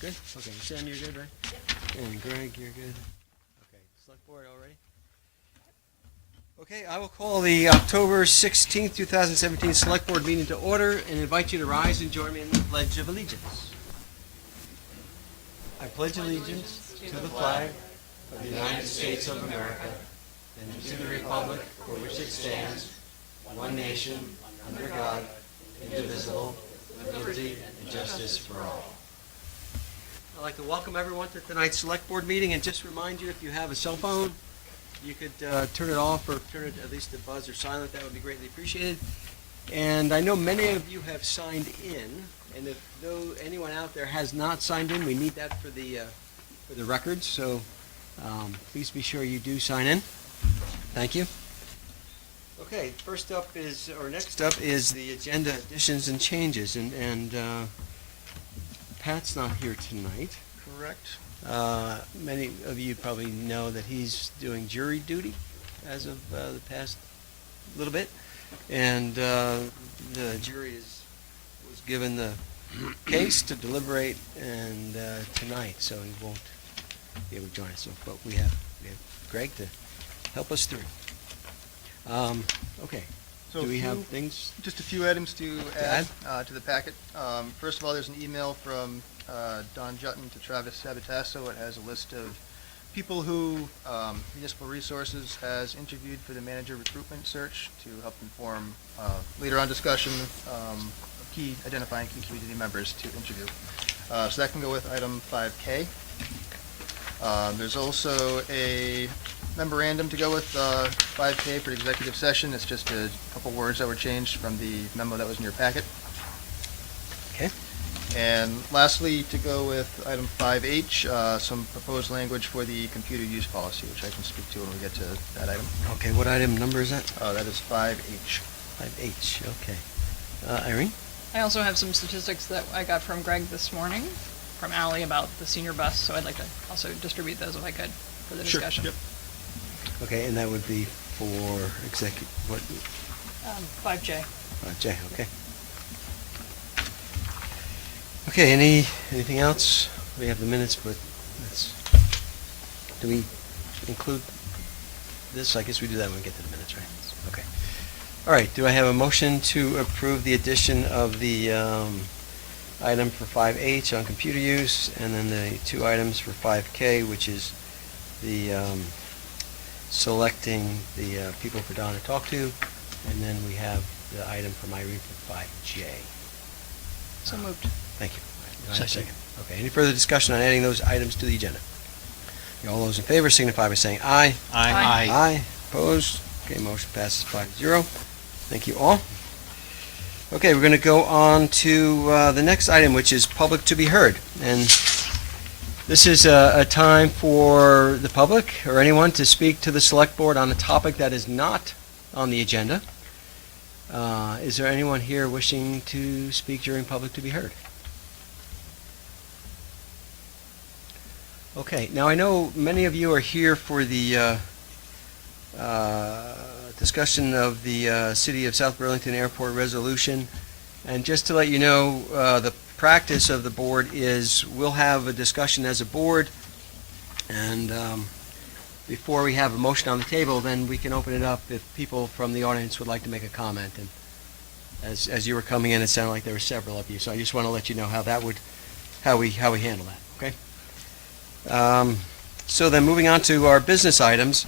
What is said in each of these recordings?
Good? Okay. Sam, you're good, right? Yep. And Greg, you're good? Okay. Select board all ready? Okay, I will call the October 16th, 2017 Select Board meeting to order and invite you to rise and join me in the Pledge of Allegiance. I pledge allegiance to the flag of the United States of America and to the republic for which it stands, one nation, under God, indivisible, with liberty and justice for all. I'd like to welcome everyone to tonight's Select Board meeting and just remind you, if you have a cell phone, you could turn it off or turn it at least to buzz or silent. That would be greatly appreciated. And I know many of you have signed in, and if anyone out there has not signed in, we need that for the records. So please be sure you do sign in. Thank you. Okay, next up is the agenda additions and changes, and Pat's not here tonight. Correct. Many of you probably know that he's doing jury duty as of the past little bit, and the jury was given the case to deliberate and tonight, so he won't be able to join us. But we have Greg to help us through. Okay. So do we have things? Just a few items to add to the packet. First of all, there's an email from Don Jutton to Travis Sabatasso. It has a list of people who Municipal Resources has interviewed for the manager recruitment search to help inform later on discussion of identifying key community members to interview. So that can go with item 5K. There's also a memorandum to go with 5K for executive session. It's just a couple words that were changed from the memo that was in your packet. Okay. And lastly, to go with item 5H, some proposed language for the computer use policy, which I can speak to when we get to that item. Okay, what item number is that? That is 5H. 5H, okay. Irene? I also have some statistics that I got from Greg this morning, from Ally, about the senior bus, so I'd like to also distribute those if I could for the discussion. Sure. Yep. Okay, and that would be for executive, what? 5J. 5J, okay. Okay, anything else? We have the minutes, but do we include this? I guess we do that when we get to the minutes, right? Okay. All right, do I have a motion to approve the addition of the item for 5H on computer use, and then the two items for 5K, which is the selecting the people for Don to talk to, and then we have the item from Irene for 5J. So moved. Thank you. Do I have a second? Okay, any further discussion on adding those items to the agenda? All those in favor signify by saying aye. Aye. Aye. Opposed? Okay, motion passes 5-0. Thank you all. Okay, we're going to go on to the next item, which is public to be heard. And this is a time for the public or anyone to speak to the Select Board on a topic that is not on the agenda. Is there anyone here wishing to speak during public to be heard? Okay, now I know many of you are here for the discussion of the City of South Burlington Airport resolution. And just to let you know, the practice of the board is we'll have a discussion as a board, and before we have a motion on the table, then we can open it up if people from the audience would like to make a comment. And as you were coming in, it sounded like there were several of you, so I just want to let you know how we handle that. Okay. So then, moving on to our business items,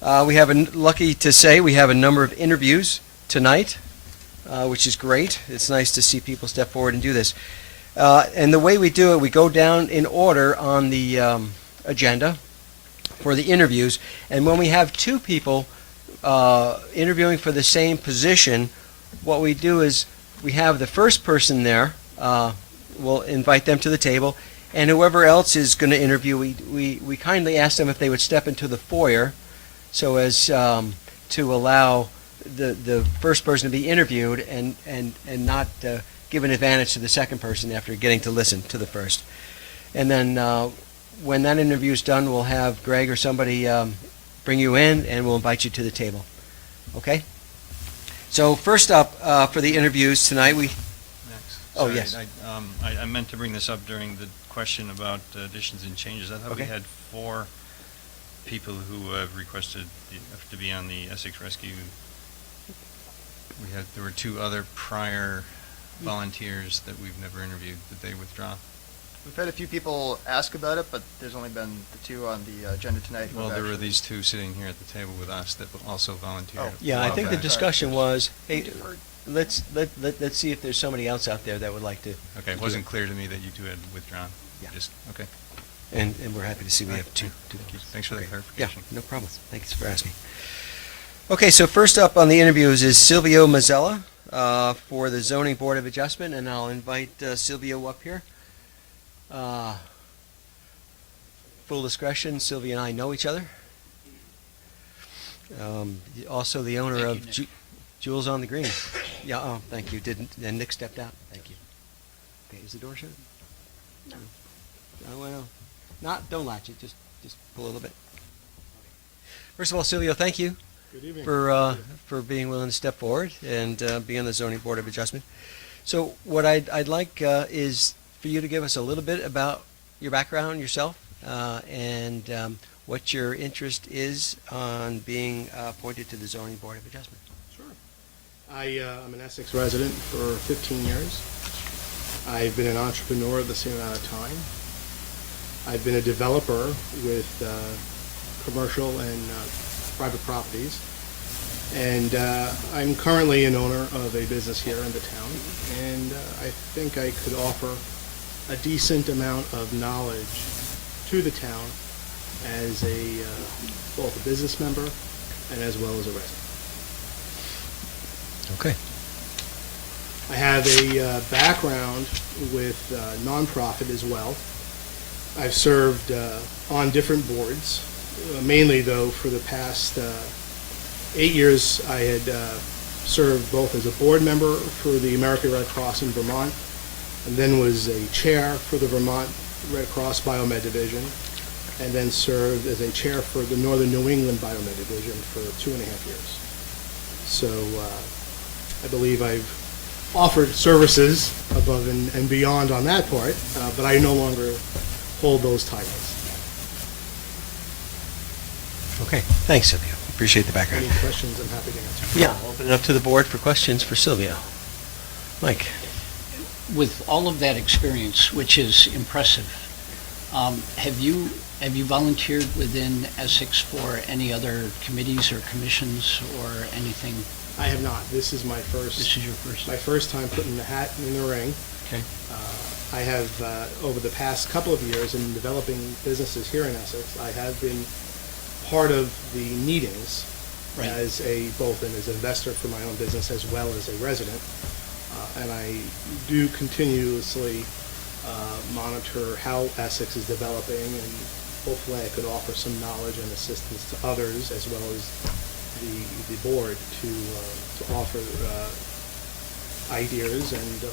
we have lucky to say we have a number of interviews tonight, which is great. It's nice to see people step forward and do this. And the way we do it, we go down in order on the agenda for the interviews. And when we have two people interviewing for the same position, what we do is we have the first person there. We'll invite them to the table. And whoever else is going to interview, we kindly ask them if they would step into the foyer so as to allow the first person to be interviewed and not give an advantage to the second person after getting to listen to the first. And then when that interview is done, we'll have Greg or somebody bring you in, and we'll invite you to the table. Okay? So first up for the interviews tonight, Oh, Sorry, yes. I meant to bring this up during the question about additions and changes. I thought we Okay. had 4 people who have requested to be on the Essex Rescue. There were 2 other prior volunteers that we've never interviewed. Did they withdraw? We've had a few people ask about it, but there's only been the 2 on the agenda tonight. who Well, have there were actually- these 2 sitting here at the table with us that also volunteered. Oh. Yeah, I think the Okay. discussion was, hey, Deferred. let's see if there's somebody else out there that would like to. Okay, it wasn't clear to me that you 2 had withdrawn. Yeah. Just, okay. And we're happy to see we have 2. Thank you. Thanks for the Okay. clarification. Yeah, no problem. Thanks for asking. Okay, so first up on the interviews is Silvio Mazzella for the Zoning Board of Adjustment, and I'll invite Silvio up here. Full discretion, Silvio and I know each other. Also the owner Thank of you, Nick. Jewels on the Green. Yeah, oh, thank you. And Nick stepped out. Thank you. Okay, is the door shut? No. Oh, well, don't latch it. Just pull a little bit. First of all, Silvio, thank you. Good evening. For being willing to step forward and be on the Zoning Board of Adjustment. So what I'd like is for you to give us a little bit about your background, yourself, and what your interest is on being appointed to the Zoning Board of Adjustment. Sure. I'm an Essex resident for 15 years. I've been an entrepreneur the same amount of time. I've been a developer with commercial and private properties. And I'm currently an owner of a business here in the town. And I think I could offer a decent amount of knowledge to the town as both a business member and as well as a resident. Okay. I have a background with nonprofit as well. I've served on different boards, mainly though for the past 8 years I had served both as a board member for the American Red Cross in Vermont, and then was a chair for the Vermont Red Cross Biomed Division, and then served as a chair for the Northern New England Biomed Division for 2.5 years. So I believe I've offered services above and beyond on that part, but I no longer hold those titles. Okay. Thanks, Silvio. Appreciate the background. Any questions, I'm happy to answer. Yeah, I'll open it up to the board for questions for Silvio. Mike. With all of that experience, which is impressive, have you volunteered within Essex for any other committees or commissions or anything? I have not. This is my This is your first? first time putting the hat in the ring. Okay. I have, over the past couple of years in developing businesses here in Essex, I have been part of the meetings Right. as both as an investor for my own business as well as a resident. And I do continuously monitor how Essex is developing, and hopefully I could offer some knowledge and assistance to others as well as the board to offer ideas and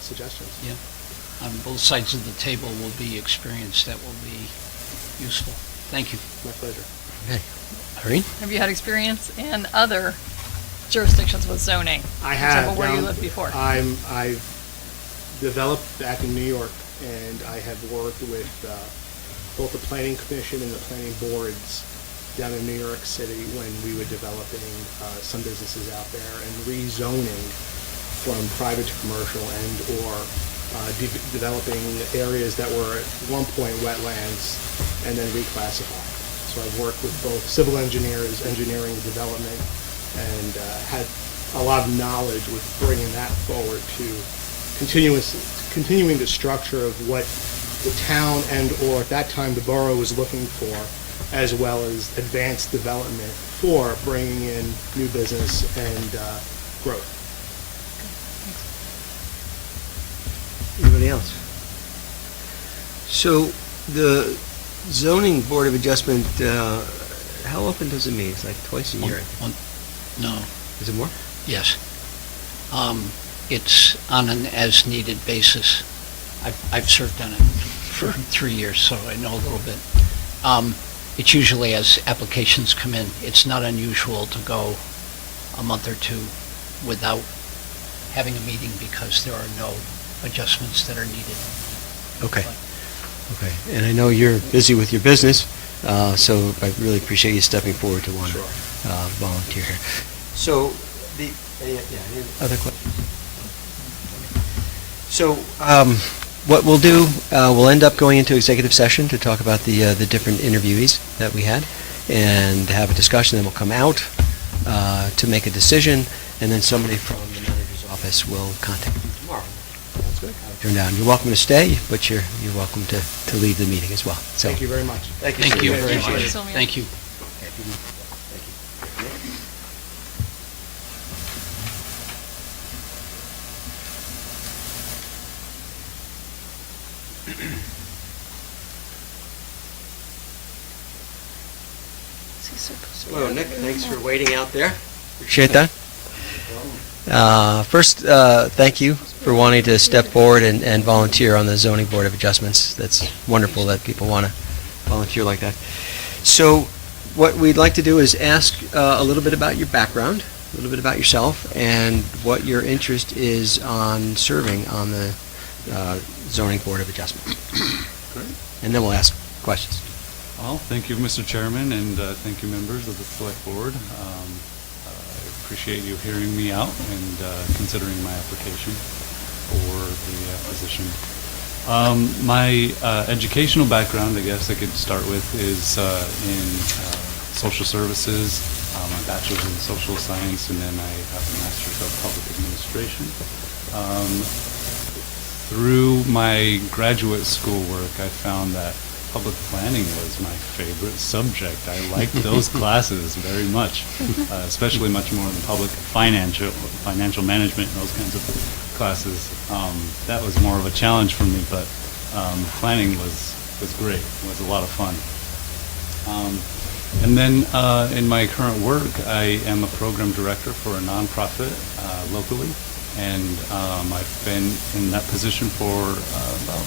suggestions. Yeah. On both sides of the table will be experience that will be useful. Thank you. My pleasure. Okay. Irene? Have you had experience in other jurisdictions with zoning? I For have. example, where you down- lived before? I've developed back in New York, and I have worked with both the planning commission and the planning boards down in New York City when we were developing some businesses out there and rezoning from private to commercial and/or developing areas that were at one point wetlands and then reclassified. So I've worked with both civil engineers, engineering development, and had a lot of knowledge with bringing that forward to continuing the structure of what the town and/or at that time the borough was looking for, as well as advanced development for bringing in new business and growth. Anybody else? So the Zoning Board of Adjustment, how often does it meet? It's like twice a year. No, Is it more? yes. It's on an as-needed basis. I've served on it for 3 years, so I know a little bit. It's usually as applications come in. It's not unusual to go a month or two without having a meeting because there are no adjustments that are needed. Okay. Okay. And I know you're busy with your business, so I really appreciate you stepping forward to want to volunteer here. So, any other questions? So, what we'll do, we'll end up going into executive session to talk about the different interviewees that we had and have a discussion. Then we'll come out to make a decision, and then somebody from the manager's office will contact you tomorrow. That's good. Turn down. You're welcome to stay, but you're welcome to leave the meeting as well. So, Thank you very much. Thank you. Thank you very Thank you, much. Sylvia. Thank you. Hello, Nick. Thanks for waiting out there. Appreciate that. First, thank you for wanting to step forward and volunteer on the Zoning Board of Adjustments. That's wonderful that people want to volunteer like that. So, what we'd like to do is ask a little bit about your background, a little bit about yourself, and what your interest is on serving on the Zoning Board of Adjustment. Great. And then we'll ask questions. Well, thank you, Mr. Chairman, and thank you, members of the Select Board. I appreciate you hearing me out and considering my application for the position. My educational background, I guess I could start with, is in social services, my bachelor's in social science, and then I have a master's of public administration. Through my graduate school work, I found that public planning was my favorite subject. I liked those classes very much, especially much more than financial management and those kinds of classes. That was more of a challenge for me, but planning was great. It was a lot of fun. And then in my current work, I am a program director for a nonprofit locally, and I've been in that position for about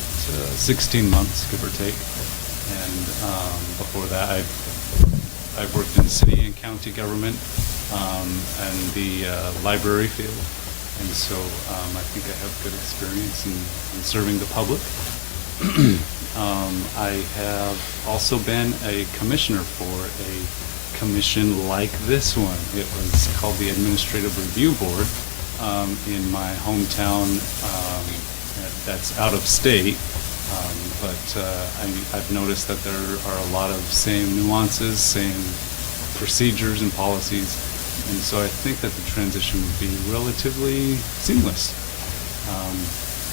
16 months, give or take. And before that, I've worked in city and county government and the library field, and so I think I have good experience in serving the public. I have also been a commissioner for a commission like this one. It was called the Administrative Review Board in my hometown that's out of state. But I've noticed that there are a lot of same nuances, same procedures and policies, and so I think that the transition would be relatively seamless.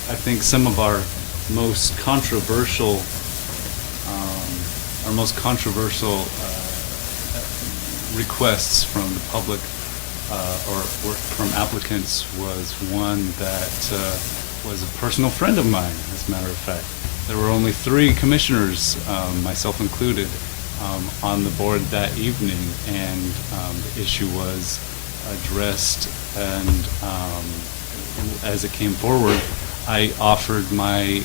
I think some of our most controversial requests from the public or from applicants was one that was a personal friend of mine, as a matter of fact. There were only 3 commissioners, myself included, on the board that evening, and the issue was addressed, and as it came forward, I offered my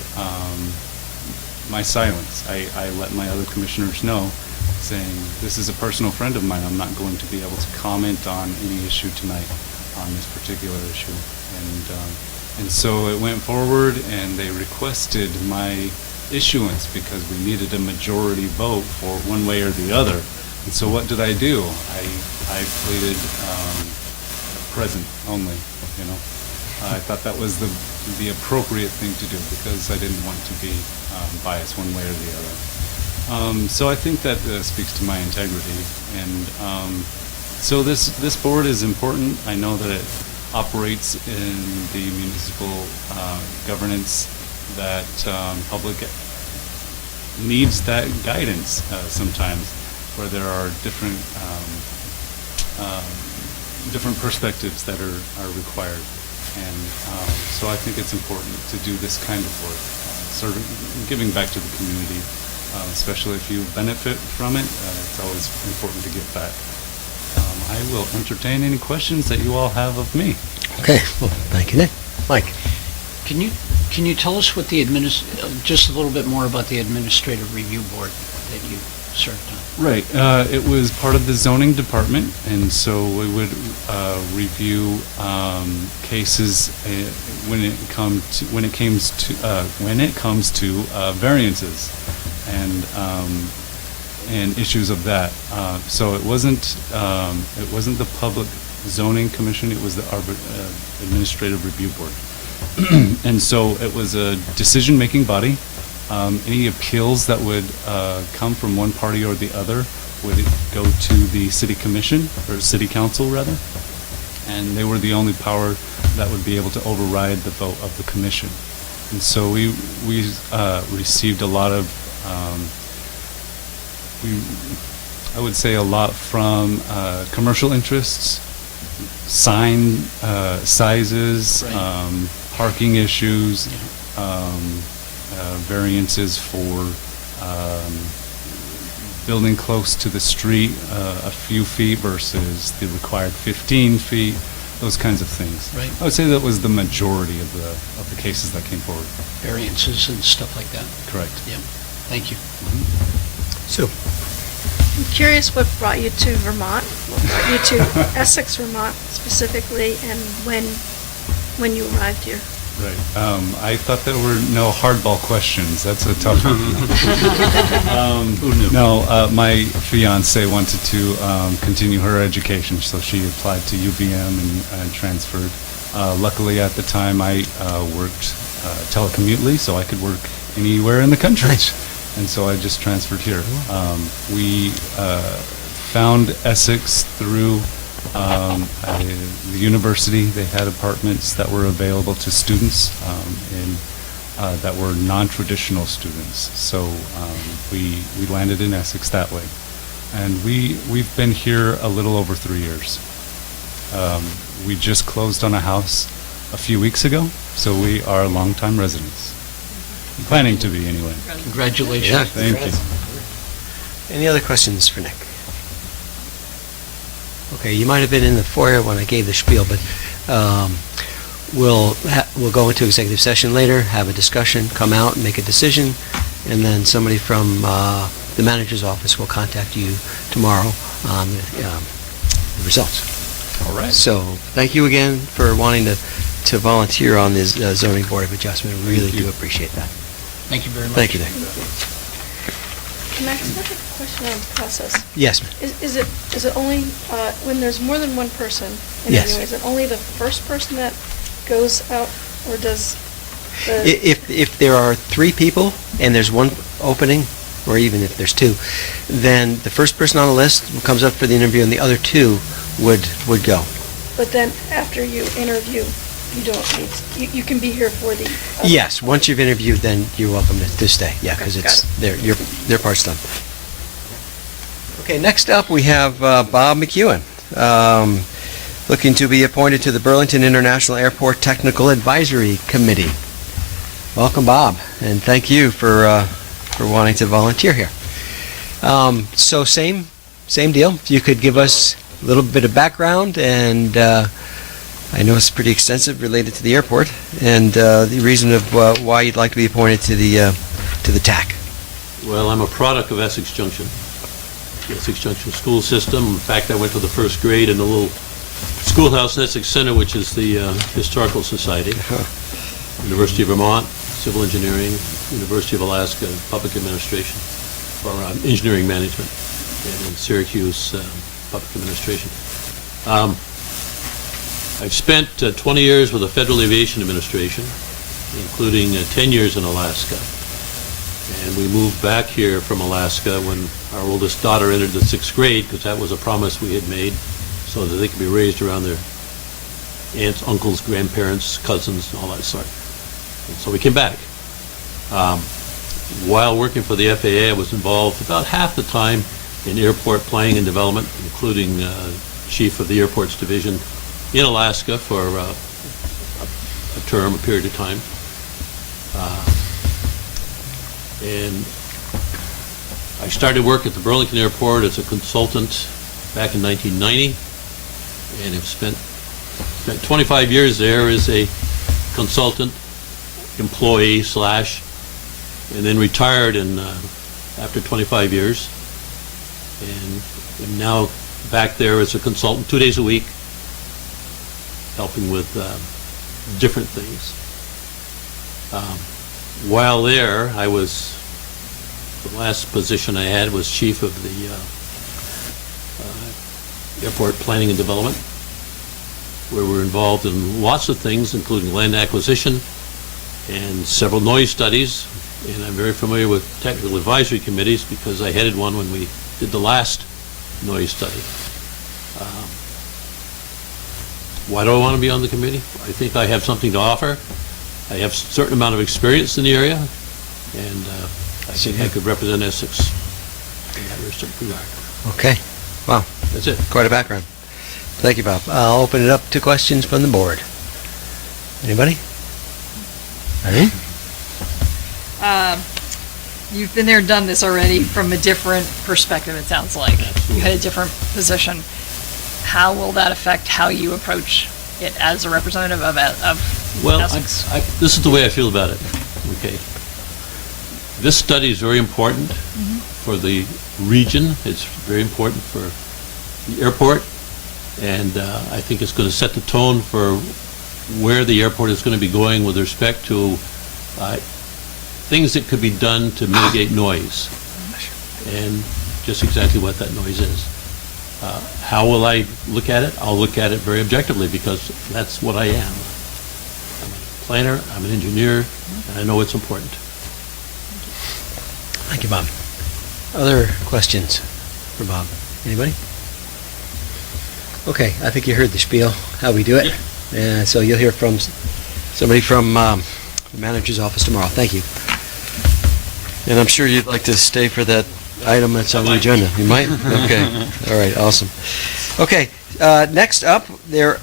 silence. I let my other commissioners know, saying, this is a personal friend of mine. I'm not going to be able to comment on any issue tonight on this particular issue. And so it went forward, and they requested my issuance because we needed a majority vote for one way or the other. And so what did I do? I pleaded present only, you know. I thought that was the appropriate thing to do because I didn't want to be biased one way or the other. So I think that speaks to my integrity. And so this board is important. I know that it operates in the municipal governance that public needs that guidance sometimes, where there are different perspectives that are required. And so I think it's important to do this kind of work, serving, giving back to the community, especially if you benefit from it. It's always important to give back. I will entertain any questions that you all have of me. Okay. Well, thank you, Nick. Mike. Can you tell us what just a little bit more about the Administrative Review Board that you served on? Right. It was part of the zoning department, and so we would review cases when it comes to variances and issues of that. So it wasn't the public zoning commission; it was the administrative review board, and so it was a decision-making body. Any appeals that would come from one party or the other would go to the city commission, or city council rather, and they were the only power that would be able to override the vote of the commission. And so we received a lot of, I would say a lot from commercial interests, sign sizes, Right. Parking issues, variances for building close to the street, a few feet versus the required 15 feet, those kinds of things. Right. I would say that was the majority of the cases that came forward. Variances and stuff like that? Correct. Yep. Thank you. Sue? I'm curious what brought you to Vermont, what brought you to Essex, Vermont specifically, and when you arrived here. Right. I thought there were no hardball questions. That's a tough one. Who knew? No, my fiance wanted to continue her education, so she applied to UVM and transferred. Luckily, at the time, I worked telecommutely, so I could work anywhere in the country. Nice. And so I just transferred here. We found Essex through the university. They had apartments that were available to students that were non-traditional students. So we landed in Essex that way. And we've been here a little over 3 years. We just closed on a house a few weeks ago, so we are longtime residents. Planning to be, anyway. Congratulations. Yeah. Thank you. Any other questions for Nick? Okay, you might have been in the foyer when I gave the spiel, but we'll go into executive session later, have a discussion, come out and make a decision, and then somebody from the manager's office will contact you tomorrow on the results. All right. So, thank you again for wanting to volunteer on this zoning board of adjustment. We really do appreciate that. Thank you very much. Thank you, Nick. Can I ask a question on the process? Yes, ma'am. Is it only, when there's more than one person Yes. interviewing, is it only the first person that goes out, or does the? If there are 3 people and there's one opening, or even if there's 2, then the first person on the list comes up for the interview and the other 2 would go. But then after you interview, you don't need, you can be here for the. Yes, once you've interviewed, then you're welcome to stay. Yeah, because Okay, it's, got their part's done. Okay, next up, we have Bob McEwen, looking to be appointed to the Burlington International Airport Technical Advisory Committee. Welcome, Bob, and thank you for wanting to volunteer here. So same deal. If you could give us a little bit of background, and I know it's pretty extensive related to the airport, and the reason of why you'd like to be appointed to the TAC. Well, I'm a product of Essex Junction, the Essex Junction school system. In fact, I went to the first grade in the little schoolhouse in Essex Center, which is the Historical Society. University of Vermont, Civil Engineering, University of Alaska, Public Administration, or Engineering Management, and in Syracuse, Public Administration. I've spent 20 years with the Federal Aviation Administration, including 10 years in Alaska. And we moved back here from Alaska when our oldest daughter entered the 6th grade, because that was a promise we had made, so that they could be raised around their aunts, uncles, grandparents, cousins, and all that sort. And so we came back. While working for the FAA, I was involved about half the time in airport planning and development, including chief of the airports division in Alaska for a period of time. And I started work at the Burlington Airport as a consultant back in 1990, and have spent 25 years there as a consultant, employee / and then retired after 25 years. and am now back there as a consultant 2 days a week, helping with different things. While there, the last position I had was chief of the airport planning and development, where we're involved in lots of things, including land acquisition and several noise studies. And I'm very familiar with technical advisory committees because I headed one when we did the last noise study. Why do I want to be on the committee? I think I have something to offer. I have a certain amount of experience in the area, and I think I could represent Essex in that regard. Okay. Wow. That's it. Quite a background. Thank you, Bob. I'll open it up to questions from the board. Anybody? Irene? You've been there, done this already from a different perspective, it sounds like. Absolutely. You had a different position. How will that affect how you approach it as a representative of Well, Essex? this is the way I feel about it, okay? This study is very important for the region. It's very important for the airport, and I think it's going to set the tone for where the airport is going to be going with respect to things that could be done to mitigate noise, and just exactly what that noise is. How will I look at it? I'll look at it very objectively because that's what I am. I'm a planner, I'm an engineer, and I know it's important. Thank you, Bob. Other questions for Bob? Anybody? Okay, I think you heard the spiel, how we do it. And so you'll hear from somebody from the manager's office tomorrow. Thank you. And I'm sure you'd like to stay for that item that's on the agenda. You might? Okay. All right, awesome. Okay, next up, there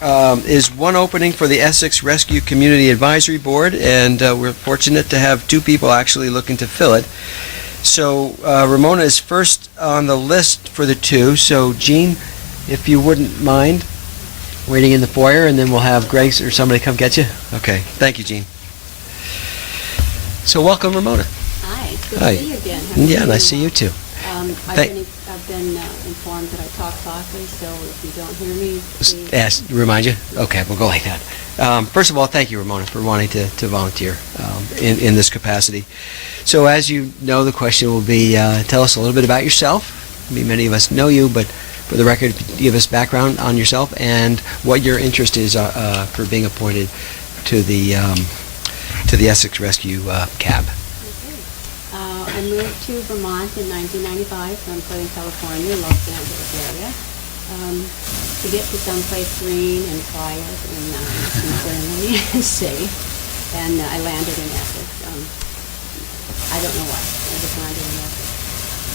is one opening for the Essex Rescue Community Advisory Board, and we're fortunate to have two people actually looking to fill it. So Ramona is first on the list for the two. So Jean, if you wouldn't mind waiting in the foyer, and then we'll have Greg or somebody come get you. Okay, thank you, Jean. So welcome, Ramona. Hi, good Hi. to see you again. Haven't Yeah, seen nice to you see you in a too. while. Thank- I've been informed that I talk softly, so if you don't hear me, please. Yes, remind you? Okay, we'll go like that. First of all, thank you, Ramona, for wanting to volunteer in this capacity. So as you know, the question will be, tell us a little bit about yourself. I mean, many of us know you, but for the record, give us background on yourself and what your interest is for being appointed to the Essex Rescue CAB. I moved to Vermont in 1995 from Southern California, Los Angeles area, to get to someplace green and quiet and friendly and safe. And I landed in Essex. I don't know why. I just landed in Essex.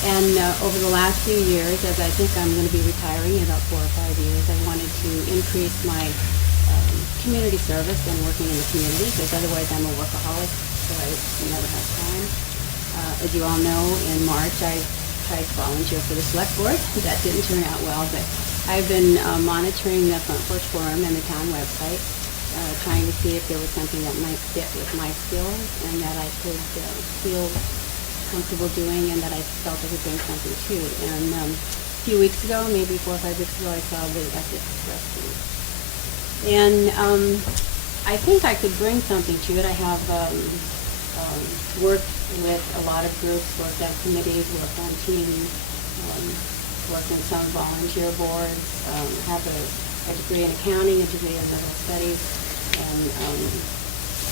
And over the last few years, as I think I'm going to be retiring in about 4 or 5 years, I wanted to increase my community service and working in the community, because otherwise I'm a workaholic, so I never have time. As you all know, in March I tried to volunteer for the select board. That didn't turn out well, but I've been monitoring the Front Porch Forum and the town website, trying to see if there was something that might fit with my skills and that I could feel comfortable doing and that I felt I could bring something to. And a few weeks ago, maybe 4 or 5 weeks ago, I saw the Essex Rescue. And I think I could bring something to it. I have worked with a lot of groups, worked on committees, worked on teams, worked in some volunteer boards, have a degree in accounting, a degree in legal studies, and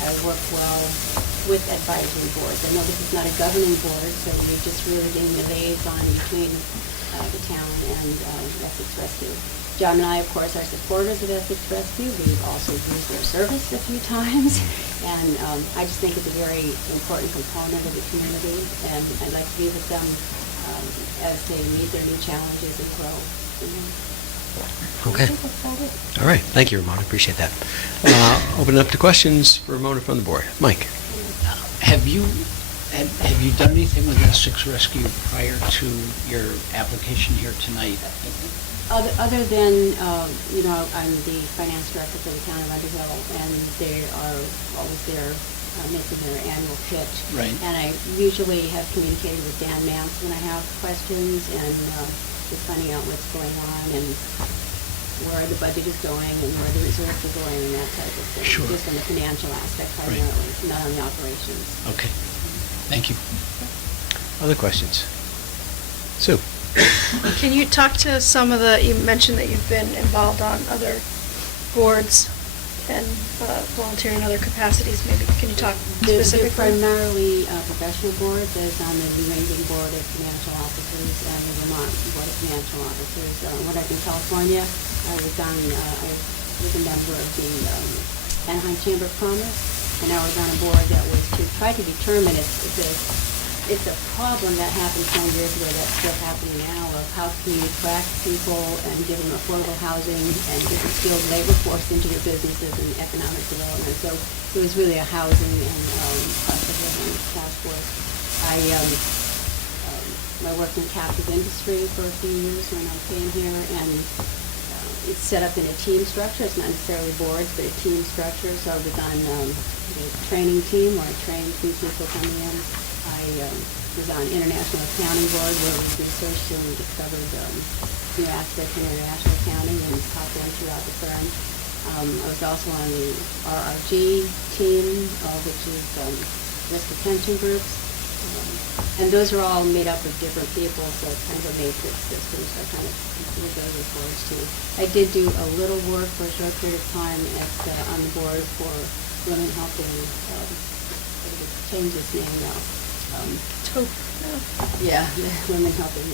I work well with advisory boards. I know this is not a governing board, so we're just really being the liaison between the town and Essex Rescue. John and I, of course, are supporters of Essex Rescue. We've also used their service a few times, and I just think it's a very important component of the community, and I'd like to be with them as they meet their new challenges and grow. Okay. I think that's about it. All right. Thank you, Ramona. Appreciate that. Open it up to questions for Ramona from the board. Mike. Have you done anything with Essex Rescue prior to your application here tonight? Other than, I'm the finance director for the town of Underhill, and they are always there making their annual pitch. Right. And I usually have communicated with Dan Mance when I have questions, and just finding out what's going on and where the budget is going and where the reserves are going and that type of thing. Sure. Just on the financial aspect Right. primarily, not on the operations. Okay, thank you. Other questions? Sue? Can you talk to some of you mentioned that you've been involved on other boards and volunteering in other capacities, maybe, can you talk They're specifically? primarily professional boards. There's on the New England Board of Financial Officers and the Vermont Board of Financial Officers. When I was in California, I was a member of the Anaheim Chamber of Commerce, and I was on a board that was to try to determine it's a problem that happened 20 years ago that's still happening now, of how can you attract people and give them affordable housing and get the skilled labor force into your businesses and economic development. So it was really a housing and cost of living task force. I worked in captive industry for a few years when I came here, and it's set up in a team structure. It's not necessarily boards, but a team structure. So I was on the training team where I trained new people coming in. I was on International Accounting Board where we researched and we discovered new aspects in international accounting and taught them throughout the firm. I was also on the RRG team, which is risk retention groups. And those are all made up of different people, so it's kind of a matrix system, so I kind of use those as boards too. I did do a little work for a short period of time on the board for Women Helping, change its name now. Yeah, Women Helping.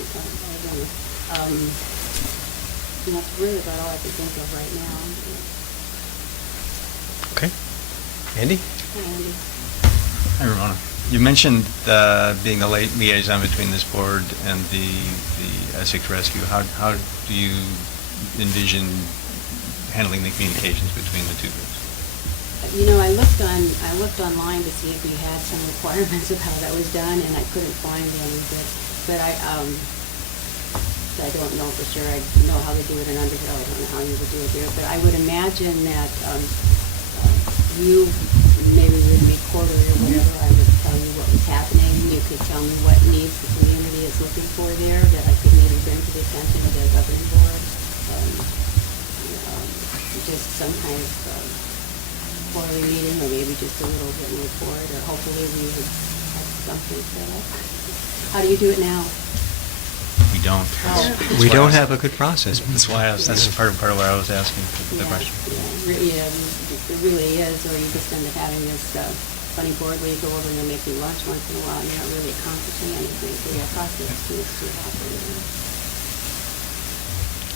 That's really about all I can think of right now. Okay. Andy? Hi, Andy. Hi, Ramona. You mentioned being the liaison between this board and the Essex Rescue. How do you envision handling the communications between the two groups? You know, I looked online to see if we had some requirements of how that was done, and I couldn't find any. But I don't know for sure. I know how they do it in Underhill. I don't know how you would do it there. But I would imagine that you maybe would meet quarterly or whatever. I would tell you what was happening. You could tell me what needs the community is looking for there that I could maybe bring to the attention of the governing board. Just some kind of quarterly meeting, or maybe just a little written report, or hopefully we would have something set up. How do you do it now? We don't. We don't have a good process. That's why that's part of why I was asking the question. Yeah, it really is, or you just end up having this funny board where you go over and they make you lunch once in a while, and you're not really accomplishing anything, so yeah, process needs to happen.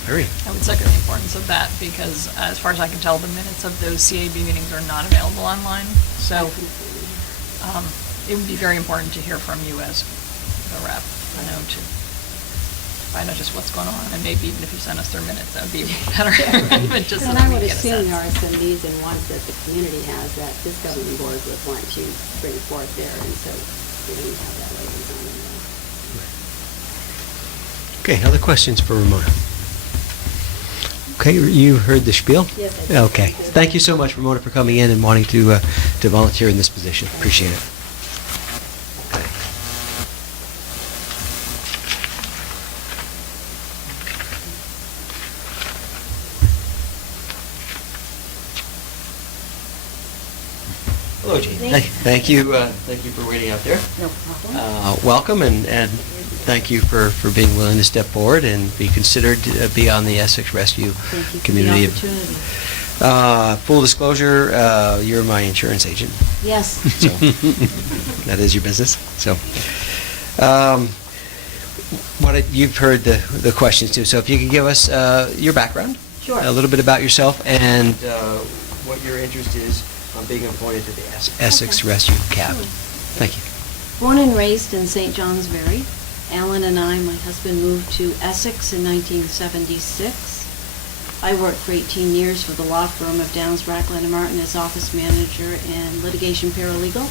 Very. I would second the importance of that because, as far as I can tell, the minutes of those CAB meetings are not available online. So it would be very important to hear from you as the rep. I know to find out just what's going on, and maybe even if you send us their minutes, that would be better. But just so And that I we would get a assume sense. there are some needs and wants that the community has that this governing board would want to bring forth there, and so we don't have that later on in there. Okay, other questions for Ramona? Okay, you heard the spiel? Yes, I did. Okay. Thank you so much, Ramona, for coming in and wanting to volunteer in this position. Appreciate it. Okay. Hello, Jean. Thank you for waiting out there. No problem. Welcome, and thank you for being willing to step forward and be considered to be on the Essex Rescue Thank you for Community. the opportunity. Full disclosure, you're my insurance agent, Yes. so that is your business. So, you've heard the questions too. So, if you could give us your background, Sure. a little bit about yourself, and what your interest is on being appointed to the Essex Okay. Rescue Cab. Sure. Thank you. Born and raised in St. Johnsbury, Alan and I, my husband, moved to Essex in 1976. I worked for 18 years for the law firm of Downs, Racklin & Martin as office manager and litigation paralegal.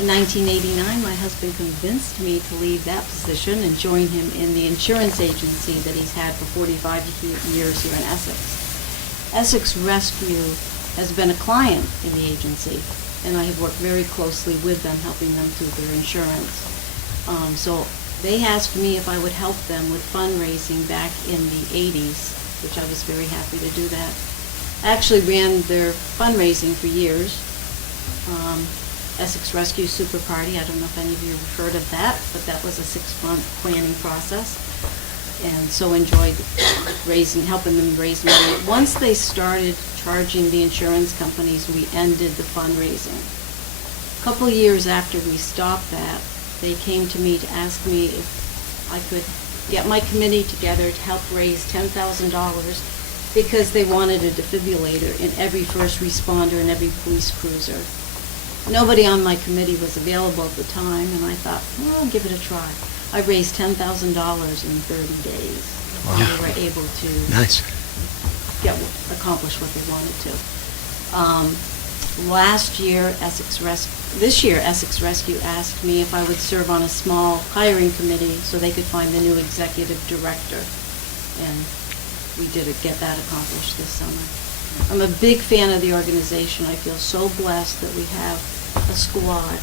In 1989, my husband convinced me to leave that position and join him in the insurance agency that he's had for 45 years here in Essex. Essex Rescue has been a client in the agency, and I have worked very closely with them, helping them through their insurance. So They asked me if I would help them with fundraising back in the 80s, which I was very happy to do that. I actually ran their fundraising for years. Essex Rescue Super Party, I don't know if any of you have heard of that, but that was a 6-month planning process. And so enjoyed helping them raise money. Once they started charging the insurance companies, we ended the fundraising. A couple of years after we stopped that, they came to me to ask me if I could get my committee together to help raise $10,000 because they wanted a defibrillator in every first responder and every police cruiser. Nobody on my committee was available at the time, and I thought, well, I'll give it a try. I raised $10,000 in 30 days. Wow. They were able to Nice. accomplish what they wanted to. This year, Essex Rescue asked me if I would serve on a small hiring committee so they could find the new executive director. And we did get that accomplished this summer. I'm a big fan of the organization. I feel so blessed that we have a squad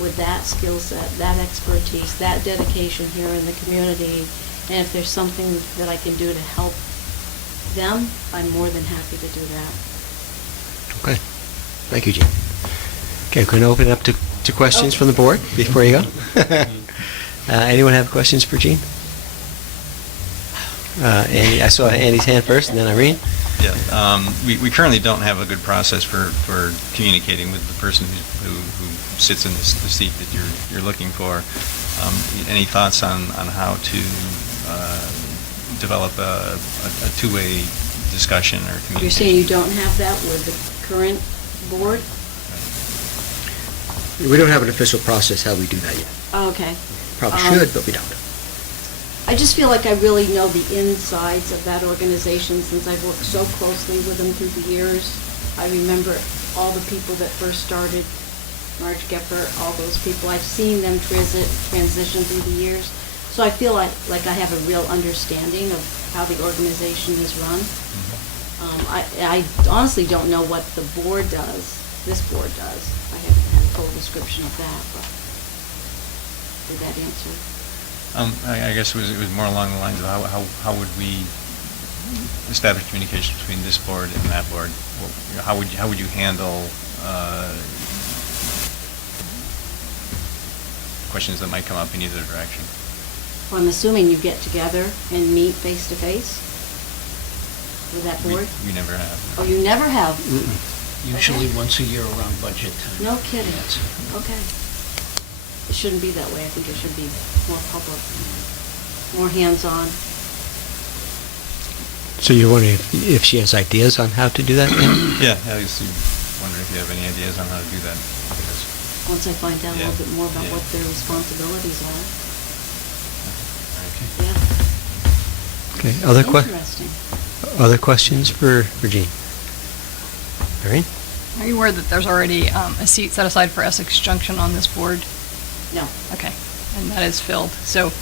with that skill set, that expertise, that dedication here in the community. And if there's something that I can do to help them, I'm more than happy to do that. Okay. Thank you, Jean. Okay, we're going to open it up to questions from the board before you go. Anyone have questions for Jean? Andy, I saw Andy's hand first, and then Irene. Yeah, we currently don't have a good process for communicating with the person who sits in the seat that you're looking for. Any thoughts on how to develop a two-way discussion or communication? You're saying you don't have that with the current board? We don't have an official process how we do that yet. Okay. Probably should, but we don't. I just feel like I really know the insides of that organization since I've worked so closely with them through the years. I remember all the people that first started, Marge Gepper, all those people. I've seen them transition through the years. So I feel like I have a real understanding of how the organization is run. I honestly don't know what the board does, this board does. I haven't had a full description of that, but did that answer? I guess it was more along the lines of how would we establish communication between this board and that board? How would you handle questions that might come up in either direction? Well, I'm assuming you get together and meet face to face with that board? We never have. Oh, you never have? Usually Okay. once a year around budget time. No kidding. That's it. Okay. It shouldn't be that way. I think it should be more public, more hands-on. So you're wondering if she has ideas on how to do that? Yeah, I was wondering if you have any ideas on how to do that. Because Once I find out a little Yeah. bit more about Yeah. what their responsibilities are. Okay. Yeah. Okay, Interesting. other questions for Jean? Irene? Are you aware that there's already a seat set aside for Essex Junction on this board? No. Okay, and that is filled. So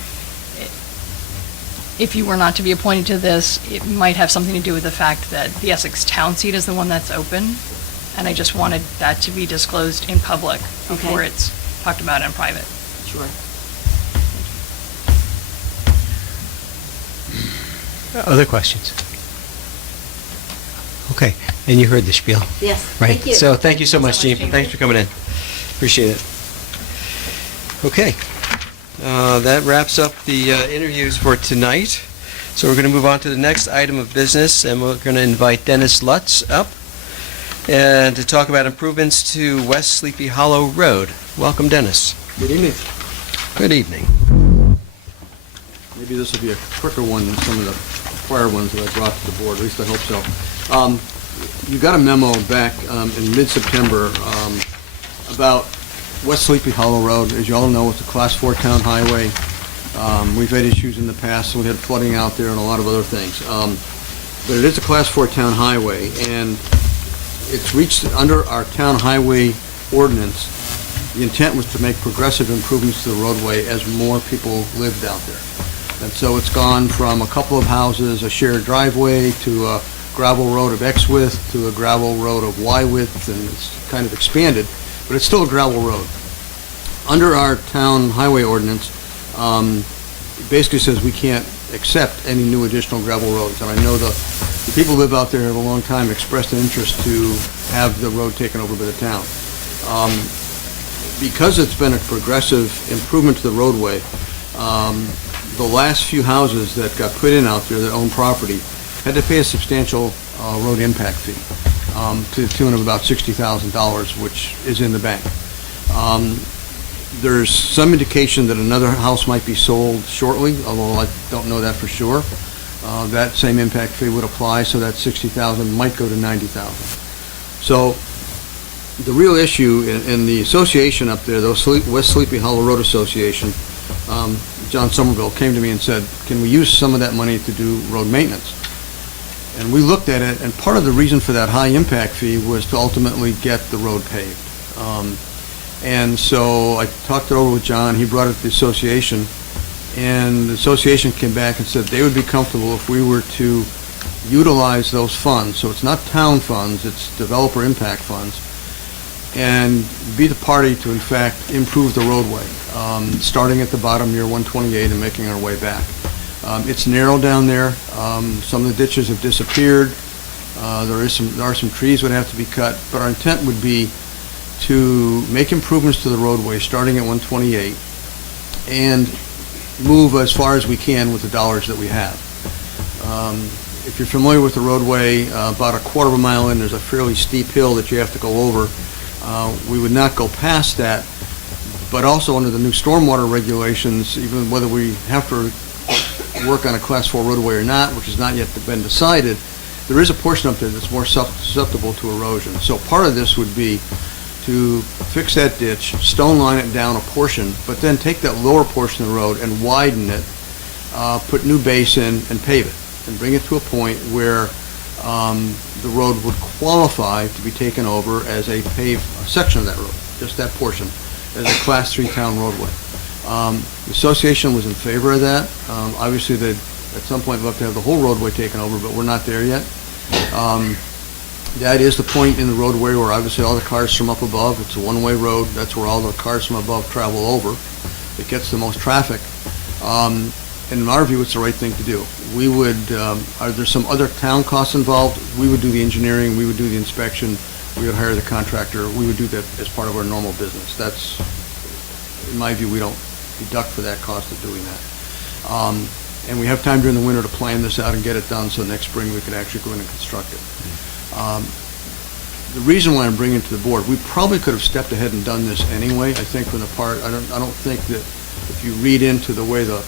if you were not to be appointed to this, it might have something to do with the fact that the Essex Town seat is the one that's open, and I just wanted that to be disclosed in public before Okay. it's talked about in private. Sure. Other questions? Okay, and you heard the spiel. Yes, Right. thank you. So thank you so much, Jean. Jean. Thanks for coming in. Appreciate it. Okay, that wraps up the interviews for tonight. So we're going to move on to the next item of business, and we're going to invite Dennis Lutz up and to talk about improvements to West Sleepy Hollow Road. Welcome, Dennis. Good evening. Good evening. Maybe this will be a quicker one than some of the prior ones that I brought to the board, at least I hope so. You got a memo back in mid-September about West Sleepy Hollow Road. As you all know, it's a Class 4 town highway. We've had issues in the past, we had flooding out there and a lot of other things. But it is a Class 4 town highway, and it's reached under our town highway ordinance. The intent was to make progressive improvements to the roadway as more people lived out there. And so it's gone from a couple of houses, a shared driveway, to a gravel road of X width, to a gravel road of Y width, and it's kind of expanded, but it's still a gravel road. Under our town highway ordinance, it basically says we can't accept any new additional gravel roads. And I know the people who live out there have a long time expressed an interest to have the road taken over by the town. Because it's been a progressive improvement to the roadway, the last few houses that got put in out there that own property had to pay a substantial road impact fee to the tune of about $60,000, which is in the bank. There's some indication that another house might be sold shortly, although I don't know that for sure. That same impact fee would apply, so that $60,000 might go to $90,000. So the real issue in the association up there, the West Sleepy Hollow Road Association, John Somerville came to me and said, can we use some of that money to do road maintenance? And we looked at it, and part of the reason for that high impact fee was to ultimately get the road paved. And so I talked it over with John, he brought it to the association, and the association came back and said they would be comfortable if we were to utilize those funds. So it's not town funds, it's developer impact funds, and be the party to, in fact, improve the roadway, starting at the bottom near 128 and making our way back. It's narrow down there. Some of the ditches have disappeared. There are some trees that would have to be cut, but our intent would be to make improvements to the roadway starting at 128 and move as far as we can with the dollars that we have. If you're familiar with the roadway, about a quarter of a mile in, there's a fairly steep hill that you have to go over. We would not go past that, but also under the new stormwater regulations, even whether we have to work on a Class 4 roadway or not, which has not yet been decided, there is a portion up there that's more susceptible to erosion. So part of this would be to fix that ditch, stone line it down a portion, but then take that lower portion of the road and widen it, put new base in, and pave it, and bring it to a point where the road would qualify to be taken over as a paved section of that road, just that portion, as a Class 3 town roadway. The association was in favor of that. Obviously, they'd at some point love to have the whole roadway taken over, but we're not there yet. That is the point in the roadway where obviously all the cars from up above, it's a one-way road, that's where all the cars from above travel over. It gets the most traffic. And in our view, it's the right thing to do. We would, are there some other town costs involved? We would do the engineering, we would do the inspection, we would hire the contractor, we would do that as part of our normal business. That's, in my view, we don't deduct for that cost of doing that. And we have time during the winter to plan this out and get it done so next spring we could actually go in and construct it. The reason why I'm bringing it to the board, we probably could have stepped ahead and done this anyway. I think from the part, I don't think that if you read into the way the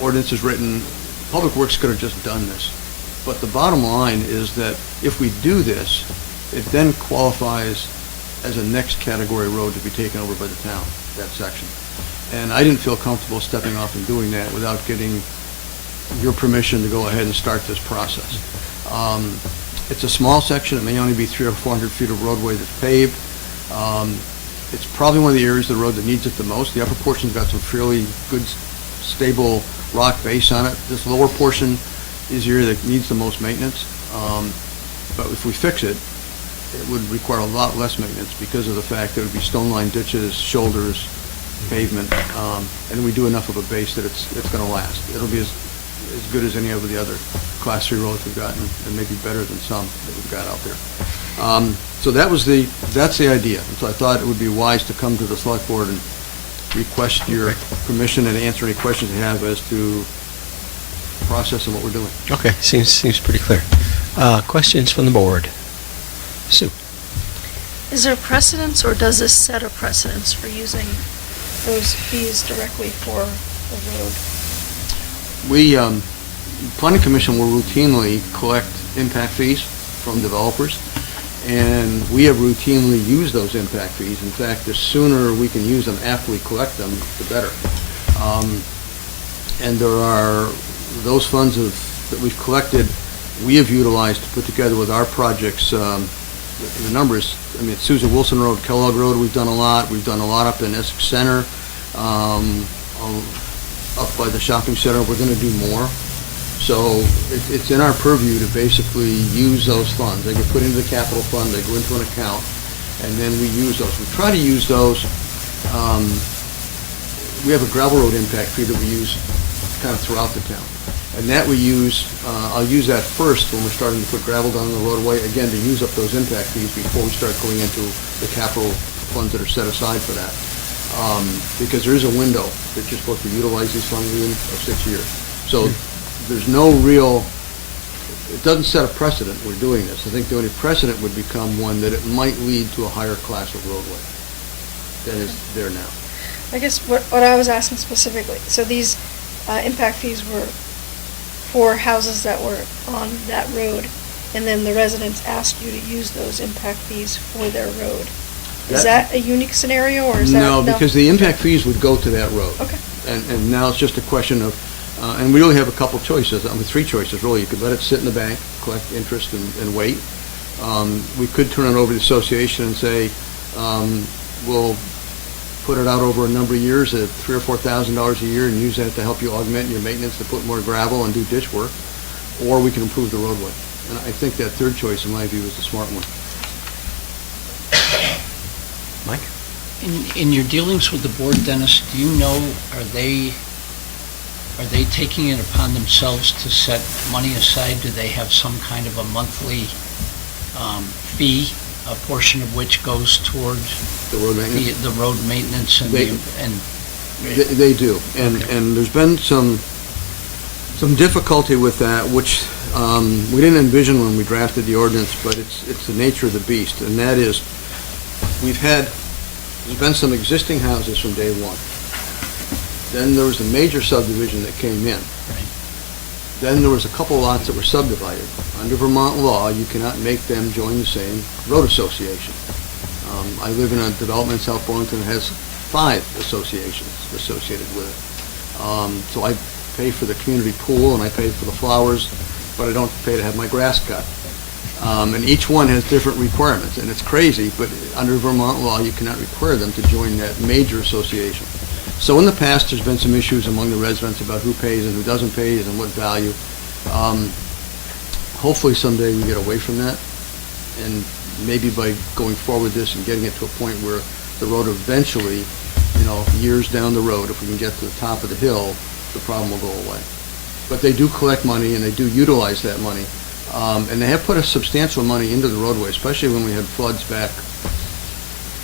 ordinance is written, Public Works could have just done this. But the bottom line is that if we do this, it then qualifies as a next category road to be taken over by the town, that section. And I didn't feel comfortable stepping off and doing that without getting your permission to go ahead and start this process. It's a small section. It may only be 300 or 400 feet of roadway that's paved. It's probably one of the areas of the road that needs it the most. The upper portion's got some fairly good, stable rock base on it. This lower portion is the area that needs the most maintenance. But if we fix it, it would require a lot less maintenance because of the fact that it would be stone-lined ditches, shoulders, pavement, and we do enough of a base that it's going to last. It'll be as good as any of the other Class 3 roads we've gotten, and maybe better than some that we've got out there. So that's the idea. And so I thought it would be wise to come to the select board and request your permission and answer any questions you have as to the process and what we're doing. Okay, seems pretty clear. Questions from the board? Sue? Is there precedence, or does this set a precedence for using those fees directly for the road? We, Planning Commission will routinely collect impact fees from developers, and we have routinely used those impact fees. In fact, the sooner we can use them after we collect them, the better. And there are those funds that we've collected, we have utilized to put together with our projects. The numbers, I mean, Susan Wilson Road, Kellogg Road, we've done a lot. We've done a lot up in Essex Center, up by the shopping center. We're going to do more. So it's in our purview to basically use those funds. They get put into the capital fund, they go into an account, and then we use those. We try to use those. We have a gravel road impact fee that we use kind of throughout the town. And that we use, I'll use that first when we're starting to put gravel down the roadway, again, to use up those impact fees before we start going into the capital funds that are set aside for that. Because there is a window that you're supposed to utilize these funds within of 6 years. So there's no real, it doesn't set a precedent we're doing this. I think the only precedent would become one that it might lead to a higher class of roadway than is there now. I guess what I was asking specifically, so these impact fees were for houses that were on that road, and then the residents asked you to use those impact fees for their road. Is that a unique scenario, or is that? No, because the impact fees would go to that road. Okay. And now it's just a question of, and we really have a couple choices, I mean, 3 choices, really. You could let it sit in the bank, collect interest, and wait. We could turn it over to the association and say, we'll put it out over a number of years at $3,000 or $4,000 a year and use that to help you augment your maintenance, to put more gravel and do ditch work, or we can improve the roadway. And I think that third choice, in my view, is the smart one. Mike? In your dealings with the board, Dennis, do you know, are they taking it upon themselves to set money aside? Do they have some kind of a monthly fee, a portion of which goes toward The road maintenance? the road maintenance and They- They do, and there's been some difficulty with that, which we didn't envision when we drafted the ordinance, but it's the nature of the beast, and that is, there's been some existing houses from day one. Then there was a major subdivision that came in. Then there was a couple lots that were subdivided. Under Vermont law, you cannot make them join the same road association. I live in a development in South Burlington that has 5 associations associated with it. So I pay for the community pool and I pay for the flowers, but I don't pay to have my grass cut. And each one has different requirements, and it's crazy, but under Vermont law, you cannot require them to join that major association. So in the past, there's been some issues among the residents about who pays and who doesn't pay and what value. Hopefully someday we get away from that, and maybe by going forward with this and getting it to a point where the road eventually, years down the road, if we can get to the top of the hill, the problem will go away. But they do collect money and they do utilize that money. And they have put a substantial money into the roadway, especially when we had floods back,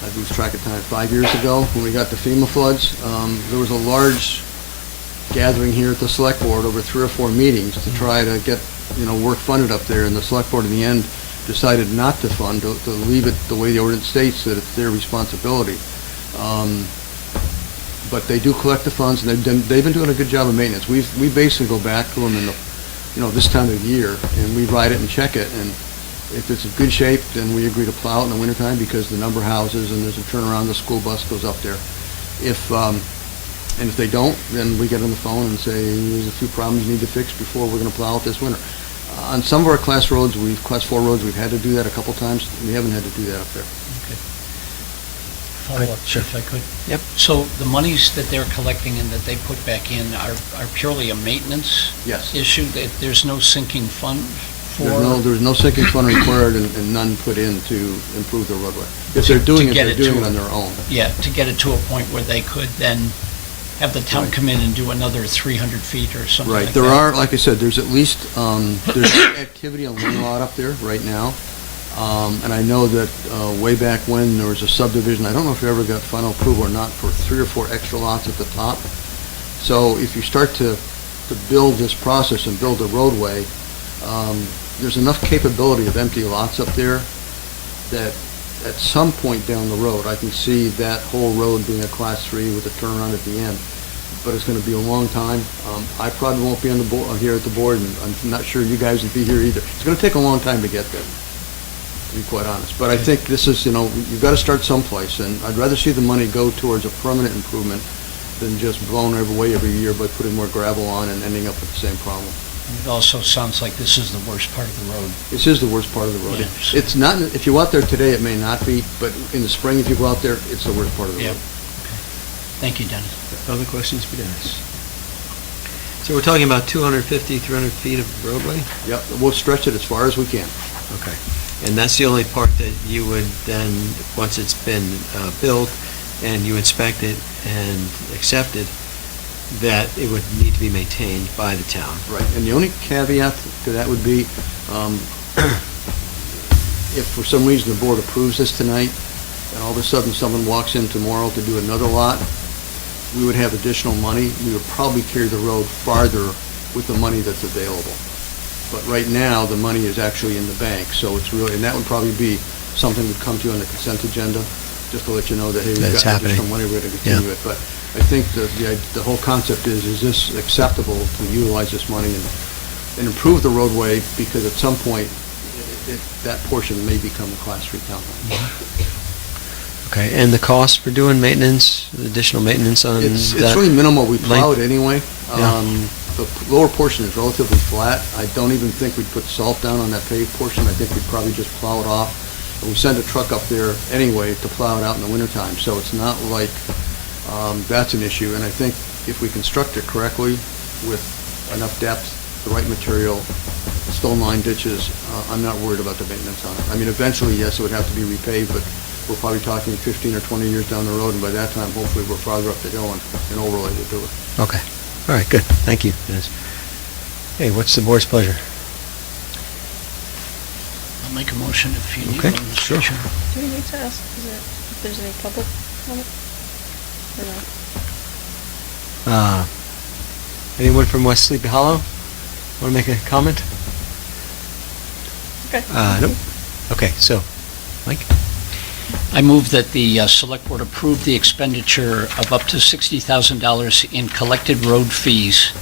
I lose track of time, 5 years ago, when we got the FEMA floods. There was a large gathering here at the select board over 3 or 4 meetings to try to get, work funded up there, and the select board in the end decided not to fund, to leave it the way the ordinance states, that it's their responsibility. But they do collect the funds, and they've been doing a good job of maintenance. We basically go back to them in the, this time of year, and we ride it and check it, and if it's in good shape, then we agree to plow it in the wintertime because the number of houses and there's a turnaround, the school bus goes up there. And if they don't, then we get on the phone and say, there's a few problems you need to fix before we're going to plow it this winter. On some of our class 4 roads, we've had to do that a couple times. We haven't had to do that up there. Follow up, if I could. Yep. So the monies that they're collecting and that they put back in are purely a maintenance Yes. issue? There's no sinking fund for? There's no sinking fund required and none put in to improve the roadway. If they're doing it, they're doing it on their own. Yeah, to get it to a point where they could then have the town come in and do another 300 feet or something like Right, that? there are, like I said, there's at least, there's activity on one lot up there right now. And I know that way back when there was a subdivision, I don't know if you ever got final approval or not, for 3 or 4 extra lots at the top. So if you start to build this process and build a roadway, there's enough capability of empty lots up there that at some point down the road, I can see that whole road being a class 3 with a turnaround at the end. But it's going to be a long time. I probably won't be on the board, here at the board, and I'm not sure you guys will be here either. It's going to take a long time to get there, to be quite honest. But I think this is, you've got to start someplace, and I'd rather see the money go towards a permanent improvement than just blown away every year by putting more gravel on and ending up with the same problem. It also sounds like this is the worst part of the road. This is the worst part of the road. Yeah. It's not, if you go out there today, it may not be, but in the spring, if you go out there, it's the worst part of the Yeah. road. Thank you, Dennis. Other questions for Dennis? So we're talking about 250, 300 feet of roadway? Yep, we'll stretch it as far as we can. Okay. And that's the only part that you would then, once it's been built and you inspect it and accept it, that it would need to be maintained by the town. Right, and the only caveat to that would be, if for some reason the board approves this tonight, and all of a sudden someone walks in tomorrow to do another lot, we would have additional money. We would probably carry the road farther with the money that's available. But right now, the money is actually in the bank, so it's really, and that would probably be something that would come to you on the consent agenda, just to let you know that, hey, we've That's got happening. additional money, we're going to continue it. But I think the whole concept is this acceptable to utilize this money and improve the roadway, because at some point, that portion may become a Class 3 town line. Okay, and the cost for doing maintenance, additional maintenance on It's that? really minimal. We plow it anyway. Yeah. The lower portion is relatively flat. I don't even think we'd put salt down on that paved portion. I think we'd probably just plow it off. And we send a truck up there anyway to plow it out in the wintertime, so it's not like that's an issue. And I think if we construct it correctly with enough depth, the right material, stone line ditches, I'm not worried about the maintenance on it. I mean, eventually, yes, it would have to be repaved, but we're probably talking 15 or 20 years down the road, and by that time, hopefully, we're farther up the hill and an overlay would do it. Okay, all right, good, thank you, Dennis. Hey, what's the board's pleasure? I'll make a motion if you need Okay, one, Mr. sure. Chair. Do we need to ask if there's any public comment? Or no? Anyone from West Sleepy Hollow want to make a comment? Okay. No? Okay, so, Mike? I move that the Select Board approve the expenditure of up to $60,000 in collected road fees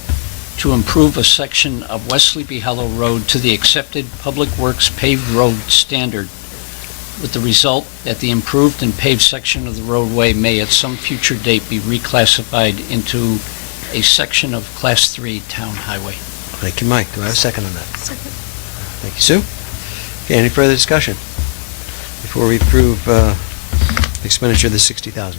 to improve a section of West Sleepy Hollow Road to the accepted Public Works paved road standard, with the result that the improved and paved section of the roadway may at some future date be reclassified into a section of Class 3 town highway. Thank you, Mike. Do I have a second on that? Second. Thank you, Sue. Okay, any further discussion before we approve the expenditure of the $60,000?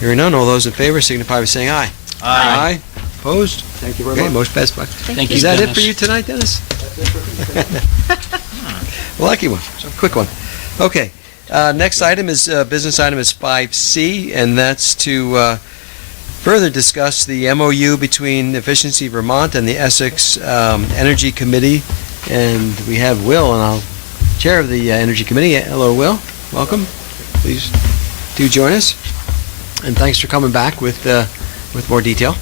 Hearing none, all those in favor signify by saying aye. Aye. Opposed? Thank you very Okay, much. motion passed. Thank you, Is that it Dennis. for you tonight, Dennis? That's it for me. Lucky one, so quick one. Okay, next item is, business item is 5C, and that's to further discuss the MOU between Efficiency Vermont and the Essex Energy Committee. And we have Will, and I'll chair of the Energy Committee. Hello, Will. Welcome. Please do join us. And thanks for coming back with more detail.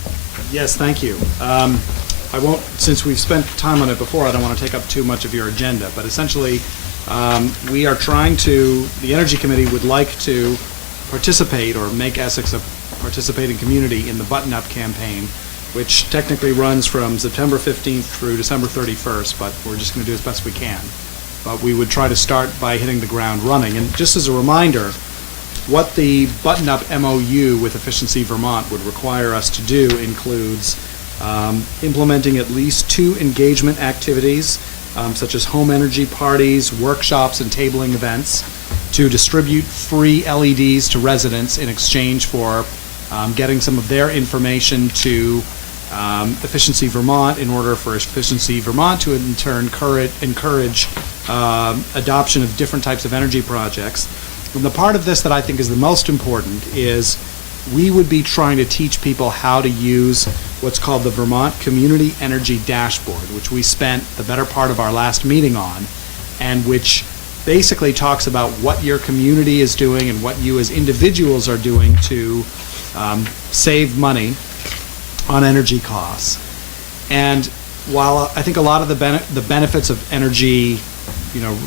Yes, thank you. I won't, since we've spent time on it before, I don't want to take up too much of your agenda, but essentially, we are trying to, the Energy Committee would like to participate or make Essex a participating community in the Button-Up campaign, which technically runs from September 15th through December 31st, but we're just going to do as best we can. But we would try to start by hitting the ground running. And just as a reminder, what the Button-Up MOU with Efficiency Vermont would require us to do includes implementing at least 2 engagement activities, such as home energy parties, workshops, and tabling events, to distribute free LEDs to residents in exchange for getting some of their information to Efficiency Vermont in order for Efficiency Vermont to in turn encourage adoption of different types of energy projects. And the part of this that I think is the most important is we would be trying to teach people how to use what's called the Vermont Community Energy Dashboard, which we spent the better part of our last meeting on, and which basically talks about what your community is doing and what you as individuals are doing to save money on energy costs. And while I think a lot of the benefits of energy,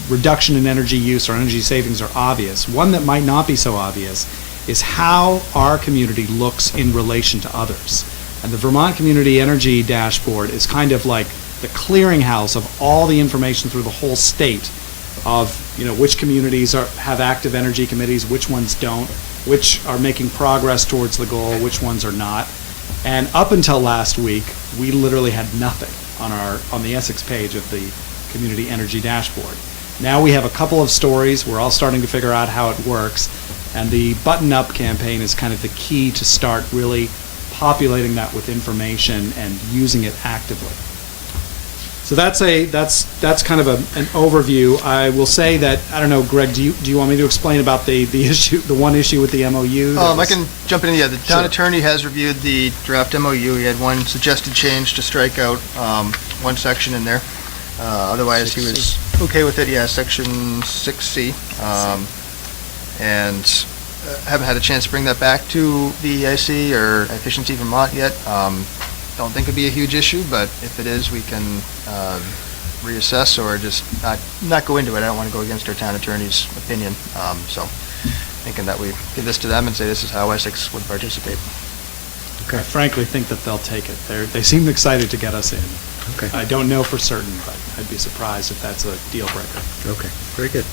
reduction in energy use or energy savings are obvious, one that might not be so obvious is how our community looks in relation to others. And the Vermont Community Energy Dashboard is kind of like the clearinghouse of all the information through the whole state of, which communities have active energy committees, which ones don't, which are making progress towards the goal, which ones are not. And up until last week, we literally had nothing on the Essex page of the Community Energy Dashboard. Now we have a couple of stories. We're all starting to figure out how it works. And the Button-Up campaign is kind of the key to start really populating that with information and using it actively. So that's kind of an overview. I will say that, I don't know, Greg, do you want me to explain about the issue, the one issue with the MOU? I can jump in. Yeah, the town attorney has reviewed the draft MOU. He had one suggested change to strike out one section in there. Otherwise, he was okay with it. Yeah, section 6C. And haven't had a chance to bring that back to the EIC or Efficiency Vermont yet. Don't think it'd be a huge issue, but if it is, we can reassess or just not go into it. I don't want to go against our town attorney's opinion. So thinking that we give this to them and say this is how Essex would participate. I frankly think that they'll take it. They seem excited to get us in. Okay. I don't know for certain, but I'd be surprised if that's a deal breaker. Okay, very good.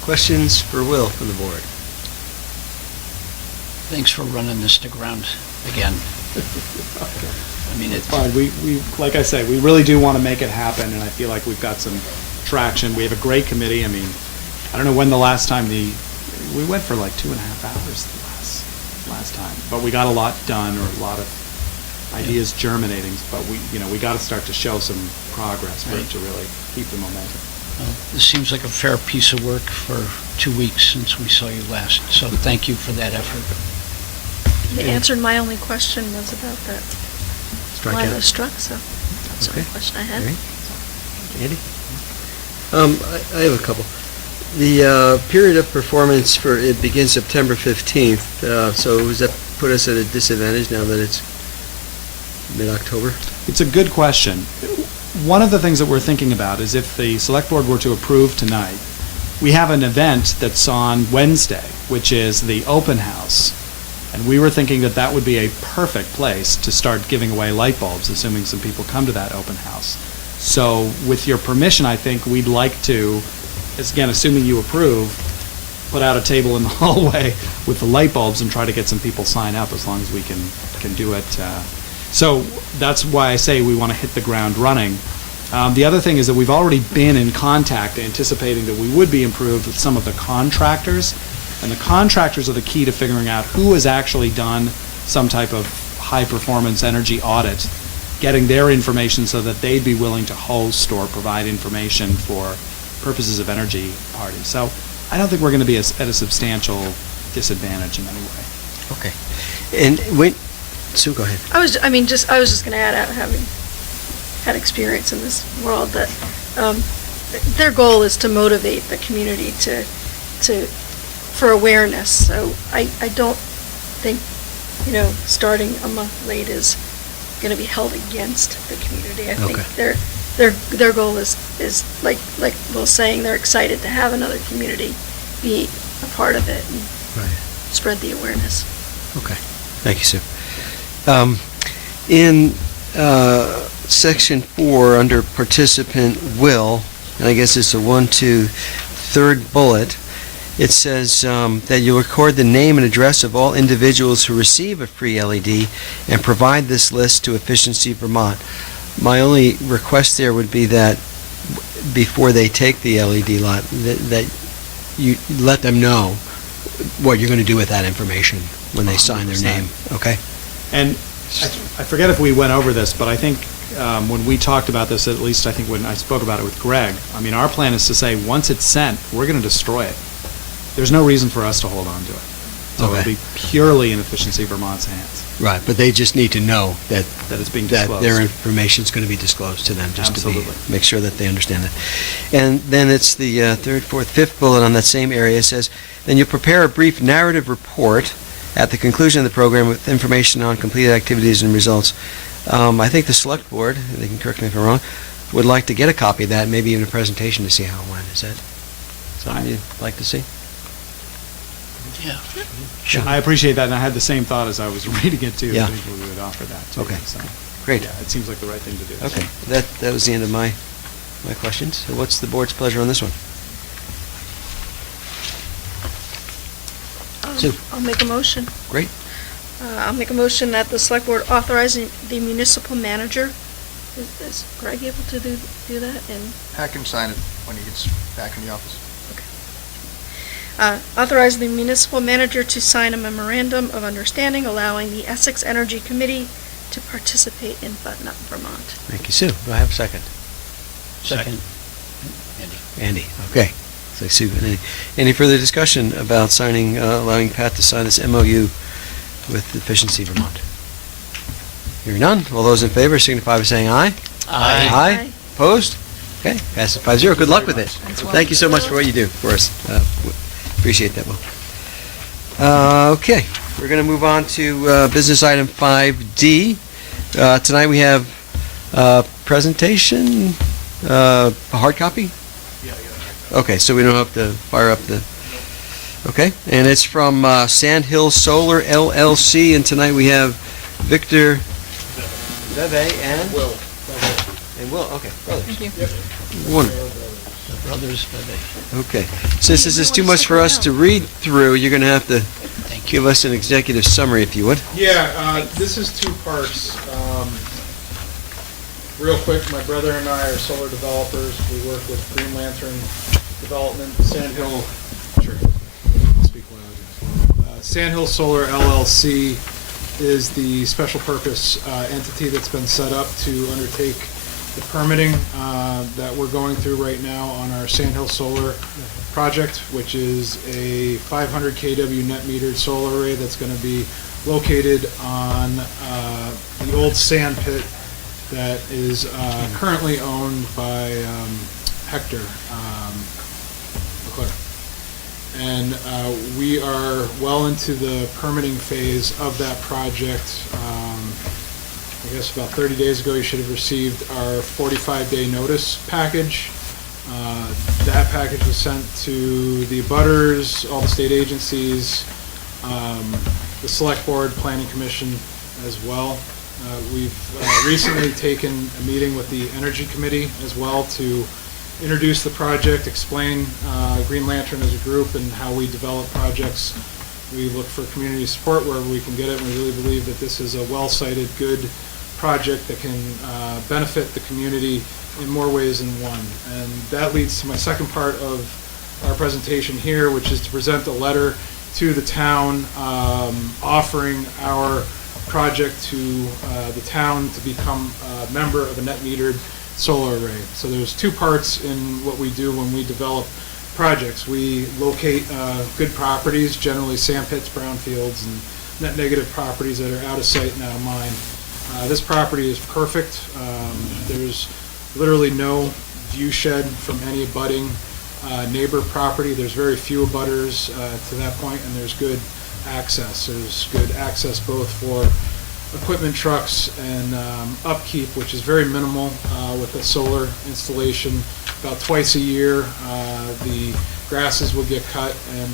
Questions for Will from the board? Thanks for running this to ground again. I mean, It's fine. We, like I say, we really do want to make it happen, and I feel like we've got some traction. We have a great committee. I mean, I don't know when the last time we went for like 2.5 hours the last time, but we got a lot done, or a lot of ideas germinating, but we got to start to show some progress for it to really keep the momentum. This seems like a fair piece of work for 2 weeks since we saw you last, so thank you for that effort. You answered my only question was about that line that was struck, so that's the only question I had. All right. Andy? I have a couple. The period of performance it begins September 15th, so does that put us at a disadvantage now that it's mid-October? It's a good question. One of the things that we're thinking about is if the select board were to approve tonight, we have an event that's on Wednesday, which is the open house. And we were thinking that that would be a perfect place to start giving away light bulbs, assuming some people come to that open house. So with your permission, I think we'd like to, again, assuming you approve, put out a table in the hallway with the light bulbs and try to get some people sign up as long as we can do it. So that's why I say we want to hit the ground running. The other thing is that we've already been in contact, anticipating that we would be improved with some of the contractors. And the contractors are the key to figuring out who has actually done some type of high-performance energy audit, getting their information so that they'd be willing to host or provide information for purposes of energy parties. So I don't think we're going to be at a substantial disadvantage in any way. Okay. And wait, Sue, go ahead. I was just going to add, having had experience in this world, that their goal is to motivate the community for awareness. So I don't think, starting a month late is going to be held against the community. I think their goal is like Will saying, they're excited to have another community be a part of it and spread the awareness. Okay. Thank you, Sue. In section 4, under participant will, and I guess it's a 1, 2, 3rd bullet, it says that you record the name and address of all individuals who receive a free LED and provide this list to Efficiency Vermont. My only request there would be that before they take the LED lot, that you let them know what you're going to do with that information when they sign their 100%. name, okay? And I forget if we went over this, but I think when we talked about this, at least I think when I spoke about it with Greg, I mean, our plan is to say, once it's sent, we're going to destroy it. There's no reason for us to hold on to it. So Okay. it'll be purely in Efficiency Vermont's hands. Right, but they just need to know that That it's being that disclosed. their information is going to be disclosed to them, just Absolutely. to make sure that they understand that. And then it's the 3rd, 4th, 5th bullet on that same area. It says, then you prepare a brief narrative report at the conclusion of the program with information on completed activities and results. I think the select board, they can correct me if I'm wrong, would like to get a copy of that, maybe even a presentation to see how it went. Is that something you'd like to see? Yeah. Sure. I appreciate that, and I had the same thought as I was reading it, too. Yeah. I think we would offer that, too. Okay. So, Great. yeah, it seems like the right thing to do. Okay, that was the end of my questions. So what's the board's pleasure on this one? Sue. I'll make a motion. Great. I'll make a motion that the select board authorize the municipal manager. Is Greg able to do that? And I can sign it when he gets back in the office. authorize the municipal manager to sign a memorandum of understanding allowing the Essex Energy Committee to participate in Button Up Vermont. Thank you, Sue. Do I have a second? Second. Andy. Andy, okay. So Sue, any further discussion about signing, allowing Pat to sign this MOU with Efficiency Vermont? Hearing none, all those in favor signify by saying aye. Aye. Opposed? Okay, passes 5-0. Good luck with it. Thank you so much for what you do for us. Appreciate that, Will. Okay, we're going to move on to business item 5D. Tonight we have presentation, a hard copy? Okay, so we don't have to fire up the... Okay, and it's from Sand Hill Solar LLC, and tonight we have Victor Veve and... Will. And Will, okay, brothers. Thank you. Wonderful. The brothers Bebe. Okay, since this is too much for us to read through, you're going to have to Thank you. give us an executive summary, if you would. Yeah, this is two parts. Real quick, my brother and I are solar developers. We work with Green Lantern Development, Sand Hill. Sure. Speak loud. Sand Hill Solar LLC is the special purpose entity that's been set up to undertake the permitting that we're going through right now on our Sand Hill Solar project, which is a 500 kW net metered solar array that's going to be located on the old sand pit that is currently owned by Hector Leclerc. And we are well into the permitting phase of that project. I guess about 30 days ago you should have received our 45-day notice package. That package was sent to the abutters, all the state agencies, the Select Board, Planning Commission as well. We've recently taken a meeting with the Energy Committee as well to introduce the project, explain Green Lantern as a group and how we develop projects. We look for community support wherever we can get it, and we really believe that this is a well-cited, good project that can benefit the community in more ways than one. And that leads to my second part of our presentation here, which is to present a letter to the town offering our project to the town to become a member of a net metered solar array. So there's two parts in what we do when we develop projects. We locate good properties, generally sand pits, brownfields, and net negative properties that are out of sight and out of mind. This property is perfect. There's literally no view shed from any abutting neighbor property. There's very few abutters to that point, and there's good access. There's good access both for equipment trucks and upkeep, which is very minimal with a solar installation. About twice a year, the grasses will get cut, and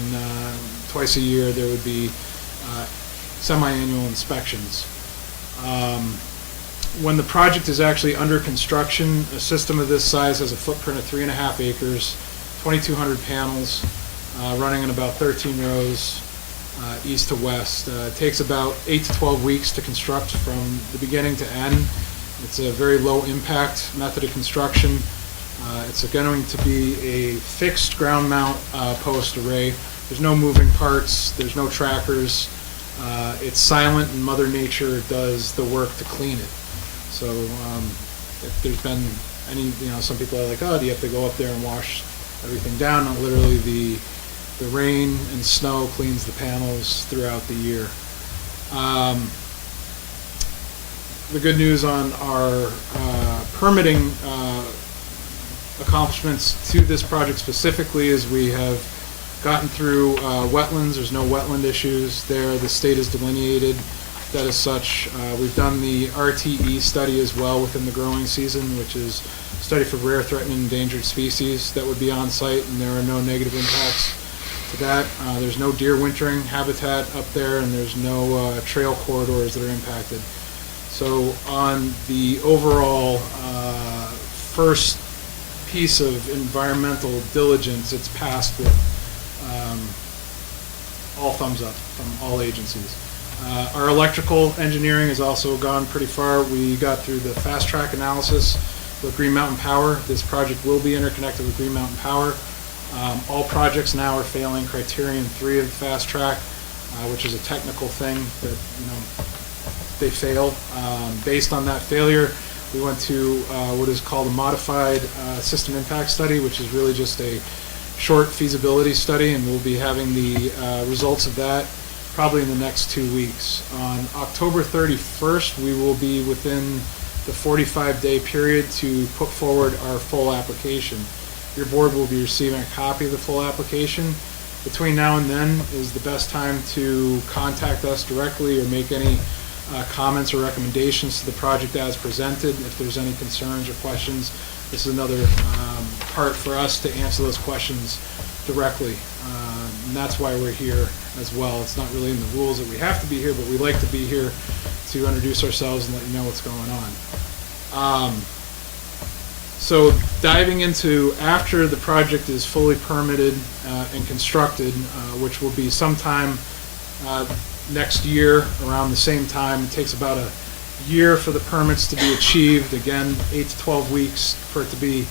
twice a year there would be semi-annual inspections. When the project is actually under construction, a system of this size has a footprint of 3.5 acres, 2,200 panels, running in about 13 rows, east to west. It takes about 8 to 12 weeks to construct from the beginning to end. It's a very low impact method of construction. It's going to be a fixed ground mount post array. There's no moving parts, there's no trackers. It's silent, and Mother Nature does the work to clean it. So if there's been any, some people are like, oh, do you have to go up there and wash everything down? No, literally the rain and snow cleans the panels throughout the year. The good news on our permitting accomplishments to this project specifically is we have gotten through wetlands. There's no wetland issues there. The state has delineated that as such. We've done the RTE study as well within the growing season, which is a study for rare, threatened, and endangered species that would be on site, and there are no negative impacts to that. There's no deer wintering habitat up there, and there's no trail corridors that are impacted. So on the overall first piece of environmental diligence, it's passed with all thumbs up from all agencies. Our electrical engineering has also gone pretty far. We got through the fast track analysis with Green Mountain Power. This project will be interconnected with Green Mountain Power. All projects now are failing criterion 3 of fast track, which is a technical thing that they fail. Based on that failure, We went to what is called a modified system impact study, which is really just a short feasibility study, and we'll be having the results of that probably in the next 2 weeks. On October 31st, we will be within the 45-day period to put forward our full application. Your board will be receiving a copy of the full application. Between now and then is the best time to contact us directly or make any comments or recommendations to the project as presented. If there's any concerns or questions, this is another part for us to answer those questions directly. And that's why we're here as well. It's not really in the rules that we have to be here, but we like to be here to introduce ourselves and let you know what's going on. So diving into after the project is fully permitted and constructed, which will be sometime next year around the same time. It takes about a year for the permits to be achieved. Again, 8 to 12 weeks for it to be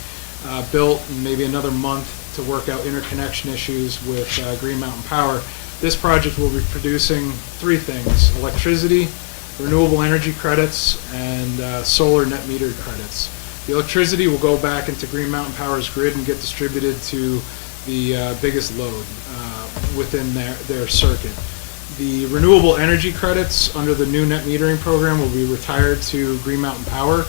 built, and maybe another month to work out interconnection issues with Green Mountain Power. This project will be producing 3 things: electricity, renewable energy credits, and solar net metered credits. The electricity will go back into Green Mountain Power's grid and get distributed to the biggest load within their circuit. The renewable energy credits under the new net metering program will be retired to Green Mountain Power,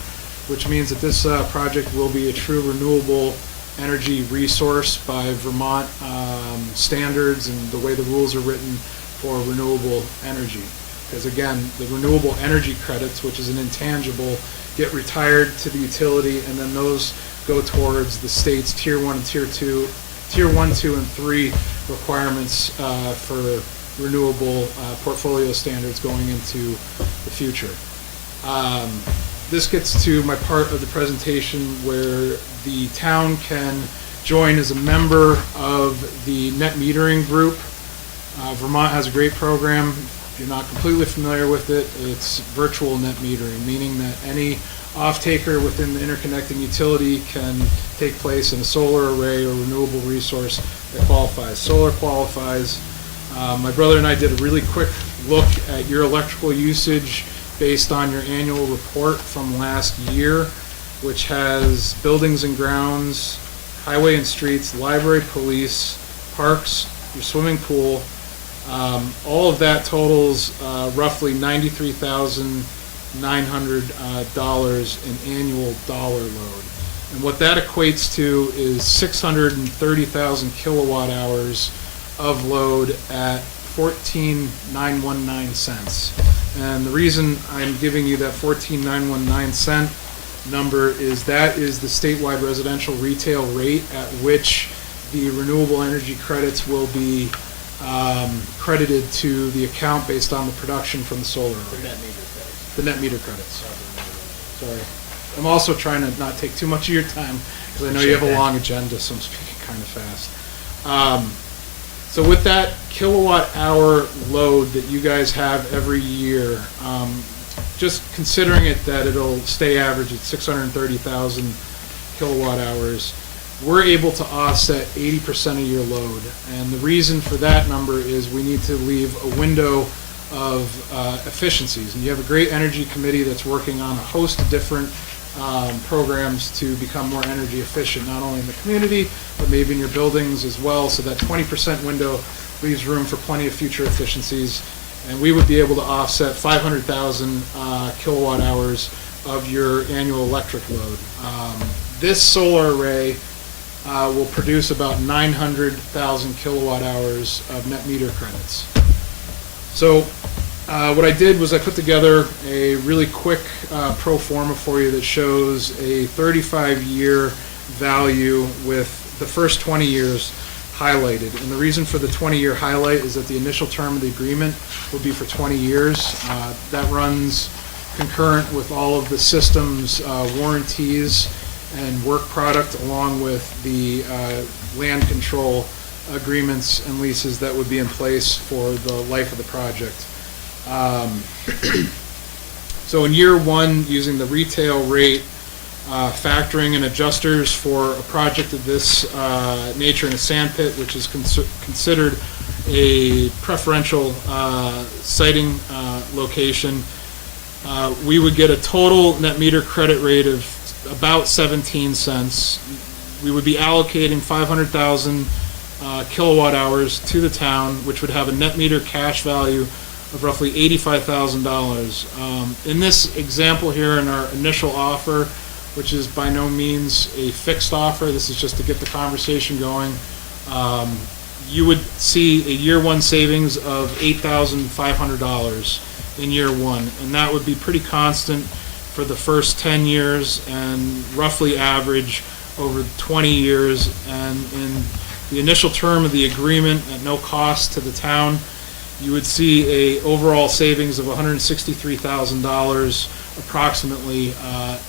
which means that this project will be a true renewable energy resource by Vermont standards and the way the rules are written for renewable energy. Because again, the renewable energy credits, which is an intangible, get retired to the utility, and then those go towards the state's tier 1, 2, and 3 requirements for renewable portfolio standards going into the future. This gets to my part of the presentation where the town can join as a member of the net metering group. Vermont has a great program. If you're not completely familiar with it, it's virtual net metering, meaning that any off-taker within the interconnecting utility can take place in a solar array or renewable resource that qualifies. Solar qualifies. My brother and I did a really quick look at your electrical usage based on your annual report from last year, which has buildings and grounds, highway and streets, library, police, parks, your swimming pool. All of that totals roughly $93,900 in annual dollar load. And what that equates to is 630,000 kilowatt hours of load at 14,919 cents. And the reason I'm giving you that 14,919 cent number is that is the statewide residential retail rate at which the renewable energy credits will be credited to the account based on the production from the solar array. The net meter credits. Sorry. I'm also trying to not take too much of your time because I know you have a long agenda, so I'm speaking kind of fast. So with that kilowatt hour load that you guys have every year, just considering it that it'll stay average at 630,000 kilowatt hours, we're able to offset 80% of your load. And the reason for that number is we need to leave a window of efficiencies. And you have a great energy committee that's working on a host of different programs to become more energy efficient, not only in the community, but maybe in your buildings as well. So that 20% window leaves room for plenty of future efficiencies. And we would be able to offset 500,000 kilowatt hours of your annual electric load. This solar array will produce about 900,000 kilowatt hours of net meter credits. So what I did was I put together a really quick pro forma for you that shows a 35-year value with the first 20 years highlighted. And the reason for the 20-year highlight is that the initial term of the agreement will be for 20 years. That runs concurrent with all of the system's warranties and work product, along with the land control agreements and leases that would be in place for the life of the project. So in year 1, using the retail rate, factoring in adjusters for a project of this nature in a sand pit, which is considered a preferential siting location, we would get a total net meter credit rate of about 17 cents. We would be allocating 500,000 kilowatt hours to the town, which would have a net meter cash value of roughly $85,000. In this example here, in our initial offer, which is by no means a fixed offer, this is just to get the conversation going, you would see a year one savings of $8,500 in year one, and that would be pretty constant for the first 10 years and roughly average over 20 years. And in the initial term of the agreement, at no cost to the town, you would see a overall savings of $163,000 approximately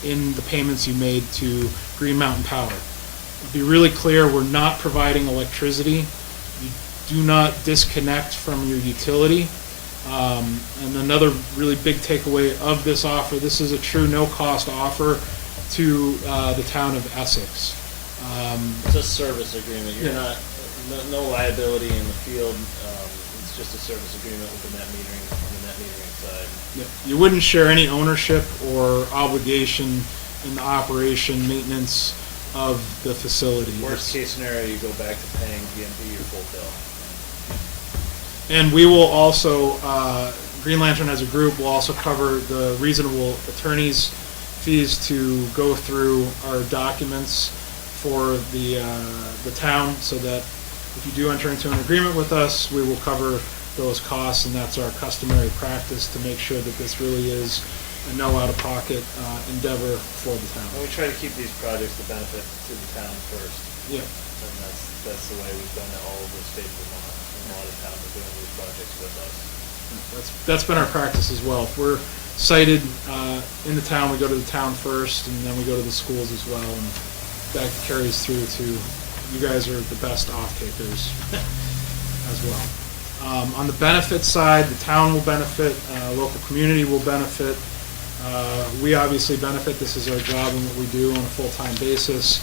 in the payments you made to Green Mountain Power. To be really clear, we're not providing electricity. You do not disconnect from your utility. And another really big takeaway of this offer, this is a true no-cost offer to the town of Essex. It's a service agreement. You're Yeah. not, no liability in the field. It's just a service agreement with the net metering, on the net metering side. You wouldn't share any ownership or obligation in the operation, maintenance of the facility. Worst case scenario, you go back to paying GMP your full bill. And we will also, Green Lantern as a group will also cover the reasonable attorney's fees to go through our documents for the town, so that if you do enter into an agreement with us, we will cover those costs, and that's our customary practice to make sure that this really is a no out-of-pocket endeavor for the town. And we try to keep these projects the benefit to the town first. Yeah. And that's the way we've done it all over the state of Vermont. And a lot of towns are doing these projects with us. That's been our practice as well. If we're cited in the town, we go to the town first, and then we go to the schools as well, and that carries through to you guys are the best off-takers as well. On the benefit side, the town will benefit, local community will benefit. We obviously benefit. This is our job and what we do on a full-time basis.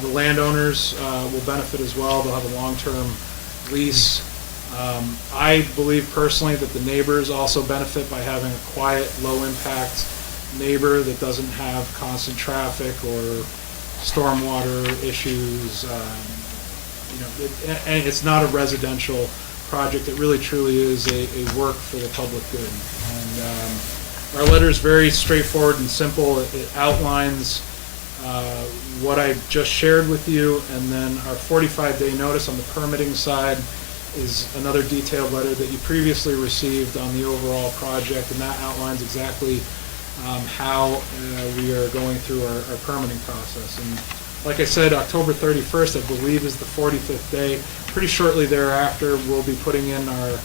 The landowners will benefit as well. They'll have a long-term lease. I believe personally that the neighbors also benefit by having a quiet, low-impact neighbor that doesn't have constant traffic or stormwater issues. And it's not a residential project. It really truly is a work for the public good. And our letter is very straightforward and simple. It outlines what I just shared with you, and then our 45-day notice on the permitting side is another detailed letter that you previously received on the overall project, and that outlines exactly how we are going through our permitting process. And like I said, October 31st, I believe, is the 45th day. Pretty shortly thereafter, we'll be putting in our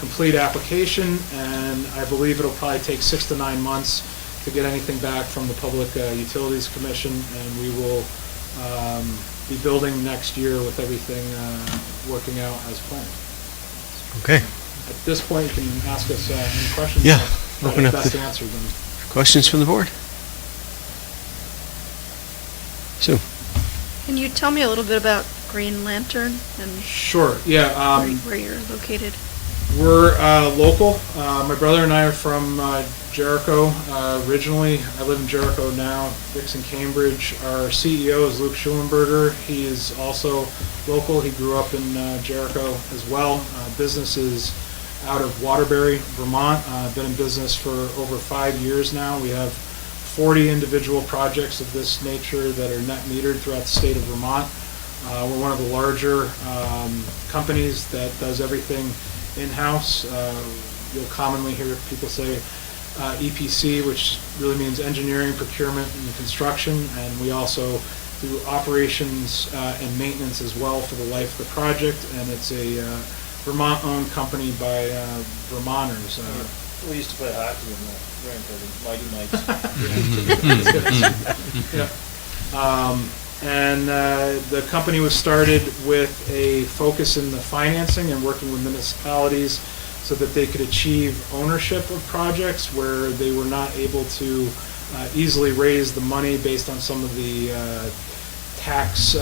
complete application, and I believe it'll probably take 6 to 9 months to get anything back from the Public Utilities Commission, and we will be building next year with everything working out as planned. Okay. At this point, you can ask us any questions. Yeah, I'll open try up my best the- to answer them. Questions from the board? Sue? Can you tell me a little bit about Green Lantern and Sure, yeah. where you're located? We're local. My brother and I are from Jericho originally. I live in Jericho now, Dixon, Cambridge. Our CEO is Luke Schulenberger. He is also local. He grew up in Jericho as well. Business is out of Waterbury, Vermont. Been in business for over 5 years now. We have 40 individual projects of this nature that are net metered throughout the state of Vermont. We're one of the larger companies that does everything in-house. You'll commonly hear people say EPC, which really means engineering, procurement, and construction, and we also do operations and maintenance as well for the life of the project, and it's a Vermont-owned company by Vermonters. We used to play hockey in the rink of the Mighty Mites. Yeah. And the company was started with a focus in the financing and working with municipalities so that they could achieve ownership of projects where they were not able to easily raise the money based on some of the tax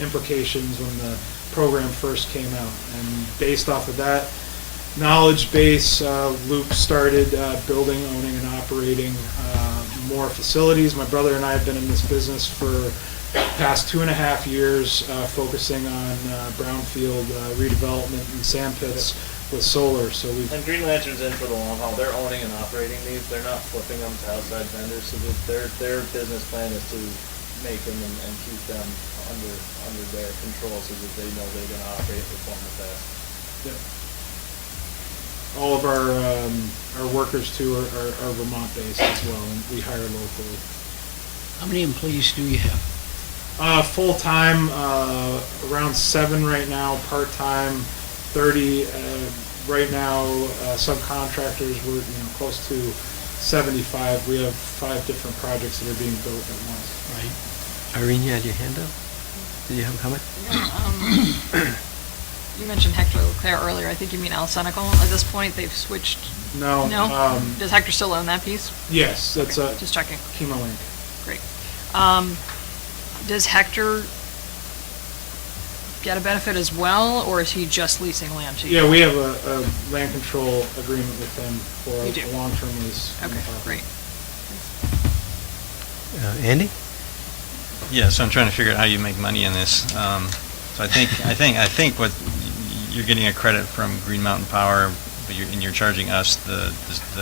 implications when the program first came out. And based off of that, knowledge base. Luke started building, owning, and operating more facilities. My brother and I have been in this business for the past 2.5 years, focusing on brownfield redevelopment and sand pits with solar. So we've And Green Lantern's in for the long haul. They're owning and operating these. They're not flipping them to outside vendors. So that their business plan is to make them and keep them under their control so that they know they're going to operate and perform the best. Yep. All of our workers too are Vermont based as well, and we hire locally. How many employees do you have? Full time, around 7 right now. Part time, 30 right now. Subcontractors, we're close to 75. We have 5 different projects that are being built at once. Right. Irene, you had your hand up? Did you have a comment? Yeah, you mentioned Hector Leclerc earlier. I think you mean Al Senecal. At this point, they've switched. No. No? Does Hector still own that piece? Yes, that's Okay, just checking. Chemo Link. Great. Does Hector get a benefit as well, or is he just leasing land to you? Yeah, we have a land control agreement with them for You do? a long-term lease. on the Okay, property. great. Andy? Yeah, so I'm trying to figure out how you make money in this. So I think what you're getting a credit from Green Mountain Power, but you're charging us the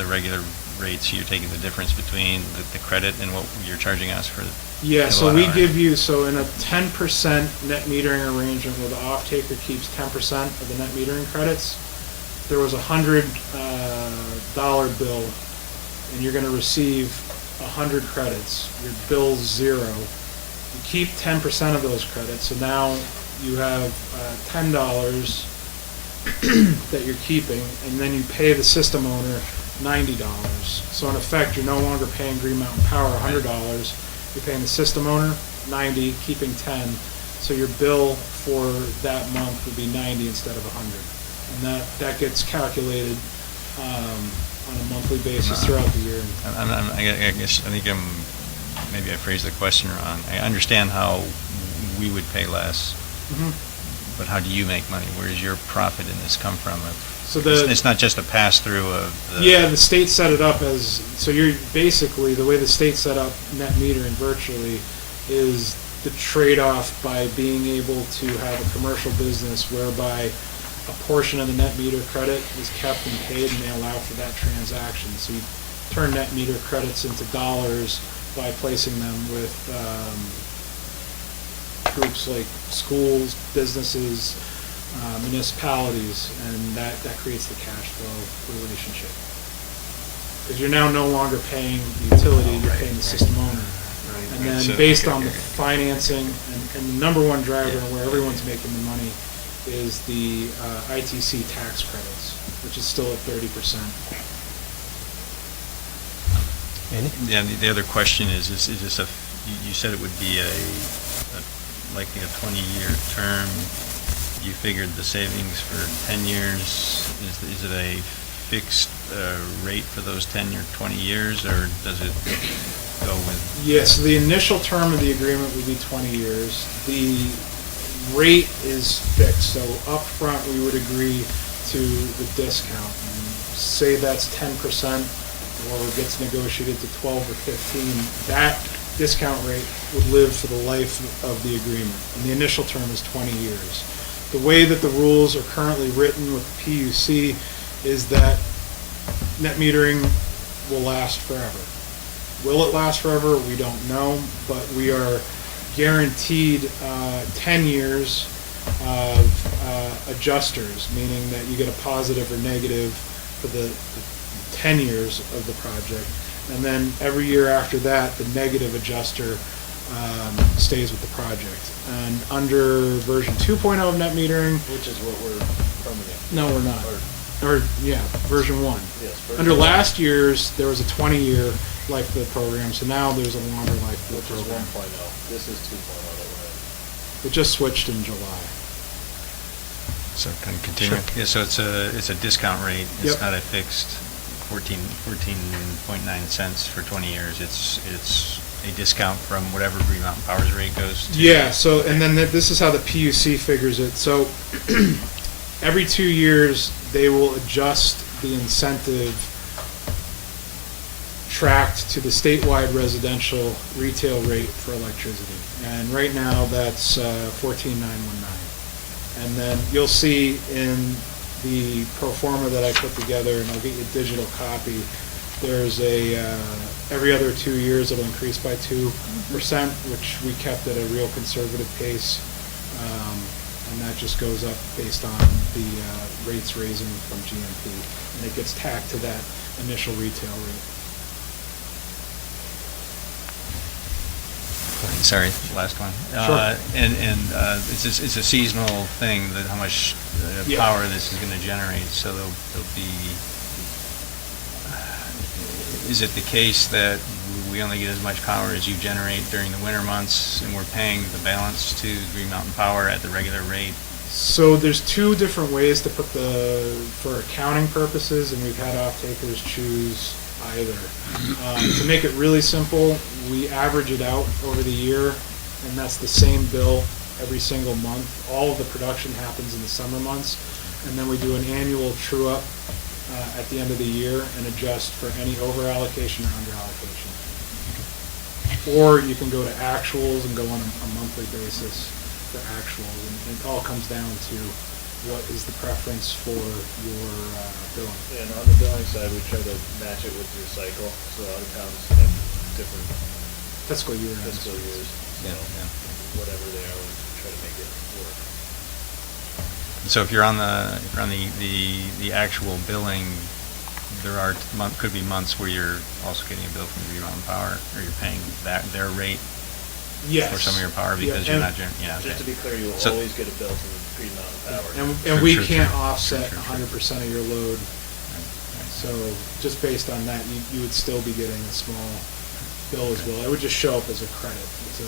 regular rates. You're taking the difference between the credit and what you're charging us for. Yeah, so we kilowatt hour. give you, in a 10% net metering arrangement where the off-taker keeps 10% of the net metering credits, there was $100 bill, and you're gonna receive 100 credits. Your bill's 0. You keep 10% of those credits, so now you have $10 that you're keeping, and then you pay the system owner $90. So in effect, you're no longer paying Green Mountain Power $100. You're paying the system owner $90, keeping 10. So your bill for that month would be 90 instead of 100, and that gets calculated on a monthly basis throughout the year. I guess maybe I phrased the question wrong. I understand how we would pay less, but how do you make money? Where does your profit in this come from? So It's not just a pass-through of the... Yeah, the state set it up as, so you're basically, the way the state set up net metering virtually is the trade-off by being able to have a commercial business whereby a portion of the net meter credit is kept and paid, and they allow for that transaction. So you turn net meter credits into dollars by placing them with groups like schools, businesses, municipalities, and that creates the cash flow relationship. Because you're now no longer paying the utility, you're paying the system owner. And then So- based okay, on the okay. financing, and the number one driver where everyone's making the money is the ITC tax credits, which is still at 30%. Andy? Yeah, the other question is this you said it would be likely a 20-year term. You figured the savings for 10 years. Is it a fixed rate for those 10 or 20 years, or does it go with? Yes, the initial term of the agreement would be 20 years. The rate is fixed, so up front we would agree to the discount. And say that's 10% or gets negotiated to 12 or 15, that discount rate would live for the life of the agreement. And the initial term is 20 years. The way that the rules are currently written with the PUC is that net metering will last forever. Will it last forever? We don't know, but we are guaranteed 10 years of adjusters, meaning that you get a positive or negative for the 10 years of the project. And then every year after that, the negative adjuster stays with the project. And under version 2.0 of net metering, Which is what we're permitting. no, we're not. Version 1. Yes, version Under 1. last year's, there was a 20-year life of the program, so now there's a longer life of Which the is program. 1.0. This is 2.0 that we're in. It just switched in July. So can I continue? Sure. Yeah, so it's a discount rate. It's Yep. not a fixed 14.9 cents for 20 years. It's a discount from whatever Green Mountain Power's rate goes to. Yeah, so, and then this is how the PUC figures it. So every 2 years, they will adjust the incentive tracked to the statewide residential retail rate for electricity. And right now, that's 14,919. And then you'll see in the pro forma that I put together, and I'll get you a digital copy, there's a, every other 2 years it'll increase by 2%, which we kept at a real conservative pace. And that just goes up based on the rates raising from GMP. And it gets tacked to that initial retail rate. Sorry, last one. Sure. It's a seasonal thing, that how much Yeah. power this is gonna generate, so there'll be, is it the case that we only get as much power as you generate during the winter months, and we're paying the balance to Green Mountain Power at the regular rate? So there's 2 different ways to put for accounting purposes, and we've had off-takers choose either. To make it really simple, we average it out over the year, and that's the same bill every single month. All of the production happens in the summer months, and then we do an annual true-up at the end of the year and adjust for any over-allocation or under-allocation. Or you can go to actuals and go on a monthly basis for actuals, and it all comes down to what is the preference for your billing. And on the billing side, we try to match it with your cycle, so a lot of towns have different Fiscal year. fiscal years, so whatever they are, we try to make it work. So if you're on the actual billing, there are could be months where you're also getting a bill from Green Mountain Power, or you're paying their rate Yes. for some of your power Yeah, because you're and- not Just to be clear, you will So- always get a bill from Green Mountain Power. And we Sure, can't sure. offset Sure, sure. 100% of your load, so just based on that, you would still be getting a small bill as well. It would just show up as a credit. It's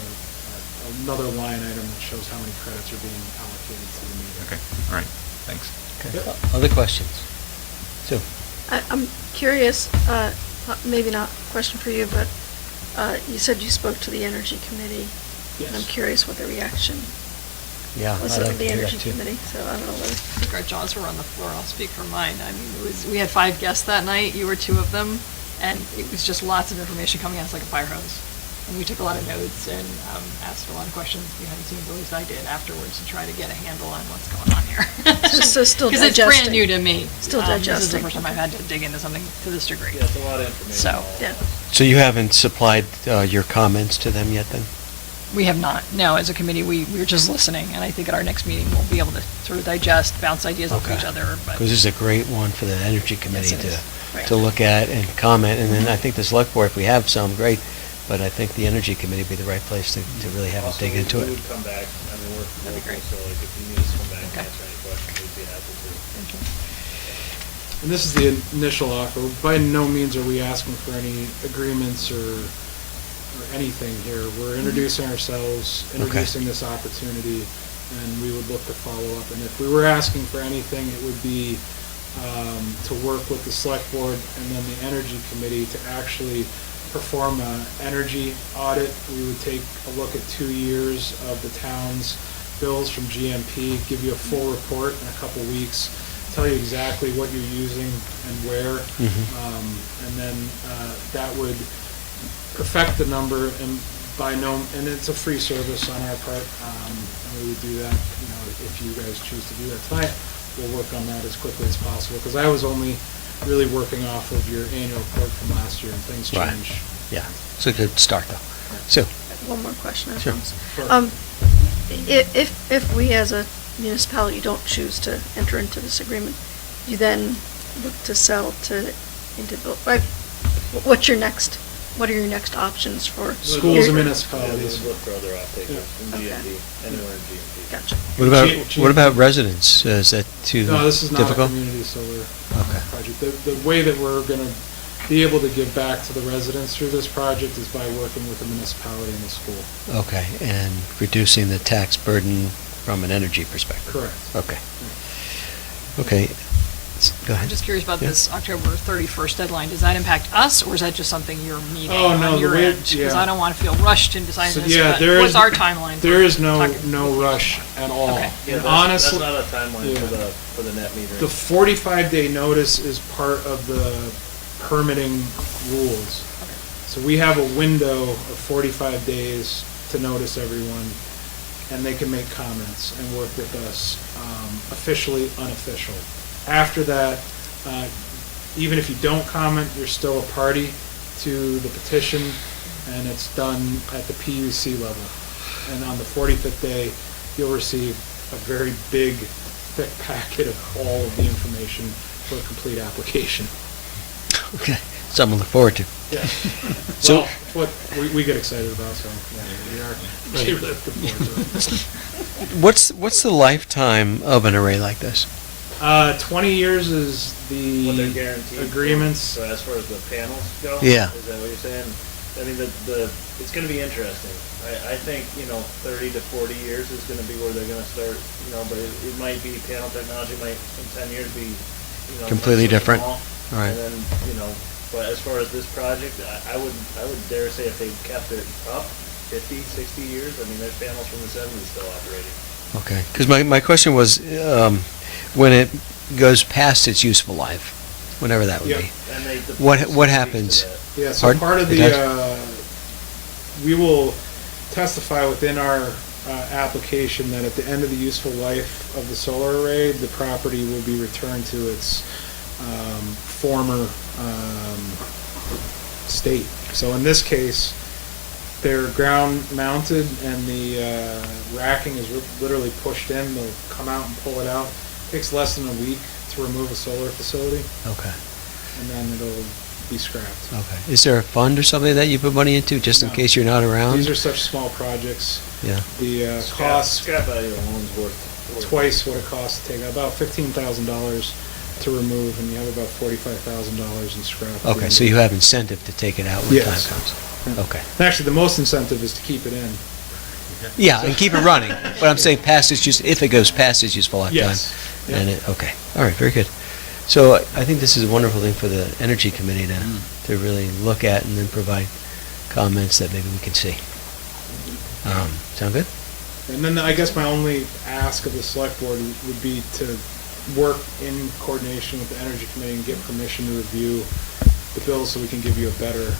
another line item that shows how many credits are being allocated to the meter. Okay, all right, thanks. Okay. Other questions? Sue? I'm curious, maybe not a question for you, but you said you spoke to the Energy Committee. And I'm Yes. curious what the reaction Yeah, was I'd of like to the hear Energy that too. Committee, so I don't know whether. I think our jaws were on the floor. I'll speak for mine. I mean, we had 5 guests that night. You were 2 of them, and it was just lots of information coming at us like a fire hose. And we took a lot of notes and asked a lot of questions behind the scenes, at least I did afterwards, to try to get a handle on what's going on here. So still Because it's brand digesting. new to me. Still This is the digesting. first time I've had to dig into something to this degree. Yeah, it's a lot of information. So, all at yeah. once. So you haven't supplied your comments to them yet then? We have not. No, as a committee, we're just listening, and I think at our next meeting, we'll be able to sort of digest, bounce ideas off Okay. each other, but. Because this is a great one for the Energy Committee it is. Right. to look at and comment, and then I think the Select Board, if we have some, great, but I think the Energy Committee would be the right place to really have Also, it dig into we it. would come back, I mean, we're That'd be local, great. so like if you need us to come back and Okay. answer any questions, we'd be happy to. Thank you. And this is the initial offer. By no means are we asking for any agreements or anything here. We're introducing ourselves, introducing this opportunity, and we would look to follow up. And if we were asking for anything, it would be to work with the Select Board and then the Energy Committee to actually perform an energy audit. We would take a look at 2 years of the town's bills from GMP, give you a full report in a couple weeks, tell you exactly what you're using and where. And then that would perfect the number, and and it's a free service on our part, and we would do that, if you guys choose to do that tonight, we'll work on that as quickly as possible, because I was only really working off of your annual report from last year, and things Right. change. Yeah, it's a good start though. Sue? One more question, I Sure. promise. Sure. If we as a municipality don't choose to enter into this agreement, you then look to sell what are your next options for? Schools your- and Yeah, municipalities. we'll look for other off-takers in Okay. GMP, anywhere in GMP. Gotcha. What about residents? Is that too No, this is not a difficult? community solar Okay. project. The way that we're gonna be able to give back to the residents through this project is by working with the municipality and the school. Okay, and reducing the tax burden from an energy perspective? Correct. Okay. Okay. Go I'm ahead. just curious about Yeah. this October 31st deadline. Does that impact us, or is that just something you're meeting Oh, no, on the your way- end? Because yeah. I don't want to feel rushed in deciding So, this, yeah, but there what's is- our timeline? There for is no talking- rush at all. Okay. Yeah, And that's honestly, not a timeline yeah. for the net metering. the 45-day notice is part of the permitting rules. So we have a window of 45 days to notice everyone, and they can make comments and work with us, officially, unofficial. After that, even if you don't comment, you're still a party to the petition, and it's done at the PUC level. And on the 45th day, you'll receive a very big, thick packet of all of the information for a complete application. Okay, something to look forward to. Yeah. So- Well, it's what we get excited about, so, yeah, we are. Right. We're looking forward to it. What's the lifetime of an array like this? 20 years is What they're the guaranteed. agreements. So as far as the panels go? Yeah. Is that what you're saying? I mean, it's gonna be interesting. I think, 30 to 40 years is gonna be where they're gonna start, but it might be, panel technology might in 10 years be, Completely so different. small. All right. And then, but as far as this project, I would dare say if they kept it up 50, 60 years, I mean, there's panels from the 70s still operating. Okay, because my question was, when it goes past its useful life, whenever that would Yep. be, And the what speaks to happens? that. Yeah, so Pardon? part of It the, does? we will testify within our application that at the end of the useful life of the solar array, the property will be returned to its former state. So in this case, they're ground mounted and the racking is literally pushed in. They'll come out and pull it out. Takes less than a week to remove a solar facility, Okay, and then it'll be scrapped. okay. Is there a fund or something that you put money into, just in No. case you're not around? These are such small projects. Yeah, The Scrap- cost, Scrap value alone's worth. twice what it costs to take, about $15,000 to remove, and you have about $45,000 in scrap. okay, so you have incentive to take it out when time Yes. comes. Okay. And actually, the most incentive is to keep it in. Yeah, and keep it running, but I'm saying past its use, if it goes past its useful lifetime. Yes. And it, okay, all right, very good. So I think this is a wonderful thing for the Energy Committee to really look at and then provide comments that maybe we can see. Sound good? And then I guess my only ask of the select board would be to work in coordination with the energy committee and get permission to review the bills so we can give you a better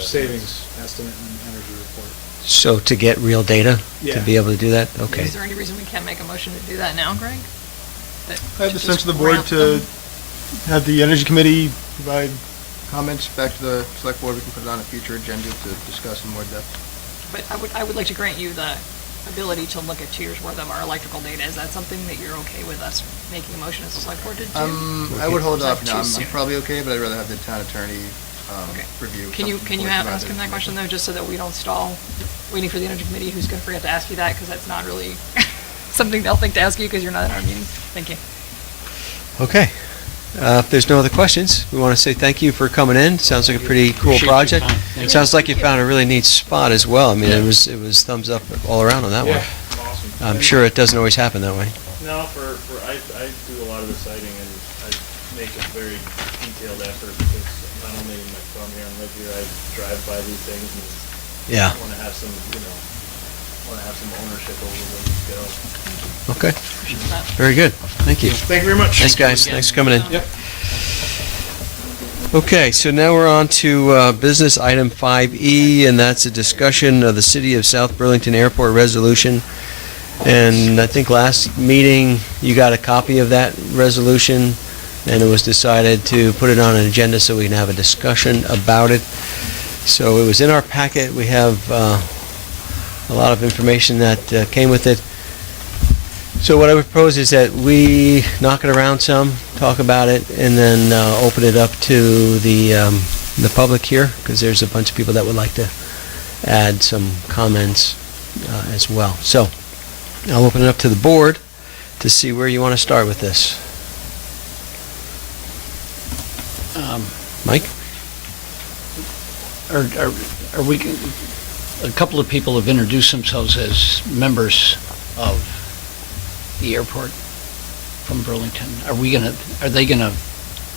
savings estimate and energy report. So to get real data, to Yeah. be able to do that? Okay. Is there any reason we can't make a motion to do that now, Greg? That- I have the just sense of the board grant to them? have the Energy Committee provide comments back to the select board. We can put it on a future agenda to discuss in more depth. But I would like to grant you the ability to look at 2 years' worth of our electrical data. Is that something that you're okay with us making a motion as a select board to do? I would hold Or is off that now. too I'm soon? probably okay, but I'd rather have the town attorney Okay. review. Can you something before we provide ask him that question information. though, just so that we don't stall waiting for the energy committee who's gonna forget to ask you that, because that's not really something they'll think to ask you because you're not in our meeting. Thank you. Okay. If there's no other questions, we want to say thank you for coming in. Sounds like a pretty cool Appreciate your project. time. Thank you. Sounds like you found a really neat spot as well. I mean, it was thumbs up all around on that one. Yeah. Awesome. I'm sure it doesn't always happen that way. No, I do a lot of the siting and I make a very detailed effort because not only am I from here and live here, I drive by these things and Yeah. want to have some, ownership over where these go. Okay. Appreciate that. Very good. Thank you. Thank you very much. Thanks, guys. Thanks for coming in. Yep. Okay, so now we're on to business item 5E, and that's a discussion of the City of South Burlington Airport resolution. And I think last meeting, you got a copy of that resolution, and it was decided to put it on an agenda so we can have a discussion about it. So it was in our packet. We have a lot of information that came with it. So what I would propose is that we knock it around some, talk about it, and then open it up to the public here, because there's a bunch of people that would like to add some comments as well. So I'll open it up to the board to see where you want to start with this. Mike? Are we, a couple of people have introduced themselves as members of the airport. from Burlington, are they gonna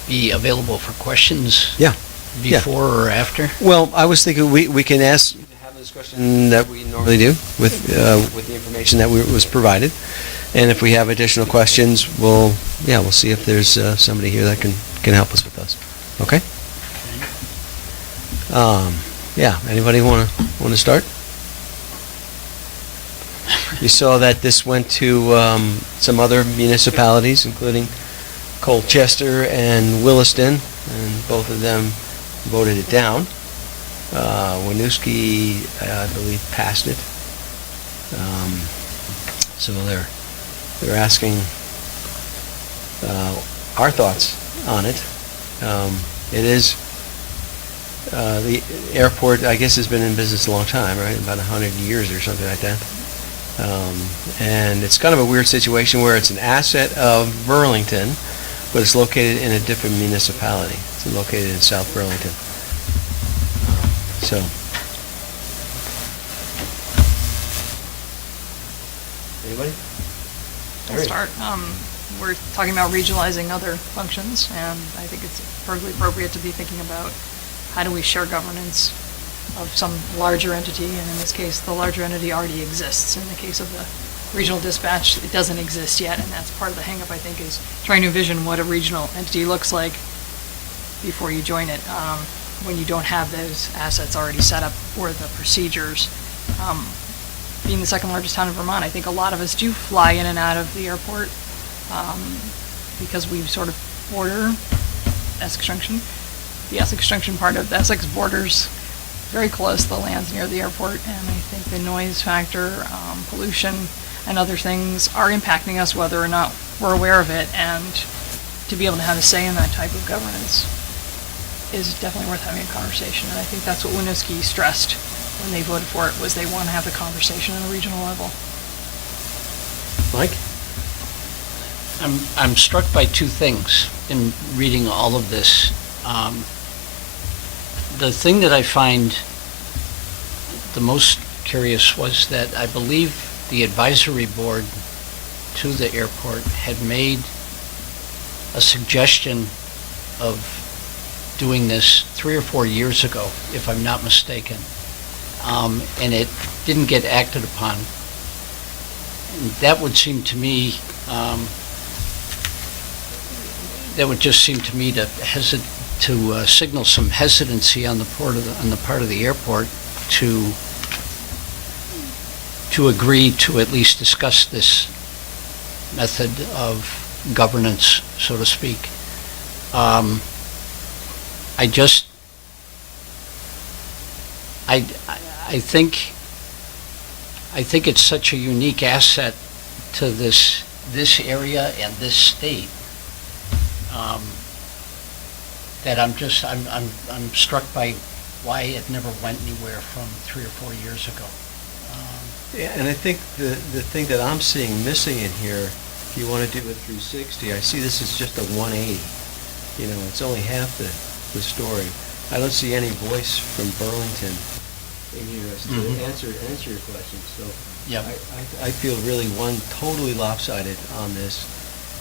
be available for questions? Yeah. Yeah. Before or after? Well, I was thinking we can have a discussion that we normally do with the information that was provided. And if we have additional questions, we'll see if there's somebody here that can help us with those. Okay? Anybody want to start? You saw that this went to some other municipalities, including Colchester and Williston, and both of them voted it down. Winooski, I believe, passed it. So they're asking our thoughts on it. It is the airport, I guess, has been in business a long time, right? About 100 years or something like that. And it's kind of a weird situation where it's an asset of Burlington, but it's located in a different municipality. It's located in South Burlington. Anybody? I'll start. We're talking about regionalizing other functions, and I think it's perfectly appropriate to be thinking about how do we share governance of some larger entity, and in this case, the larger entity already exists. In the case of the regional dispatch, it doesn't exist yet, and that's part of the hang-up, I think, is trying to envision what a regional entity looks like before you join it, when you don't have those assets already set up or the procedures. Being the second largest town in Vermont, I think a lot of us do fly in and out of the airport because we sort of border Essex Junction. The Essex Junction part of the Essex borders very close, the land's near the airport, and I think the noise factor, pollution, and other things are impacting us whether or not we're aware of it, and to be able to have a say in that type of governance is definitely worth having a conversation, and I think that's what Winooski stressed when they voted for it, was they want to have the conversation on a regional level. Mike? I'm struck by two things in reading all of this. The thing that I find the most curious was that I believe the advisory board to the airport had made a suggestion of doing this 3 or 4 years ago, if I'm not mistaken, and it didn't get acted upon. And that would seem to me, that would just seem to me to signal some hesitancy on the part of the airport to agree to at least discuss this method of governance, so to speak. I think it's such a unique asset to this area and this state that I'm struck by why it never went anywhere from 3 or 4 years ago. Yeah, and I think the thing that I'm seeing missing in here, if you want to do a 360, I see this as just a 180. It's only half the story. I don't see any voice from Burlington in here to answer your question. So Yep. I feel really totally lopsided on this,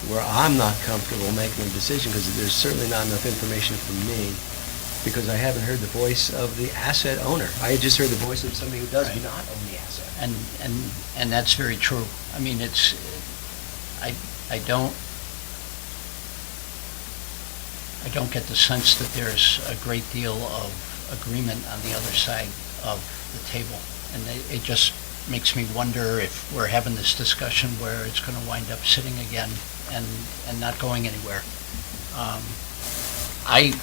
where I'm not comfortable making a decision because there's certainly not enough information for me, because I haven't heard the voice of the asset owner. I just heard the voice of somebody who does not own the asset. And that's very true. I mean, I don't get the sense that there's a great deal of agreement on the other side of the table. And it just makes me wonder if we're having this discussion where it's going to wind up sitting again and not going anywhere. I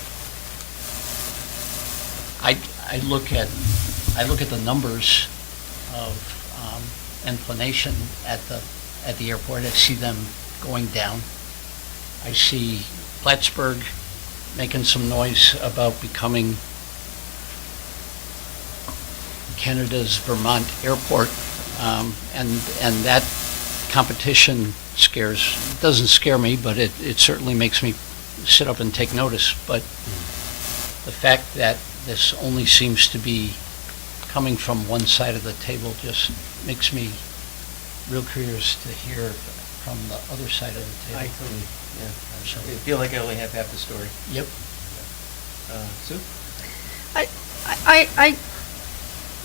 look at the numbers of inclination at the airport. I see them going down. I see Plattsburgh making some noise about becoming Canada's Vermont airport, and that competition doesn't scare me, but it certainly makes me sit up and take notice. But the fact that this only seems to be coming from one side of the table just makes me real curious to hear from the other side of the table. I totally, yeah. So- I feel like I only have half the story. Yep. Sue?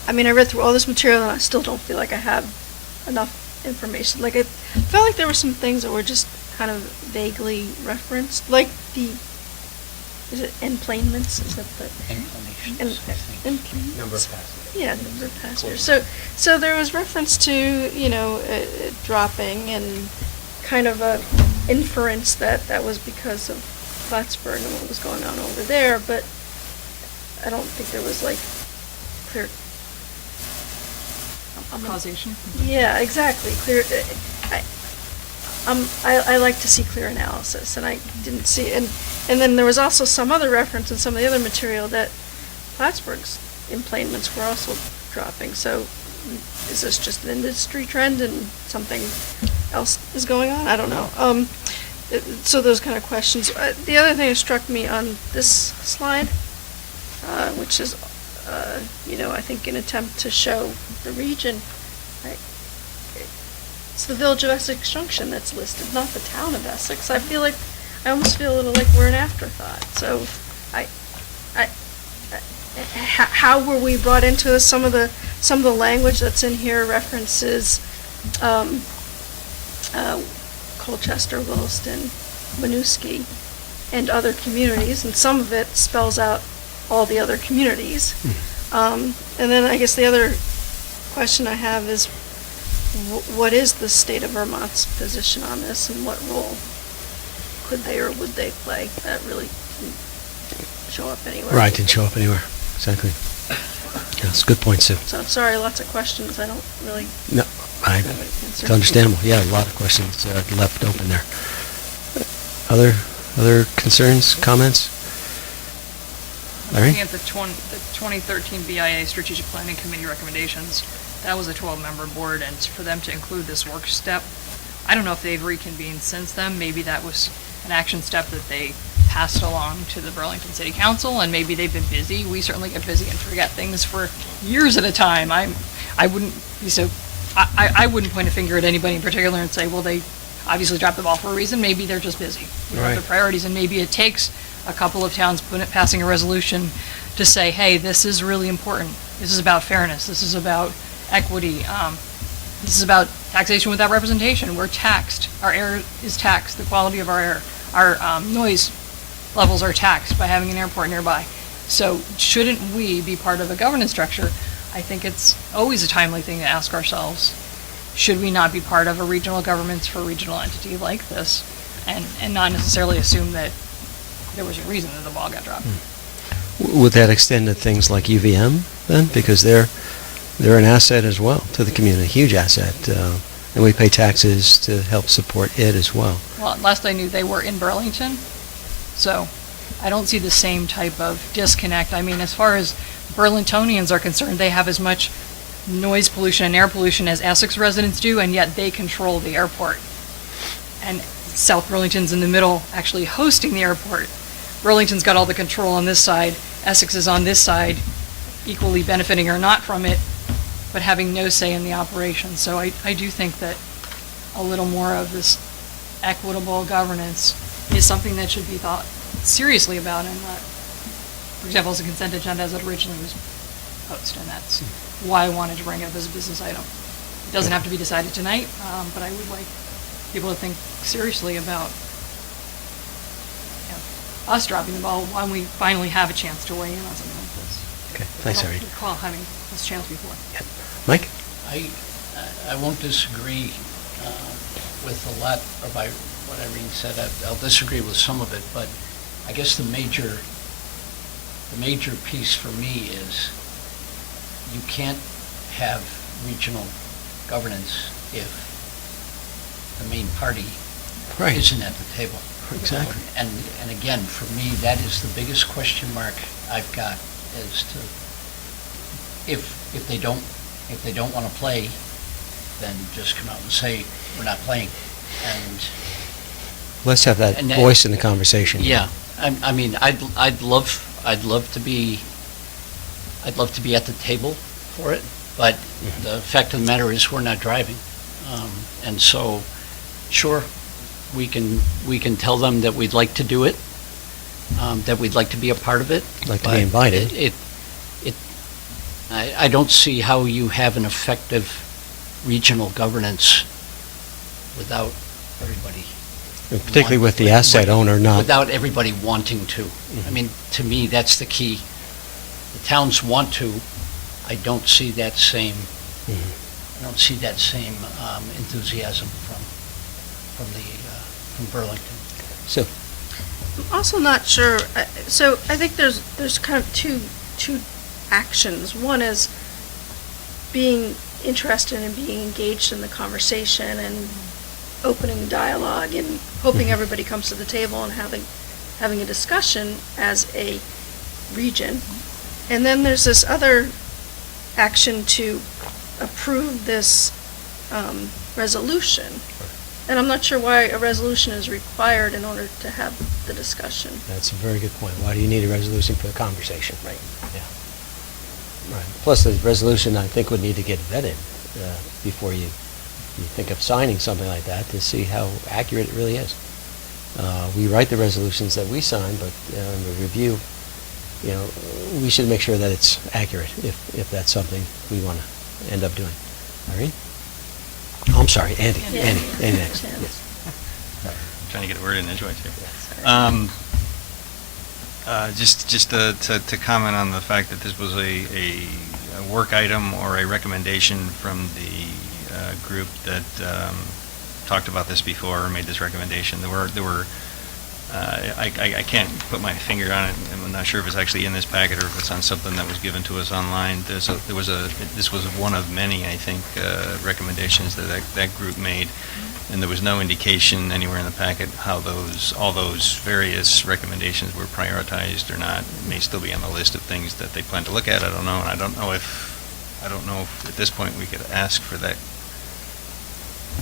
I mean, I read through all this material and I still don't feel like I have enough information. Like, I felt like there were some things that were just kind of vaguely referenced, like is it emplanements? Is that the? Inclinations, I think. Emplanements? Number of passengers. Yeah, number of passengers. So there was reference to, dropping and kind of a inference that was because of Plattsburgh and what was going on over there, but I don't think there was like clear. Causation? Yeah, exactly. Clear. I like to see clear analysis, and I didn't see. And then there was also some other reference in some of the other material that Plattsburgh's emplanements were also dropping. So is this just an industry trend and something else is going on? I don't know. So those kind of questions. The other thing that struck me on this slide, which is, I think an attempt to show the region, right? It's the village of Essex Junction that's listed, not the town of Essex. I almost feel a little like we're an afterthought. So, how were we brought into this? Some of the language that's in here references Colchester, Williston, Winooski, and other communities, and some of it spells out all the other communities. And then I guess the other question I have is, what is the state of Vermont's position on this, and what role could they or would they play? That really didn't show up anywhere. Right, didn't show up anywhere. Exactly. Yeah, that's a good point, Sue. So I'm sorry, lots of questions. I don't really No, have an answer. it's understandable. Yeah, a lot of questions left open there. Other concerns, comments? I'm Larry? looking at the 2013 BIA Strategic Planning Committee recommendations. That was a 12-member board, and for them to include this work step, I don't know if they've reconvened since then. Maybe that was an action step that they passed along to the Burlington City Council, and maybe they've been busy. We certainly get busy and forget things for years at a time. I wouldn't be so, I wouldn't point a finger at anybody in particular and say, well, they obviously dropped the ball for a reason. Maybe they're just busy with Right. other priorities, and maybe it takes a couple of towns passing a resolution to say, hey, this is really important. This is about fairness. This is about equity. This is about taxation without representation. We're taxed. Our air is taxed. The quality of our air, our noise levels are taxed by having an airport nearby. So shouldn't we be part of a governance structure? I think it's always a timely thing to ask ourselves, should we not be part of a regional governments for a regional entity like this, and not necessarily assume that there was a reason that the ball got dropped. Would that extend to things like UVM then? Because they're an asset as well to the community, huge asset. And we pay taxes to help support it as well. Well, last I knew, they were in Burlington, so I don't see the same type of disconnect. I mean, as far as Burlingtonians are concerned, they have as much noise pollution and air pollution as Essex residents do, and yet they control the airport. And South Burlington's in the middle, actually hosting the airport. Burlington's got all the control on this side, Essex is on this side, equally benefiting or not from it, but having no say in the operation. So I do think that a little more of this equitable governance is something that should be thought seriously about, and not, for example, as a consent agenda as it originally was posted, and that's why I wanted to bring it up as a business item. It doesn't have to be decided tonight, but I would like people to think seriously about us dropping the ball when we finally have a chance to weigh in on something like this. Okay, thanks, I Irene. don't recall having this chance before. Mike? I won't disagree with a lot of what Irene said. I'll disagree with some of it, but I guess the major piece for me is you can't have regional governance if the main party Right. isn't at the table. Exactly. And again, for me, that is the biggest question mark I've got, as to if they don't want to play, then just come out and say, we're not playing. And Let's have that And that- voice in the conversation. yeah, I mean, I'd love to be at the table for it, but the fact of the matter is, we're not driving. And so Sure. we can tell them that we'd like to do it, that we'd like to be a part of it. Like to be but invited. I don't see how you have an effective regional governance without everybody. Particularly with the asset owner not. Without everybody wanting to. I mean, to me, that's the key. The towns want to. I don't see that same, I don't see that same enthusiasm from Burlington. So, I'm also not sure, so I think there's kind of two actions. One is being interested and being engaged in the conversation and opening dialogue and hoping everybody comes to the table and having a discussion as a region. And then there's this other action to approve this resolution. And I'm not sure why a resolution is required in order to have the discussion. that's a very good point. Why do you need a resolution for the conversation? Right. Yeah. Right. Plus, the resolution, I think, would need to get vetted before you think of signing something like that to see how accurate it really is. We write the resolutions that we sign, but in the review, we should make sure that it's accurate if that's something we want to end up doing. All right? Oh, I'm sorry, Andy. Yeah. Andy next. Yeah. Yes. Trying to get a word in edgewise here. Sorry. Just to comment on the fact that this was a work item or a recommendation from the group that talked about this before or made this recommendation. There were I can't put my finger on it. I'm not sure if it's actually in this packet or if it's on something that was given to us online. This was one of many, I think, recommendations that group made, and there was no indication anywhere in the packet how all those various recommendations were prioritized or not. It may still be on the list of things that they plan to look at. I don't know, and I don't know if at this point we could ask for that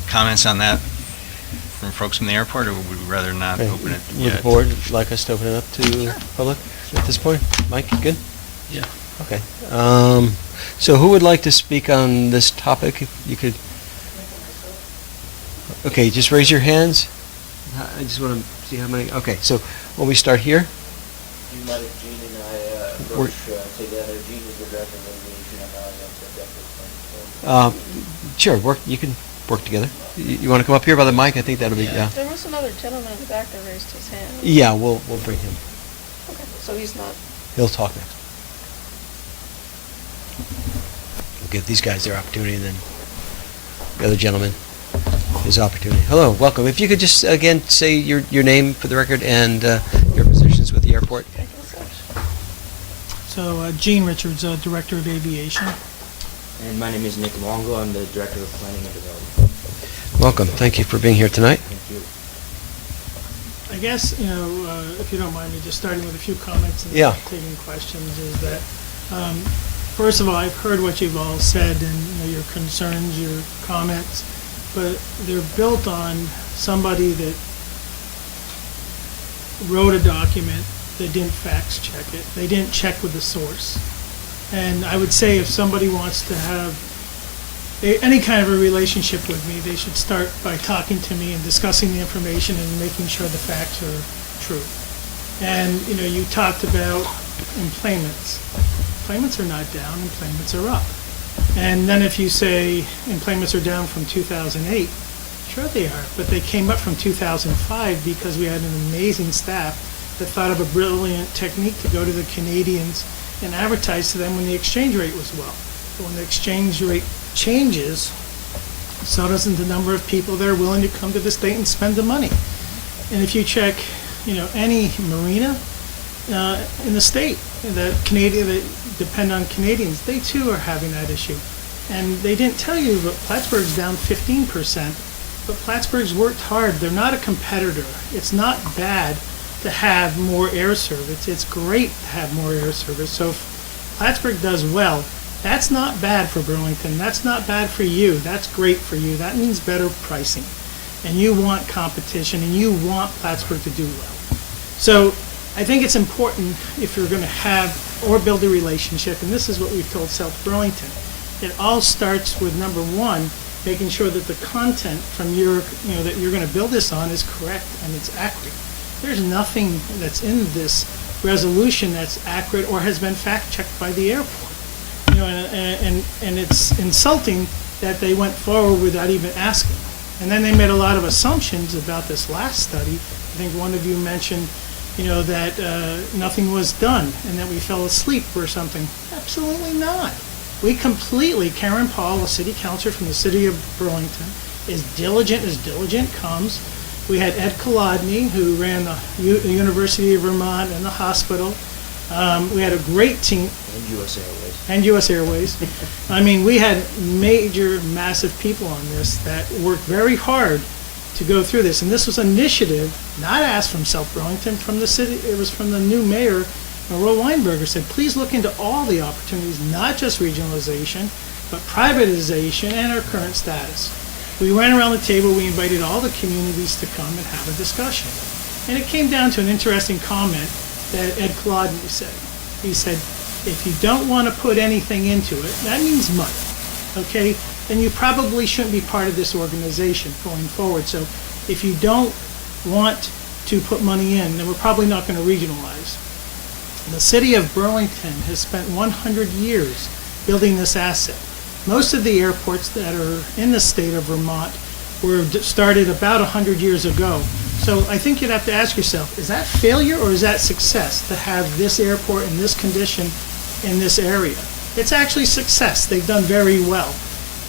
comments on that from folks from the airport, or would we rather not Okay. open it Would yet? the board like us to open it up to public at this point? Mike, good? Yeah. Okay. So who would like to speak on this topic? If you could. Okay, just raise your hands. I just want to see how many. Okay, so when we start here. Do you mind if Gene and I approach together? Gene is the director of aviation, and I am the deputy. Sure, you can work together. You want to come up here by the mic? I think that'll be, yeah. There was another gentleman in the back that raised his hand. Yeah, we'll bring him. Okay, so he's not. He'll talk next. We'll give these guys their opportunity, and then the other gentleman his opportunity. Hello, welcome. If you could just, again, say your name for the record and your positions with the airport. So, Gene Richards, Director of Aviation. And my name is Nick Longo. I'm the Director of Planning and Development. Welcome. Thank you for being here tonight. Thank you. I guess, if you don't mind me just starting with a few comments and Yeah. taking questions, is that, first of all, I've heard what you've all said and your concerns, your comments, but they're built on somebody that wrote a document. They didn't fax check it. They didn't check with the source. And I would say if somebody wants to have any kind of a relationship with me, they should start by talking to me and discussing the information and making sure the facts are true. And, you talked about employments. Employments are not down, employments are up. And then if you say employments are down from 2008, sure they are, but they came up from 2005 because we had an amazing staff that thought of a brilliant technique to go to the Canadians and advertise to them when the exchange rate was low. But when the exchange rate changes, so doesn't the number of people that are willing to come to the state and spend the money. And if you check, any marina in the state that depend on Canadians, they too are having that issue. And they didn't tell you, but Plattsburgh's down 15%. But Plattsburgh's worked hard. They're not a competitor. It's not bad to have more air service. It's great to have more air service. So if Plattsburgh does well, that's not bad for Burlington. That's not bad for you. That's great for you. That means better pricing. And you want competition, and you want Plattsburgh to do well. So I think it's important if you're going to have or build a relationship, and this is what we've told South Burlington. It all starts with, number one, making sure that the content from that you're going to build this on is correct and it's accurate. There's nothing that's in this resolution that's accurate or has been fact-checked by the airport. And it's insulting that they went forward without even asking. And then they made a lot of assumptions about this last study. I think one of you mentioned, that nothing was done and that we fell asleep or something. Absolutely not. We completely, Karen Paul, a city councilor from the city of Burlington, is diligent as diligent comes. We had Ed Kolodny, who ran the University of Vermont and the hospital. We had a great team. And U.S. Airways. And U.S. Airways. I mean, we had major, massive people on this that worked very hard to go through this. And this was an initiative, not asked from South Burlington, from the city. It was from the new mayor, Roy Weinberger, said, please look into all the opportunities, not just regionalization, but privatization and our current status. We went around the table, we invited all the communities to come and have a discussion. And it came down to an interesting comment that Ed Kolodny said. He said, if you don't want to put anything into it, that means money, okay? Then you probably shouldn't be part of this organization going forward. So if you don't want to put money in, then we're probably not going to regionalize. The city of Burlington has spent 100 years building this asset. Most of the airports that are in the state of Vermont were started about 100 years ago. So I think you'd have to ask yourself, is that failure or is that success to have this airport in this condition in this area? It's actually success. They've done very well.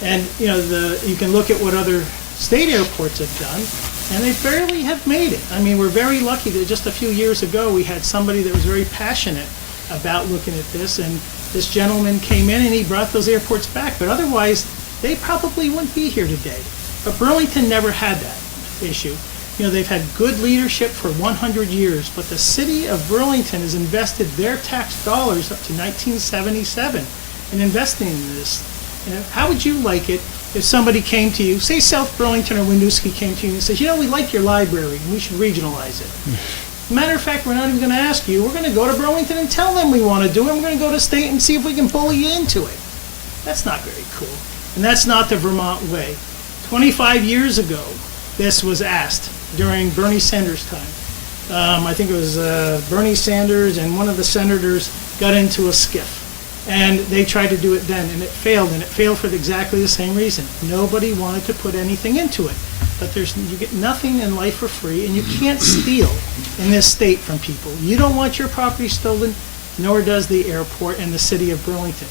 And you can look at what other state airports have done, and they barely have made it. I mean, we're very lucky that just a few years ago we had somebody that was very passionate about looking at this, and this gentleman came in and he brought those airports back. But otherwise, they probably wouldn't be here today. But Burlington never had that issue. They've had good leadership for 100 years, but the city of Burlington has invested their tax dollars up to 1977 in investing in this. How would you like it if somebody came to you, say South Burlington or Winooski came to you and says, we like your library and we should regionalize it. Matter of fact, we're not even going to ask you. We're going to go to Burlington and tell them we want to do it. We're going to go to state and see if we can bully you into it. That's not very cool. And that's not the Vermont way. 25 years ago, this was asked during Bernie Sanders' time. I think it was Bernie Sanders and one of the senators got into a skiff. And they tried to do it then, and it failed for exactly the same reason. Nobody wanted to put anything into it. But you get nothing in life for free, and you can't steal in this state from people. You don't want your property stolen, nor does the airport and the city of Burlington.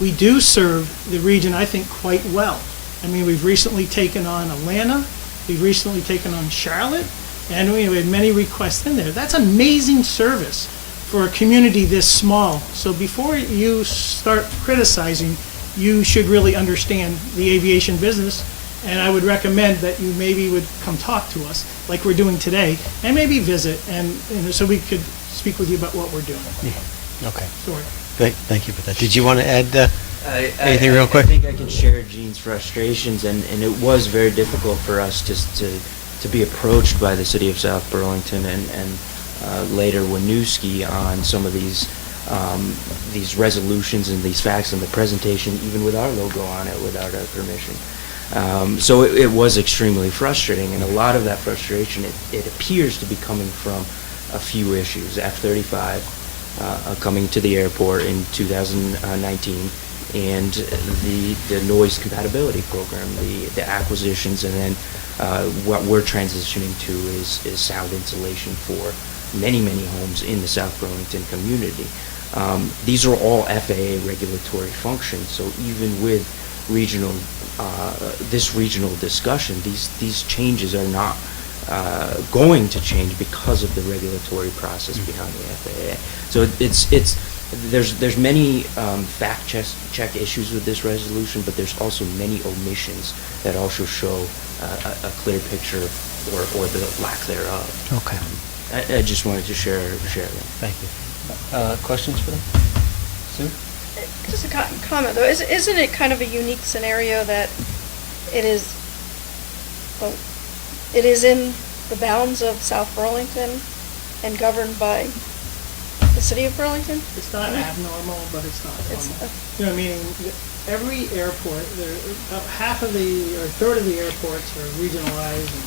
We do serve the region, I think, quite well. I mean, we've recently taken on Atlanta, we've recently taken on Charlotte, and we had many requests in there. That's amazing service for a community this small. So before you start criticizing, you should really understand the aviation business, and I would recommend that you maybe would come talk to us, like we're doing today, and maybe visit, and so we could speak with you about what we're doing. Okay. Sorry. Great, thank you for that. Did you want to add anything real quick? I think I can share Gene's frustrations, and it was very difficult for us to be approached by the city of South Burlington and later Winooski on some of these resolutions and these facts and the presentation, even with our logo on it, without our permission. So it was extremely frustrating, and a lot of that frustration, it appears to be coming from a few issues. F-35 coming to the airport in 2019, and the noise compatibility program, the acquisitions, and then what we're transitioning to is sound insulation for many homes in the South Burlington community. These are all FAA regulatory functions, so even with this regional discussion, these changes are not going to change because of the regulatory process behind the FAA. So there's many fact check issues with this resolution, but there's also many omissions that also show a clear picture or the lack thereof. Okay. I just wanted to share that. Thank you. Questions for them? Sue? Just a comment, though. Isn't it kind of a unique scenario that it is in the bounds of South Burlington and governed by the city of Burlington? It's not abnormal, but it's not normal. Meaning every airport, about half of or a third of the airports are regionalized, and,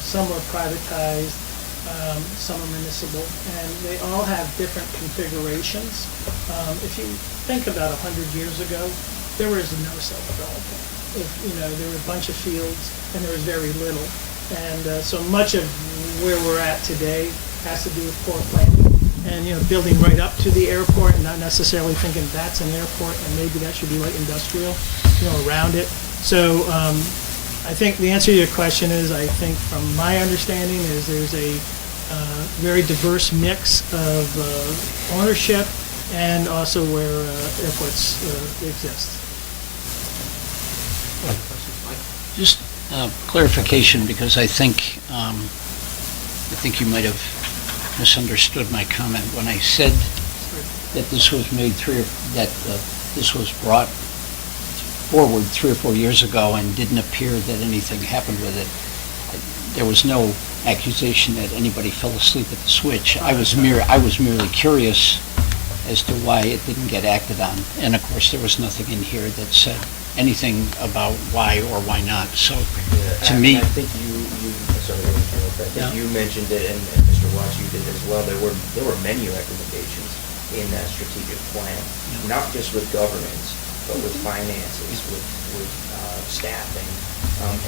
some are privatized, some are municipal, and they all have different configurations. If you think about 100 years ago, there was no self-development. There were a bunch of fields, and there was very little. And so much of where we're at today has to do with poor planning and, building right up to the airport and not necessarily thinking that's an airport and maybe that should be like industrial, around it. So I think the answer to your question is, I think from my understanding is there's a very diverse mix of ownership and also where airports exist. Just clarification, because I think you might have misunderstood my comment when I said that this was made this was brought forward 3 or 4 years ago and didn't appear that anything happened with it. There was no accusation that anybody fell asleep at the switch. I was merely curious as to why it didn't get acted on. And of course, there was nothing in here that said anything about why or why not. So to me, I think sorry to interrupt, I think you mentioned it, and Mr. Watts, you did as well. There were many recommendations in that strategic plan, not just with governance, but with finances, with staffing,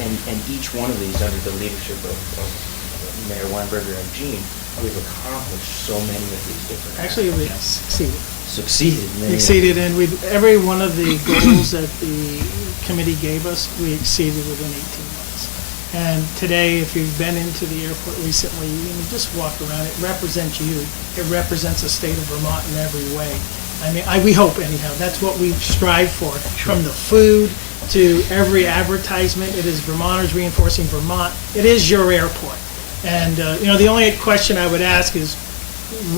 and each one of these under the leadership of Mayor Weinberger and Jean, we've accomplished so many of these different. Actually, we succeeded, and every one of the goals that the committee gave us, we exceeded within 18 months. And today, if you've been into the airport recently, you can just walk around. It represents you. It represents the state of Vermont in every way. I mean, we hope anyhow. That's what we strive for. Sure. From the food to every advertisement, it is Vermonters reinforcing Vermont. It is your airport. And, the only question I would ask is,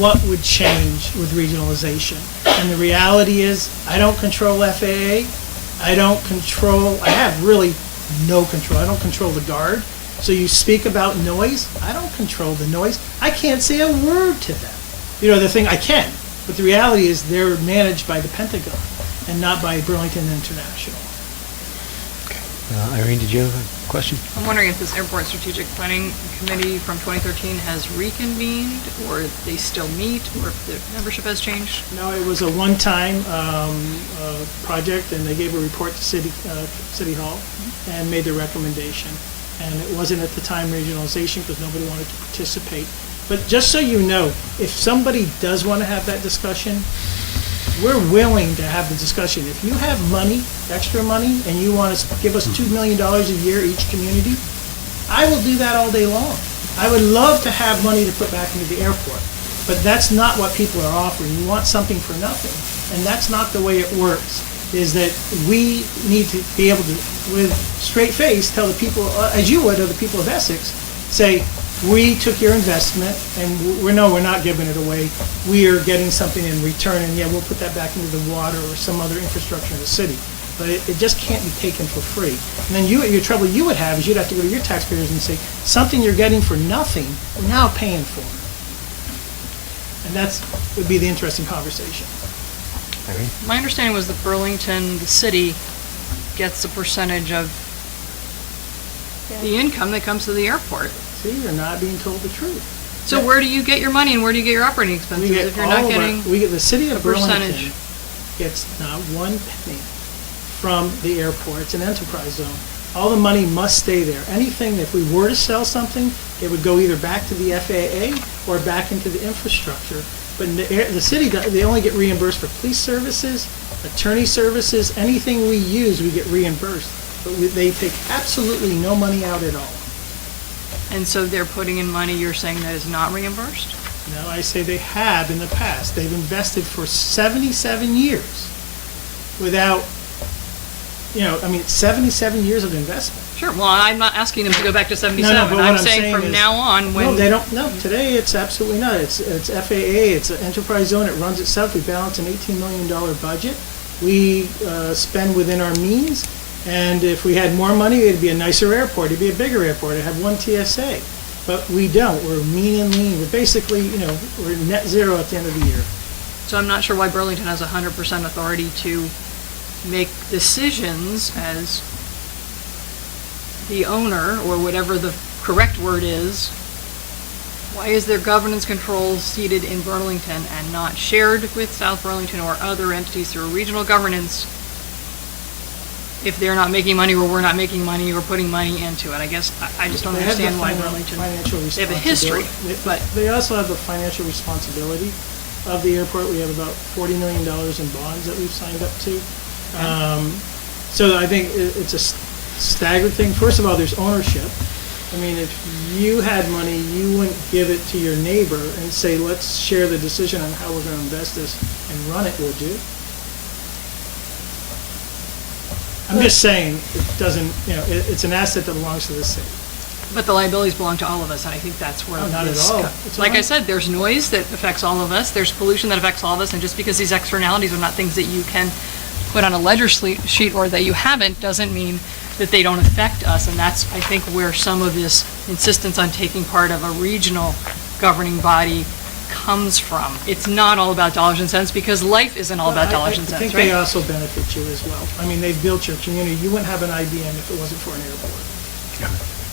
what would change with regionalization? And the reality is, I don't control FAA. I have really no control. I don't control the guard. So you speak about noise. I don't control the noise. I can't say a word to them. The thing I can. But the reality is they're managed by the Pentagon and not by Burlington International. Irene, did you have a question? I'm wondering if this Airport Strategic Planning Committee from 2013 has reconvened, or if they still meet, or if the membership has changed? No, it was a one-time project, and they gave a report to City Hall and made their recommendation. And it wasn't at the time regionalization because nobody wanted to participate. But just so you know, if somebody does want to have that discussion, we're willing to have the discussion. If you have money, extra money, and you want to give us $2 million a year each community, I will do that all day long. I would love to have money to put back into the airport, but that's not what people are offering. You want something for nothing, and that's not the way it works, is that we need to be able to, with straight face, tell the people, as you would of the people of Essex, say, we took your investment, and we're not giving it away. We are getting something in return, and we'll put that back into the water or some other infrastructure in the city. But it just can't be taken for free. And then your trouble you would have is you'd have to go to your taxpayers and say, something you're getting for nothing, we're now paying for. And that would be the interesting conversation. My understanding was that Burlington, the city, gets a percentage of the income that comes to the airport. See, you're not being told the truth. So where do you get your money and where do you get your operating expenses if you're not getting the city of Burlington percentage? Gets not one penny from the airport. It's an enterprise zone. All the money must stay there. Anything, if we were to sell something, it would go either back to the FAA or back into the infrastructure. But in the city, they only get reimbursed for police services, attorney services, anything we use, we get reimbursed. But they take absolutely no money out at all. And so they're putting in money you're saying that is not reimbursed? No, I say they have in the past. They've invested for 77 years without, 77 years of investment. Sure. Well, I'm not asking them to go back to 77. No, but I'm what saying from is, now on when... No, they don't. No, today it's absolutely not. It's FAA. It's an enterprise zone. It runs itself. We balance an $18 million budget. We spend within our means. And if we had more money, it'd be a nicer airport. It'd be a bigger airport. It'd have one TSA. But we don't. We're mean and lean. We're basically, we're net zero at the end of the year. So I'm not sure why Burlington has 100% authority to make decisions as the owner, or whatever the correct word is. Why is there governance control seated in Burlington and not shared with South Burlington or other entities through regional governance if they're not making money or we're not making money or putting money into it? I guess I just don't They have the understand why financial Burlington, they have a history, but They also have the financial responsibility of the airport. We have about $40 million in bonds that we've signed up to. So I think it's a staggered thing. First of all, there's ownership. I mean, if you had money, you wouldn't give it to your neighbor and say, let's share the decision on how we're going to invest this and run it, would you? I'm just saying, it doesn't, it's an asset that belongs to the city. But the liabilities belong to all of us, and I think that's where Oh, not at this all. co- It's Like I all- said, there's noise that affects all of us, there's pollution that affects all of us, and just because these externalities are not things that you can put on a ledger sheet or that you haven't, doesn't mean that they don't affect us, and that's, I think, where some of this insistence on taking part of a regional governing body comes from. It's not all about dollars and cents, because life isn't all about dollars and I cents, think they right? also benefit you as well. I mean, they've built your community. You wouldn't have an IBM if it wasn't for an airport.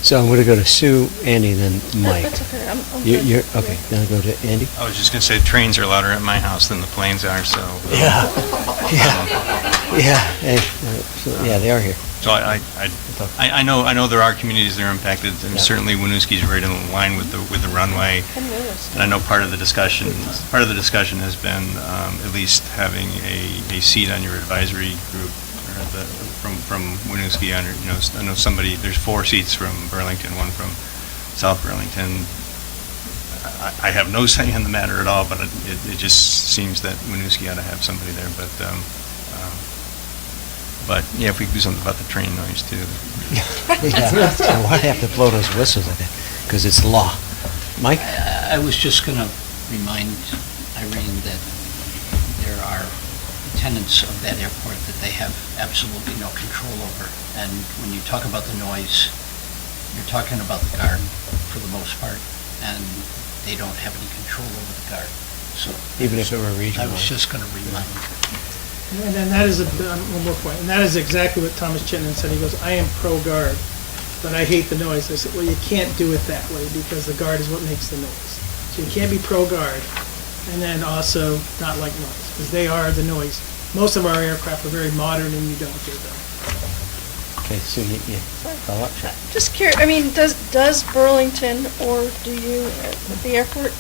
So I'm going to go to Sue, Andy, and then Mike. That's okay, I'm You- good. You're, okay, now go to Andy. I was just going to say, trains are louder at my house than the planes are, so. Yeah, yeah, they are here. So I know there are communities that are impacted, and Yeah. certainly Winooski's right in line with the runway. And I know part of the discussion has been at least having a seat on your advisory group, or from Winooski. I know there's 4 seats from Burlington, 1 from South Burlington. I have no say in the matter at all, but it just seems that Winooski ought to have somebody there, but yeah, if we could do something about the train noise too. Yeah, so why have to blow those whistles at it? Because it's law. Mike? I was just going to remind Irene that there are tenants of that airport that they have absolutely no control over. And when you talk about the noise, you're talking about the guard for the most part, and they don't have any control over the guard. So Even if it were regional. I was just going to remind. And then that is one more point, and that is exactly what Thomas Chittenden said. He goes, I am pro-guard, but I hate the noise. I said, well, you can't do it that way, because the guard is what makes the noise. So you can't be pro-guard and then also not like noise, because they are the noise. Most of our aircraft are very modern, and you don't hear them. Okay, Sue, you follow up? Sure. Just curious, I mean, does Burlington, or do you at the airport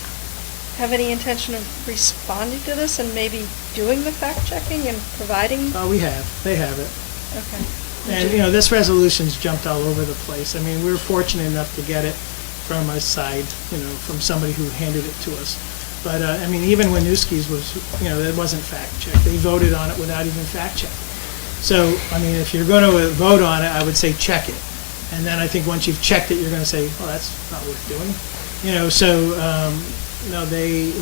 have any intention of responding to this and maybe doing the fact-checking and providing? They have it. Okay. And, this resolution's jumped all over the place. I mean, we were fortunate enough to get it from a side, from somebody who handed it to us. But, I mean, even Winooski's was, it wasn't fact-checked. They voted on it without even fact-checking. So, I mean, if you're going to vote on it, I would say check it. And then I think once you've checked it, you're going to say, well, that's not worth doing. No,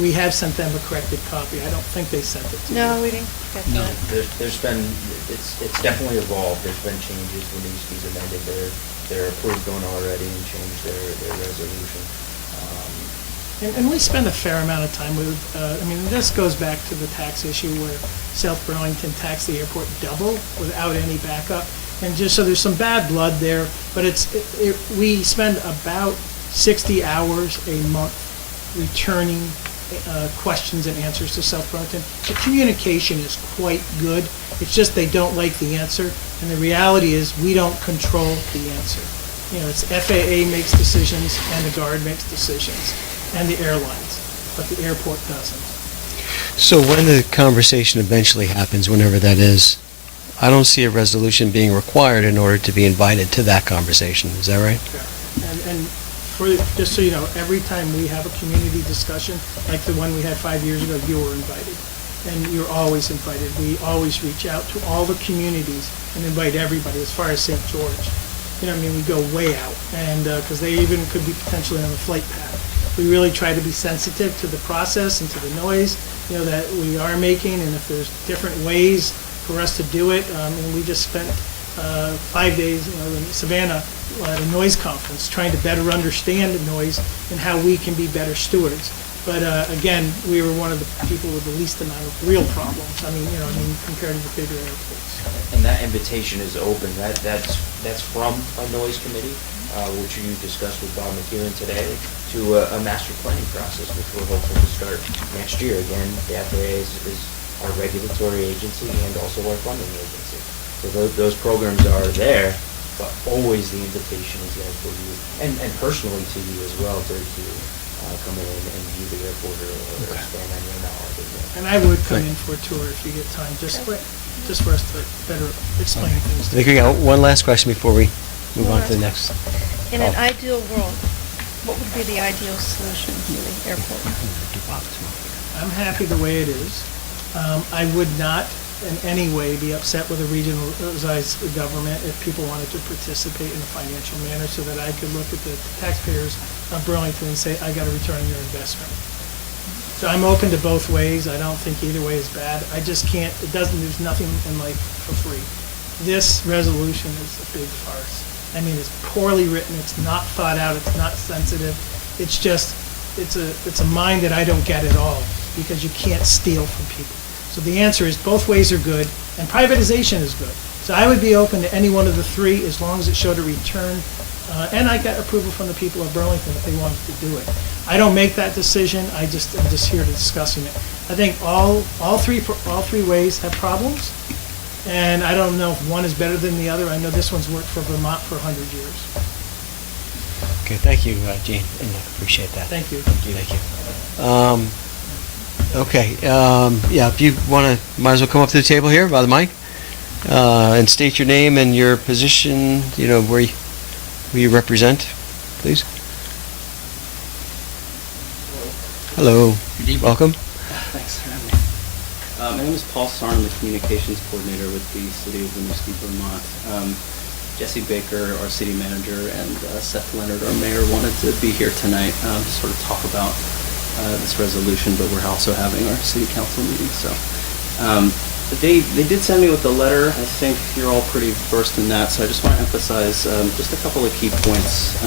we have sent them a corrected copy. I don't think they sent it to you. No, we didn't get No, that. there's been, it's definitely evolved, there's been changes, Winooski's amended their approved one already and changed their resolution. And we spend a fair amount of time with, this goes back to the tax issue where South Burlington taxed the airport double without any backup. And just so there's some bad blood there, but we spend about 60 hours a month returning questions and answers to South Burlington. The communication is quite good. It's just they don't like the answer. And the reality is we don't control the answer. It's FAA makes decisions and the Guard makes decisions and the airlines, but the airport doesn't. So when the conversation eventually happens, whenever that is, I don't see a resolution being required in order to be invited to that conversation. Is that right? And just so you know, every time we have a community discussion, like the one we had 5 years ago, you were invited. And you're always invited. We always reach out to all the communities and invite everybody as far as St. George. We go way out, and because they even could be potentially on the flight path. We really try to be sensitive to the process and to the noise, that we are making, and if there's different ways for us to do it. And we just spent 5 days, in Savannah at a noise conference, trying to better understand the noise and how we can be better stewards. But again, we were one of the people with the least amount of real problems. I mean, compared to the bigger airports. And that invitation is open. That's from a noise committee, which you discussed with Bob McEwen today, to a master planning process, which we're hopeful to start next year. Again, the FAA is our regulatory agency and also our funding agency. So those programs are there, but always the invitation is there for you, and personally to you as well, to come in and view the airport or expand on your knowledge as well. And I would come in for a tour if you get time, just for us to better explain things. I think we got one last question before we move on to the next. In an ideal world, what would be the ideal solution for the airport? I'm happy the way it is. I would not in any way be upset with a regionalized government if people wanted to participate in a financial manner so that I could look at the taxpayers of Burlington and say, I got a return on your investment. So I'm open to both ways. I don't think either way is bad. I just can't, there's nothing in life for free. This resolution is a big farce. I mean, it's poorly written, it's not thought out, it's not sensitive. It's just, it's a mind that I don't get at all, because you can't steal from people. So the answer is both ways are good, and privatization is good. So I would be open to any one of the three as long as it showed a return, and I got approval from the people of Burlington if they wanted to do it. I don't make that decision. I'm just here to discussing it. I think all three ways have problems, and I don't know if one is better than the other. I know this one's worked for Vermont for 100 years. Okay, thank you, Gene, and I appreciate that. Thank you. Thank you. Okay, yeah, if you want to, might as well come up to the table here by the mic and state your name and your position, where you represent, please. Hello. Welcome. Thanks for having me. My name is Paul Sarn. I'm the communications coordinator with the City of Winooski, Vermont. Jesse Baker, our city manager, and Seth Leonard, our mayor, wanted to be here tonight to sort of talk about this resolution, but we're also having our city council meeting. So they did send me with the letter. I think you're all pretty versed in that, so I just want to emphasize just a couple of key points.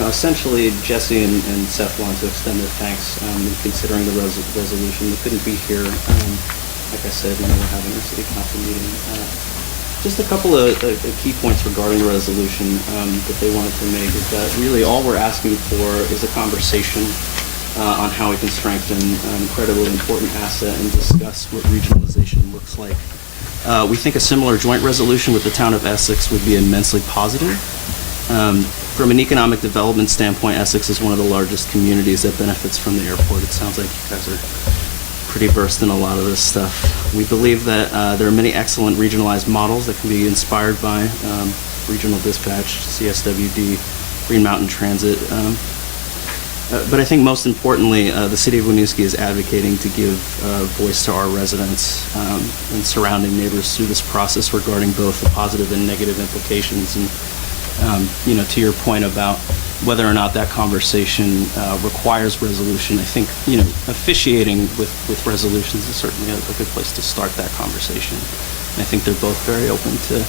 Essentially, Jesse and Seth wanted to extend their thanks in considering the resolution. They couldn't be here. Like I said, we're having our city council meeting. Just a couple of key points regarding the resolution that they wanted to make is that really all we're asking for is a conversation on how we can strengthen an incredibly important asset and discuss what regionalization looks like. We think a similar joint resolution with the Town of Essex would be immensely positive. From an economic development standpoint, Essex is one of the largest communities that benefits from the airport. It sounds like you guys are pretty versed in a lot of this stuff. We believe that there are many excellent regionalized models that can be inspired by regional dispatch, CSWD, Green Mountain Transit. But I think most importantly, the City of Winooski is advocating to give voice to our residents and surrounding neighbors through this process regarding both the positive and negative implications. And to your point about whether or not that conversation requires resolution, I think, officiating with resolutions is certainly a good place to start that conversation. And I think they're both very open to,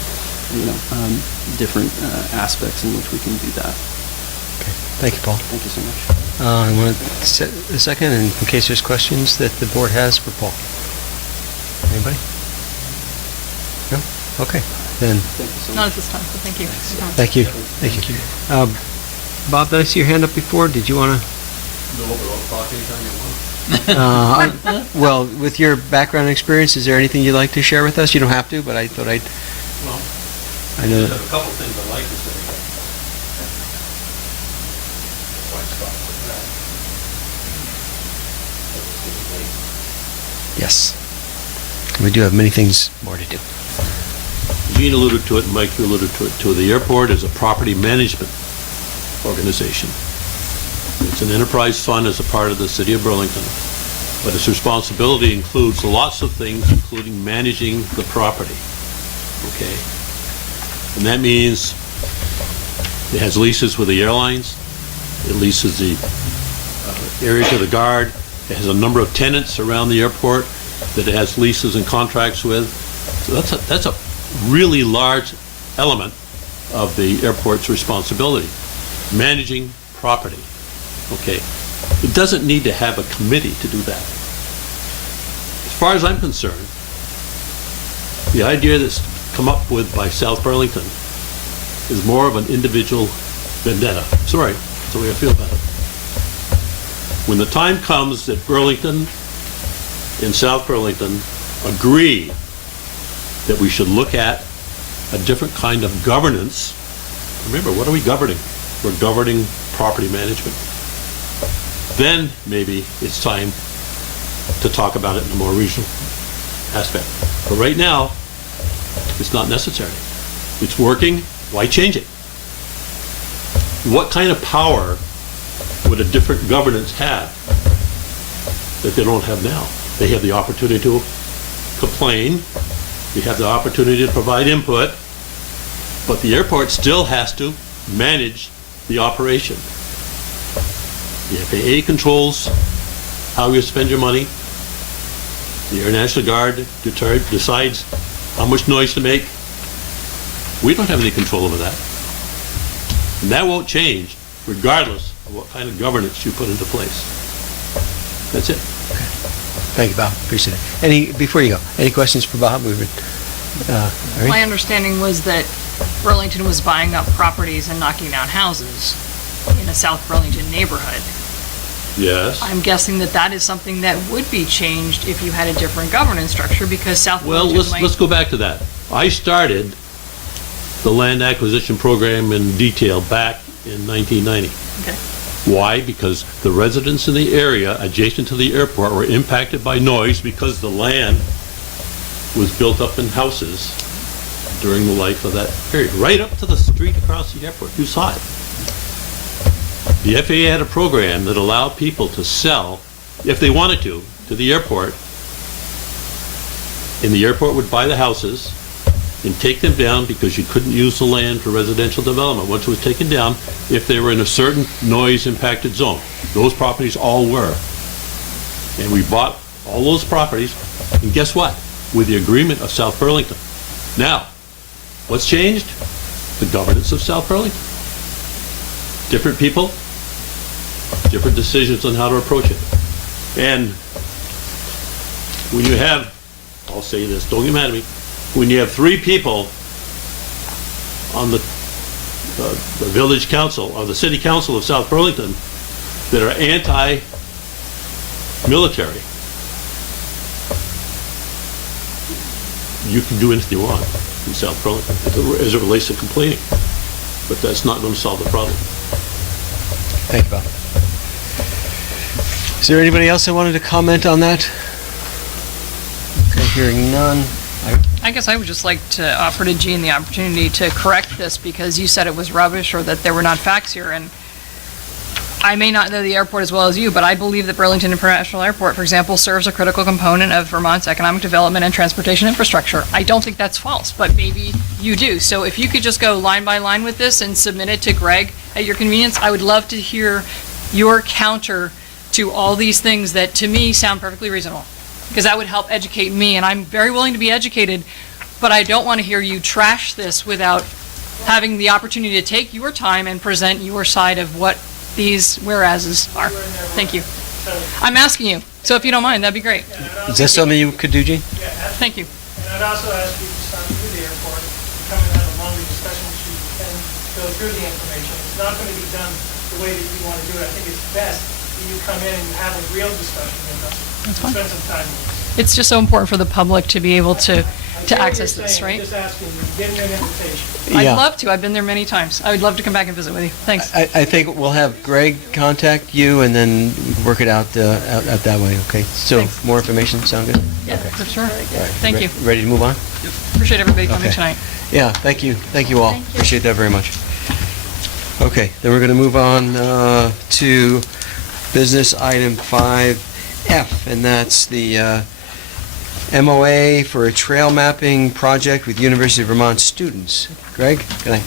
different aspects in which we can do that. Okay. Thank you, Paul. Thank you so much. I want to set a second, and in case there's questions that the board has for Paul. Anybody? No? Okay. Then. Not at this time, so thank you. Thank you. Thank you. Bob, did I see your hand up before? Did you want to? No, but I'll talk anytime you want. Well, with your background and experience, is there anything you'd like to share with us? You don't have to, but I thought I'd. Well, I know. I have a couple things I'd like to say. Yes. We do have many things more to do. Gene alluded to it, and Mike, you alluded to it too. The airport is a property management organization. It's an enterprise fund as a part of the City of Burlington, but its responsibility includes lots of things, including managing the property. Okay? And that means it has leases with the airlines, it leases the area to the guard, it has a number of tenants around the airport that it has leases and contracts with. So that's a really large element of the airport's responsibility, managing property. Okay? It doesn't need to have a committee to do that. As far as I'm concerned, the idea that's come up with by South Burlington is more of an individual vendetta. Sorry, that's the way I feel about it. When the time comes that Burlington and South Burlington agree that we should look at a different kind of governance, remember, what are we governing? We're governing property management. Then maybe it's time to talk about it in a more regional aspect. But right now, it's not necessary. It's working, why change it? What kind of power would a different governance have that they don't have now? They have the opportunity to complain, they have the opportunity to provide input, but the airport still has to manage the operation. The FAA controls how you spend your money. The Air National Guard decides how much noise to make. We don't have any control over that. And that won't change regardless of what kind of governance you put into place. That's it. Thank you, Bob. Appreciate it. Before you go, any questions for Bob? Irene? My understanding was that Burlington was buying up properties and knocking down houses in a South Burlington neighborhood. Yes. I'm guessing that that is something that would be changed if you had a different governance structure, because South Well, Burlington let's go back to that. I started the land acquisition program in detail back in 1990. Okay. Why? Because the residents in the area adjacent to the airport were impacted by noise because the land was built up in houses during the life of that period, right up to the street across the airport. You saw it. The FAA had a program that allowed people to sell, if they wanted to the airport, and the airport would buy the houses and take them down because you couldn't use the land for residential development. Once it was taken down, if they were in a certain noise-impacted zone, those properties all were. And we bought all those properties, and guess what? With the agreement of South Burlington. Now, what's changed? The governance of South Burlington. Different people, different decisions on how to approach it. And when you have, I'll say this, don't get mad at me, when you have 3 people on the village council, or the city council of South Burlington, that are anti-military, you can do anything you want in South Burlington as it relates to complaining. But that's not going to solve the problem. Thank you, Bob. Is there anybody else that wanted to comment on that? Okay, hearing none. I guess I would just like to offer to Jean the opportunity to correct this, because you said it was rubbish or that there were not facts here, and I may not know the airport as well as you, but I believe that Burlington International Airport, for example, serves a critical component of Vermont's economic development and transportation infrastructure. I don't think that's false, but maybe you do. So if you could just go line by line with this and submit it to Greg at your convenience, I would love to hear your counter to all these things that, to me, sound perfectly reasonable, because that would help educate me, and I'm very willing to be educated, but I don't want to hear you trash this without having the opportunity to take your time and present your side of what these whereases are. Thank you. I'm asking you, so if you don't mind, that'd be great. Is that something you could do, Gene? Thank you. And I'd also ask you to stop through the airport, come and have a longer discussion with you, and go through the information. It's not going to be done the way that you want to do it. I think it's best that you come in and have a real discussion with us. That's fine. Spend some time with us. It's just so important for the public to be able to access this, I'm right? just asking you, give me an invitation. I'd love to. I've been there many times. I would love to come back and visit with you. Thanks. I think we'll have Greg contact you, and then we can work it out that way, okay? So, Thanks. more information, sound good? Yeah, for sure. All right. Thank you. Ready to move on? Appreciate everybody coming Okay. tonight. Yeah, thank you. Thank you all. Thank you. Appreciate that very much. Okay, then we're going to move on to business item 5F, and that's the MOA for a trail mapping project with University of Vermont students. Greg, can I?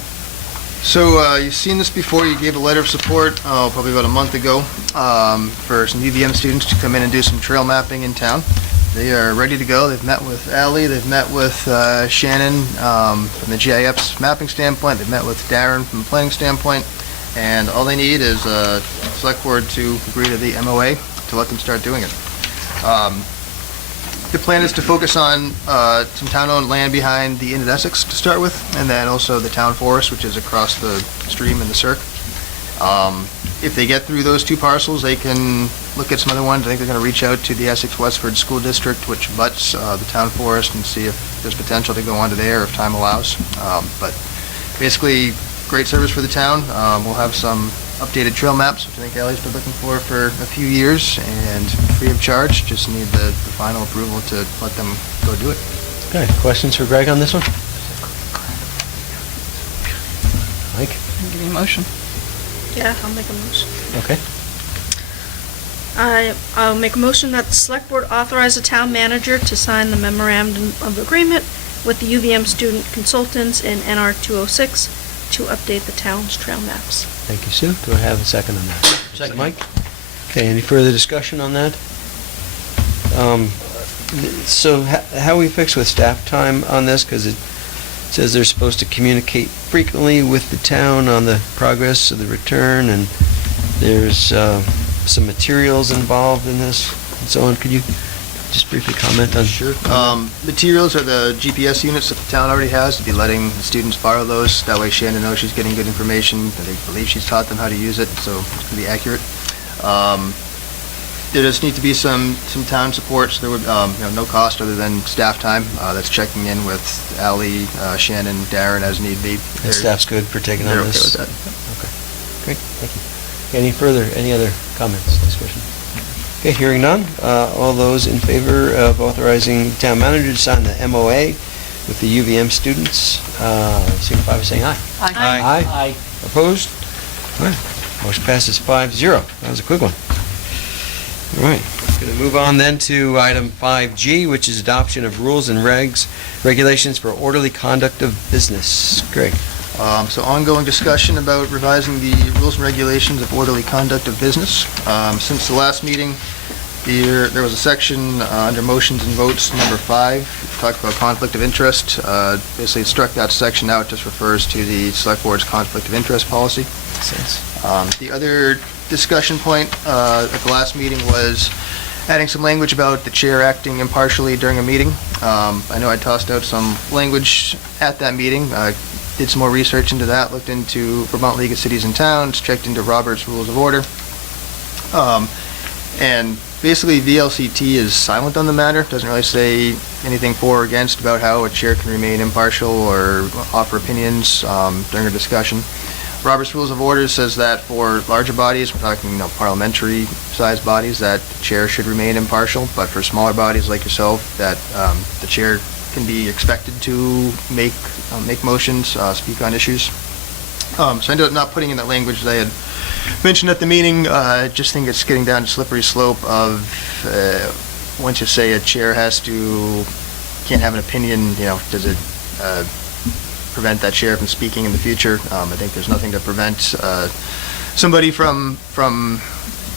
So you've seen this before. You gave a letter of support probably about a month ago for some UVM students to come in and do some trail mapping in town. They are ready to go. They've met with Allie. They've met with Shannon from the GIF's mapping standpoint. They've met with Darren from the planning standpoint. and all they need is select board to agree to the MOA to let them start doing it. The plan is to focus on some town-owned land behind the Inn at Essex to start with, and then also the town forest, which is across the stream in the cirque. If they get through those two parcels, they can look at some other ones. I think they're going to reach out to the Essex Westford School District, which butts the town forest, and see if there's potential to go onto there if time allows. But basically, great service for the town. We'll have some updated trail maps, which I think Ally's been looking for a few years, and free of charge. Just need the final approval to let them go do it. Okay, questions for Greg on this one? Mike? Give me a motion. Yeah, I'll make a motion. Okay. I'll make a motion that the select board authorize the town manager to sign the memorandum of agreement with the UVM student consultants in NR 206 to update the town's trail maps. Thank you, Sue. Do I have a second on that? Second. Mike? Okay, any further discussion on that? So how we fix with staff time on this? Because it says they're supposed to communicate frequently with the town on the progress of the return, and there's some materials involved in this and so on. Could you just briefly comment on? Sure. Materials are the GPS units that the town already has, to be letting the students borrow those. That way Shannon knows she's getting good information, that they believe she's taught them how to use it, so it's going to be accurate. There does need to be some town support, so there would, no cost other than staff time. That's checking in with Ally, Shannon, Darren as need be. And staff's good for taking on They're this? okay with that. Okay, great, thank you. Any other comments, discussion? Okay, hearing none. All those in favor of authorizing the town manager to sign the MOA with the UVM students, signify by saying aye. Aye. Aye. Opposed? All right, motion passes 5-0. That was a quick one. All right, going to move on then to item 5G, which is adoption of rules and regulations for orderly conduct of business. Greg? So ongoing discussion about revising the rules and regulations of orderly conduct of business. Since the last meeting, there was a section under motions and votes, number 5, talked about conflict of interest. Basically, it struck that section out. It just refers to the select board's conflict of interest policy. Makes sense. The other discussion point at the last meeting was adding some language about the chair acting impartially during a meeting. I know I tossed out some language at that meeting. Did some more research into that, looked into Vermont League of Cities and Towns, checked into Robert's Rules of Order. And basically VLCT is silent on the matter, doesn't really say anything for or against about how a chair can remain impartial or offer opinions during a discussion. Robert's Rules of Order says that for larger bodies, we're talking parliamentary sized bodies, that the chair should remain impartial, but for smaller bodies like yourself, that the chair can be expected to make motions, speak on issues. So I ended up not putting in that language that I had mentioned at the meeting. I just think it's getting down a slippery slope of once you say a chair can't have an opinion, does it prevent that chair from speaking in the future? I think there's nothing to prevent somebody from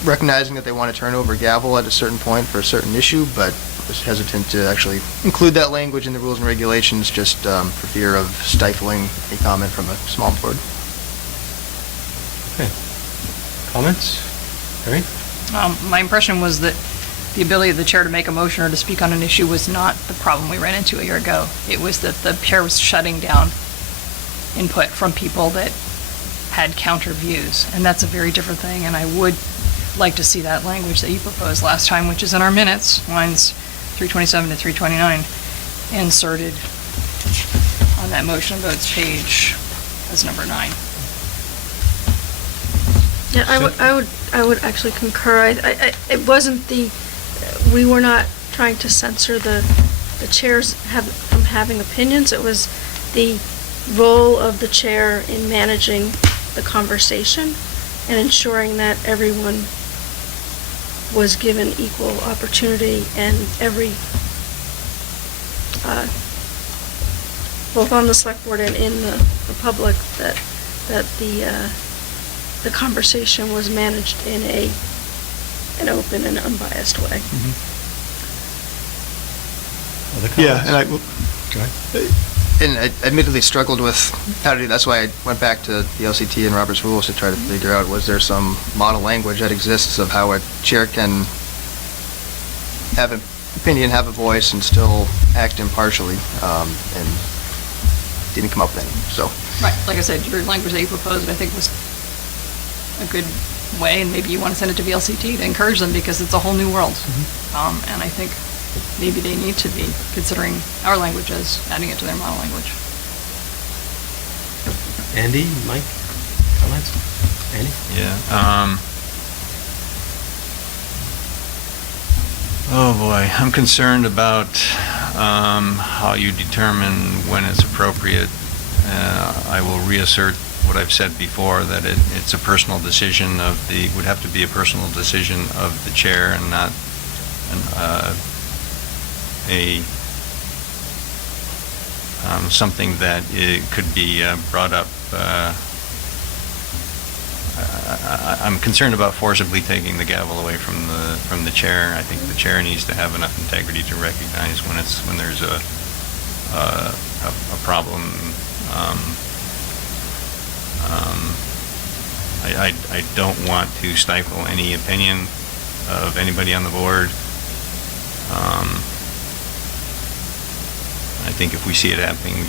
recognizing that they want to turn over a gavel at a certain point for a certain issue, but was hesitant to actually include that language in the rules and regulations just for fear of stifling a comment from a small board. Okay. Comments? Harry? My impression was that the ability of the chair to make a motion or to speak on an issue was not the problem we ran into a year ago. It was that the chair was shutting down input from people that had counter views, and that's a very different thing, and I would like to see that language that you proposed last time, which is in our minutes, lines 327 to 329, inserted on that motion votes page as number 9. Yeah, I would actually concur. It wasn't we were not trying to censor the chairs from having opinions. It was the role of the chair in managing the conversation and ensuring that everyone was given equal opportunity and both on the select board and in the public, that the conversation was managed in an open and unbiased way. Other comments? Yeah, and Go ahead. And I admittedly struggled with how to do, that's why I went back to the LCT and Robert's Rules to try to figure out, was there some model language that exists of how a chair can have an opinion, have a voice, and still act impartially, and didn't come up with any, so. Right, like I said, your language that you proposed, I think, was a good way, and maybe you want to send it to VLCT to encourage them, because it's a whole new world. And I think maybe they need to be considering our language as adding it to their model language. Andy, Mike, comments? Andy? Yeah. Oh boy, I'm concerned about how you determine when it's appropriate. I will reassert what I've said before, that it's a personal decision would have to be a personal decision of the chair and not something that it could be brought up. I'm concerned about forcibly taking the gavel away from the chair. I think the chair needs to have enough integrity to recognize when there's a problem. I don't want to stifle any opinion of anybody on the board. I think if we see it happening,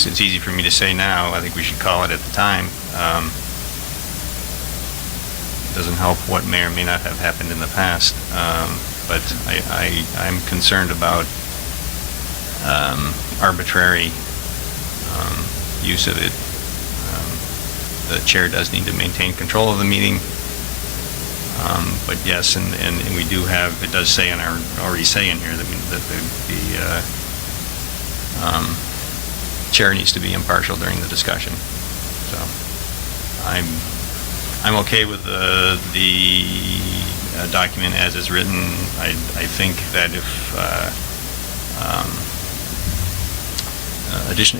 it's easy for me to say now. I think we should call it at the time. It doesn't help what may or may not have happened in the past, but I'm concerned about arbitrary use of it. The chair does need to maintain control of the meeting, but yes, and we do have, it does say already say in here that the chair needs to be impartial during the discussion. So I'm okay with the document as it's written. I think that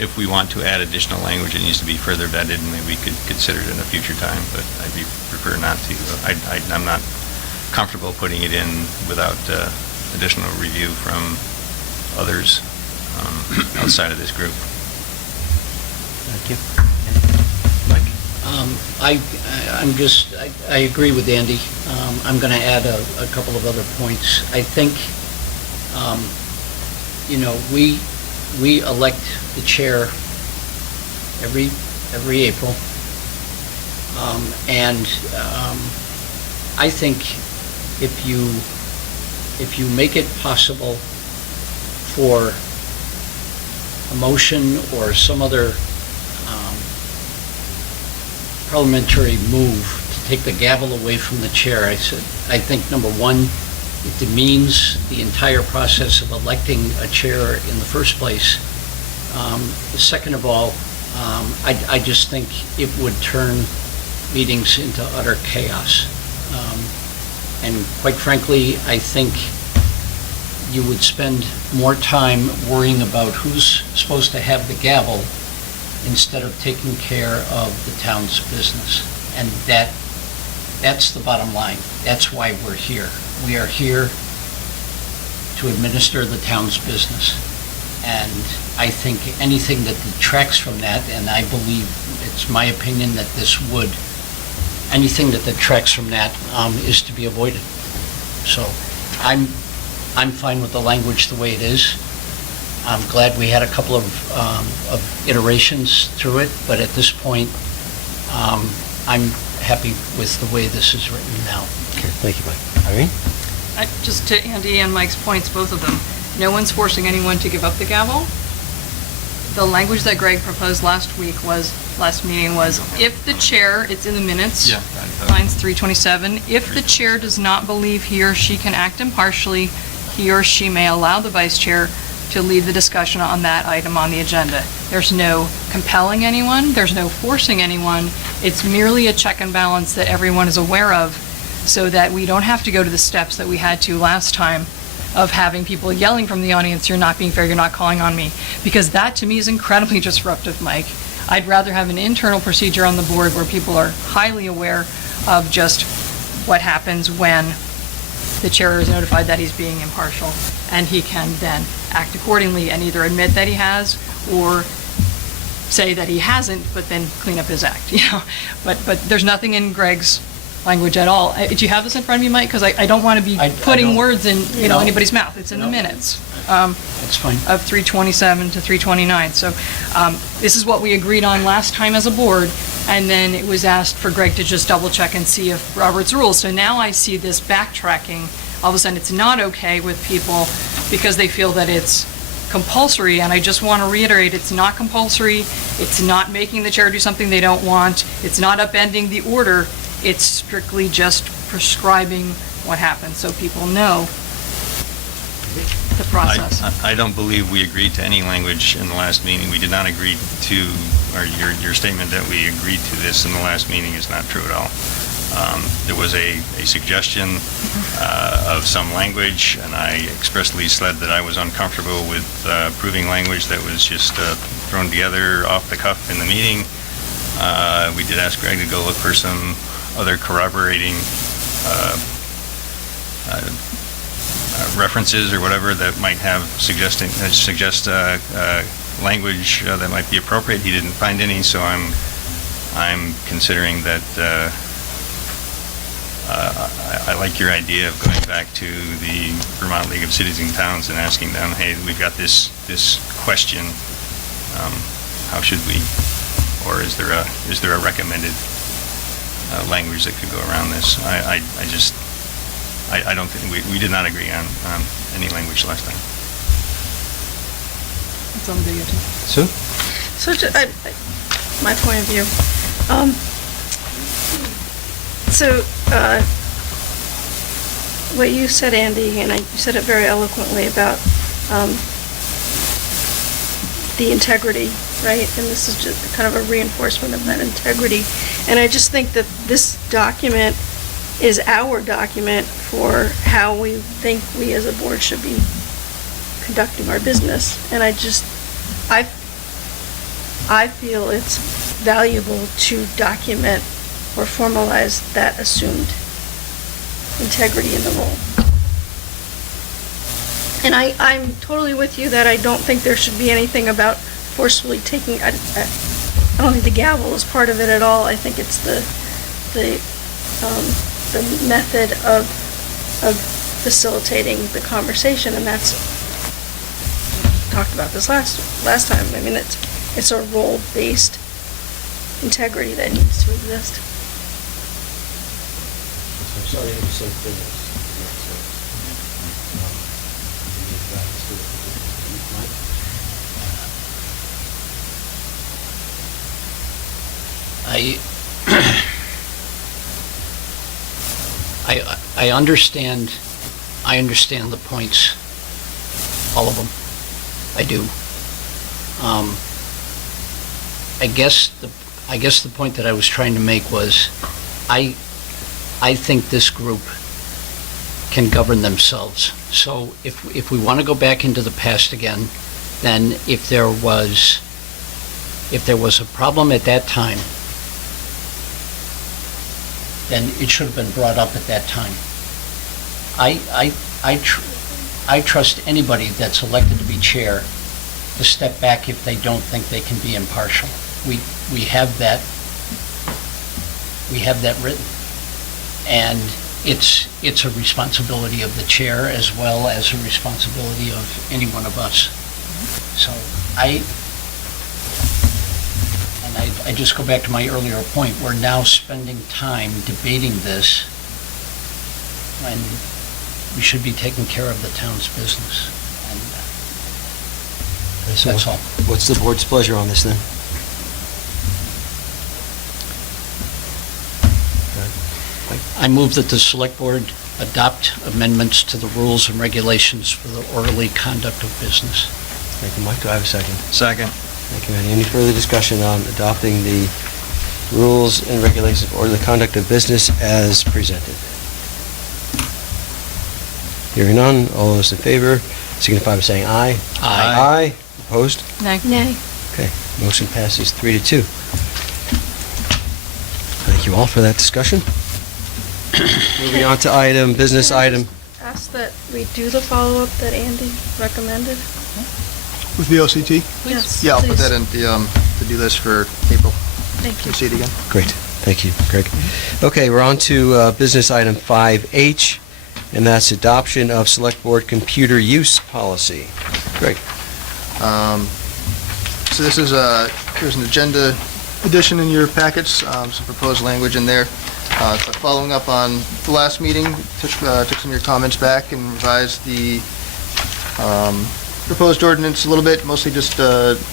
if we want to add additional language, it needs to be further vetted, and maybe we could consider it in a future time, but I'd prefer not to. I'm not comfortable putting it in without additional review from others outside of this group. Thank you. Mike? I agree with Andy. I'm going to add a couple of other points. I think, we elect the chair every April, and I think if you make it possible for a motion or some other parliamentary move to take the gavel away from the chair, I think, number one, it demeans the entire process of electing a chair in the first place. Second of all, I just think it would turn meetings into utter chaos. And quite frankly, I think you would spend more time worrying about who's supposed to have the gavel instead of taking care of the town's business. And that's the bottom line. That's why we're here. We are here to administer the town's business. And I think anything that detracts from that, and I believe it's my opinion that anything that detracts from that is to be avoided. So I'm fine with the language the way it is. I'm glad we had a couple of iterations through it, but at this point, I'm happy with the way this is written now. Okay, thank you, Mike. Irene? Just to Andy and Mike's points, both of them, no one's forcing anyone to give up the gavel. The language that Greg proposed last meeting was, if the chair, it's in the minutes, lines 327, if the chair does not believe he or she can act impartially, he or she may allow the vice chair to lead the discussion on that item on the agenda. There's no compelling anyone, there's no forcing anyone, it's merely a check and balance that everyone is aware of, so that we don't have to go to the steps that we had to last time of having people yelling from the audience, "You're not being fair, you're not calling on me." Because that, to me, is incredibly disruptive, Mike. I'd rather have an internal procedure on the board where people are highly aware of just what happens when the chair is notified that he's being impartial, and he can then act accordingly and either admit that he has or say that he hasn't, but then clean up his act, you know? But there's nothing in Greg's language at all. Do you have this in front of you, Mike? Because I don't want to be I putting don't. words in, you know, No. anybody's mouth. It's in the No. minutes. That's fine. Of 327 to 329. So this is what we agreed on last time as a board, and then it was asked for Greg to just double check and see if Robert's rules. So now I see this backtracking. All of a sudden, it's not okay with people because they feel that it's compulsory, and I just want to reiterate, it's not compulsory. It's not making the chair do something they don't want. It's not upending the order. It's strictly just prescribing what happens, so people know the process. I don't believe we agreed to any language in the last meeting. We did not agree to, or your statement that we agreed to this in the last meeting is not true at all. There was a suggestion of some language, and I expressly said that I was uncomfortable with approving language that was just thrown together off the cuff in the meeting. We did ask Greg to go look for some other corroborating references or whatever that might have suggest language that might be appropriate. He didn't find any, so I'm considering that I like your idea of going back to the Vermont League of Cities and Towns and asking them, hey, we've got this question. How should we, or is there a recommended language that could go around this? I don't think, we did not agree on any language last time. It's on video too. Sue? So, my point of view. What you said, Andy, and you said it very eloquently about the integrity, right? And this is just kind of a reinforcement of that integrity. And I just think that this document is our document for how we think we as a board should be conducting our business. And I feel it's valuable to document or formalize that assumed integrity in the role. And I'm totally with you that I don't think there should be anything about forcefully taking, I don't think the gavel is part of it at all. I think it's the method of facilitating the conversation, and that's, talked about this last time. I mean, it's a role-based integrity that needs to exist. Sorry, you said finish. I understand the points, all of them. I do. I guess the point that I was trying to make was, I think this group can govern themselves. So if we want to go back into the past again, then if there was a problem at that time, then it should have been brought up at that time. I trust anybody that's elected to be chair to step back if they don't think they can be impartial. We have that written. And it's a responsibility of the chair as well as a responsibility of any one of us. So I just go back to my earlier point, we're now spending time debating this when we should be taking care of the town's business. And So that's all. What's the board's pleasure on this then? I move that the select board adopt amendments to the rules and regulations for the orderly conduct of business. Thank you, Mike. Do I have a second? Second. Thank you, Andy. Any further discussion on adopting the rules and regulations or the conduct of business as presented? Hearing none, all those in favor signify by saying aye. Aye. Aye. Opposed? Nay. Nay. Okay, motion passes 3-2. Thank you all for that discussion. Moving on to business item. Ask that we do the follow-up that Andy recommended. With VOCT? Yes, Yeah, I'll put please. that in the to-do list for April. Thank you. See it again. Great, thank you, Greg. Okay, we're on to business item 5H, and that's adoption of Select Board computer use policy. Greg? So this is here's an agenda addition in your packets, some proposed language in there. But following up on the last meeting, took some of your comments back and revised the proposed ordinance a little bit, mostly just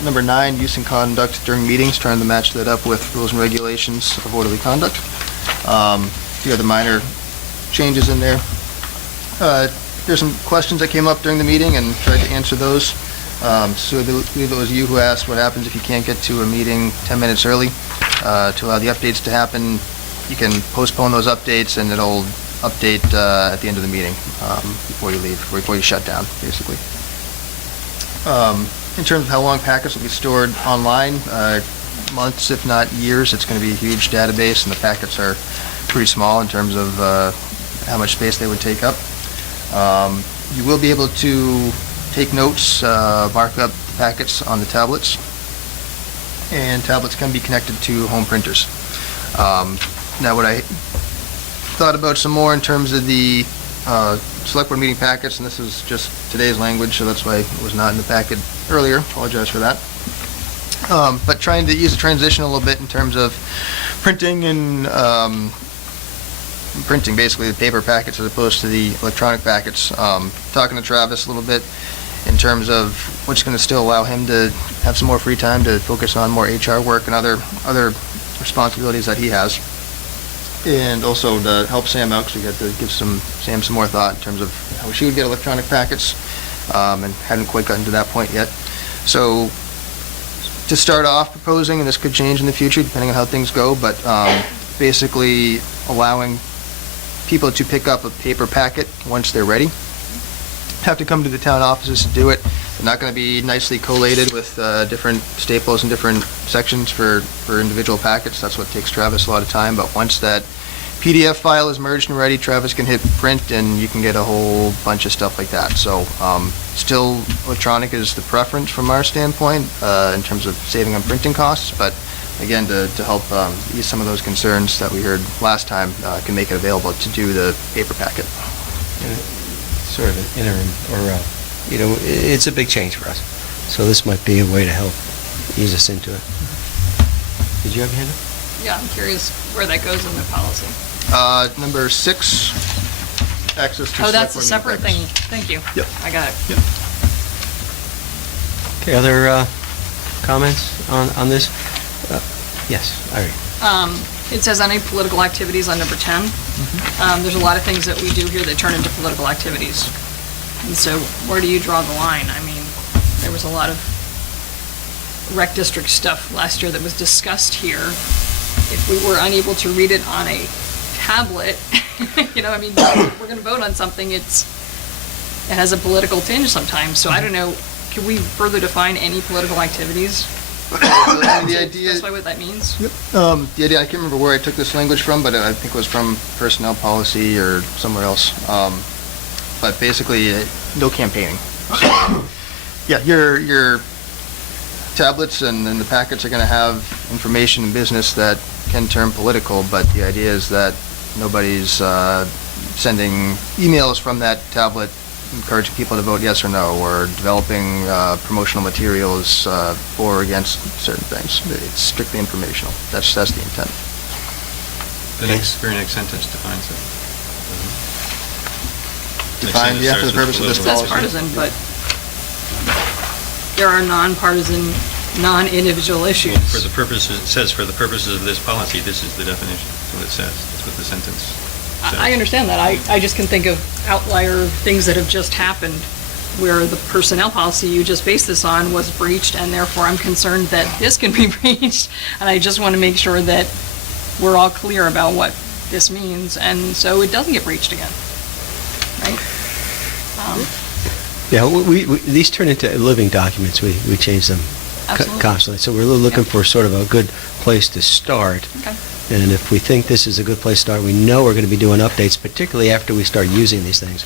number 9, use and conduct during meetings, trying to match that up with rules and regulations of orderly conduct. A few other minor changes in there. There's some questions that came up during the meeting and tried to answer those. So I believe it was you who asked what happens if you can't get to a meeting 10 minutes early. To allow the updates to happen, you can postpone those updates and it'll update at the end of the meeting before you leave, before you shut down, basically. In terms of how long packets will be stored online, months if not years, it's going to be a huge database and the packets are pretty small in terms of how much space they would take up. You will be able to take notes, mark up the packets on the tablets, and tablets can be connected to home printers. Now, what I thought about some more in terms of the select board meeting packets, and this is just today's language, so that's why it was not in the packet earlier. Apologize for that. But trying to ease the transition a little bit in terms of printing and printing basically the paper packets as opposed to the electronic packets. Talking to Travis a little bit in terms of what's going to still allow him to have some more free time to focus on more HR work and other responsibilities that he has. And also to help Sam out, because we got to give Sam some more thought in terms of how she would get electronic packets, and hadn't quite gotten to that point yet. So to start off proposing, and this could change in the future depending on how things go, but basically allowing people to pick up a paper packet once they're ready. Have to come to the town offices to do it. They're not going to be nicely collated with different staples and different sections for individual packets. That's what takes Travis a lot of time. But once that PDF file is merged and ready, Travis can hit print and you can get a whole bunch of stuff like that. So still electronic is the preference from our standpoint in terms of saving on printing costs. But again, to help ease some of those concerns that we heard last time, can make it available to do the paper packet. Sort of an interim, or, it's a big change for us. So this might be a way to help ease us into it. Did you have a hand up? Yeah, I'm curious where that goes in the policy. Number 6, access to. Oh, that's a select board separate thing. meeting Thank you. Yep. I got it. Yep. Okay, other comments on this? Yes, Irene. It says any political activities on number 10. There's a lot of things that we do here that turn into political activities. And so where do you draw the line? I mean, there was a lot of rec district stuff last year that was discussed here. If we were unable to read it on a tablet, we're going to vote on something, it has a political tinge sometimes. So I don't know, can we further define any political activities? The idea. Specify what that means? The idea, I can't remember where I took this language from, but I think it was from personnel policy or somewhere else. But basically, no campaigning. So, yeah, your tablets and the packets are going to have information and business that can turn political, but the idea is that nobody's sending emails from that tablet encouraging people to vote yes or no, or developing promotional materials for or against certain things. It's strictly informational. That's the intent. The very next sentence defines it. Defined, yeah, for the purpose of this policy. That's partisan, but there are non-partisan, non-individual issues. For the purposes, it says for the purposes of this policy, this is the definition. That's what it says. That's what the sentence says. I understand that. I just can think of outlier things that have just happened where the personnel policy you just based this on was breached, and therefore I'm concerned that this can be breached, and I just want to make sure that we're all clear about what this means, and so it doesn't get breached again, right? Yeah, these turn into living documents. We change them constantly. So we're looking for sort of a good place to start. Okay. And if we think this is a good place to start, we know we're going to be doing updates, particularly after we start using these things.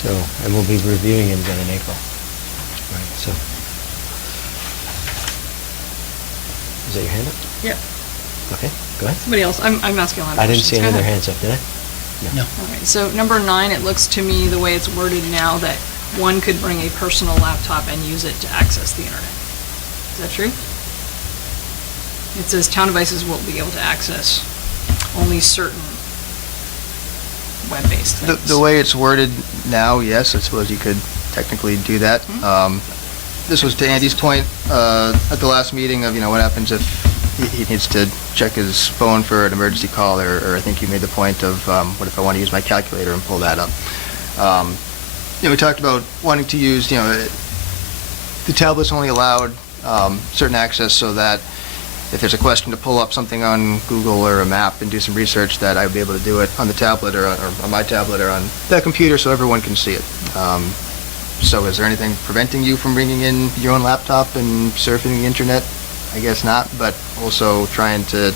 So, and we'll be reviewing it again in April. Right. So, Is that your hand up? Yeah. Okay, go ahead. Somebody else, I'm asking a lot of I didn't questions. see any Go other ahead. hands up, did I? No. Okay, so number 9, it looks to me, the way it's worded now, that one could bring a personal laptop and use it to access the internet. Is that true? It says town devices will be able to access only certain web-based things. The way it's worded now, yes, I suppose you could technically do that. This was to Andy's point at the last meeting of, what happens if he needs to check his phone for an emergency call, or I think you made the point of, what if I want to use my calculator and pull that up? We talked about wanting to use, the tablets only allowed certain access so that if there's a question to pull up something on Google or a map and do some research, that I would be able to do it on the tablet or on my tablet or on that computer so everyone can see it. So is there anything preventing you from bringing in your own laptop and surfing the internet? I guess not, but also trying to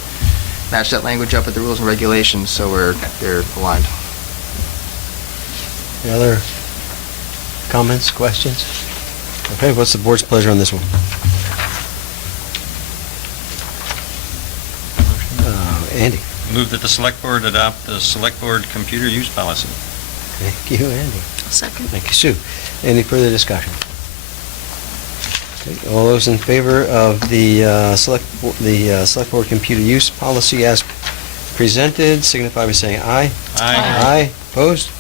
match that language up with the rules and regulations so they're aligned. Any other comments, questions? Okay, what's the board's pleasure on this one? Andy? Move that the select board adopt the select board computer use policy. Thank you, Andy. Second. Thank you, Sue. Any further discussion? Okay, all those in favor of the select board computer use policy as presented, signify by saying aye. Aye. Aye. Opposed?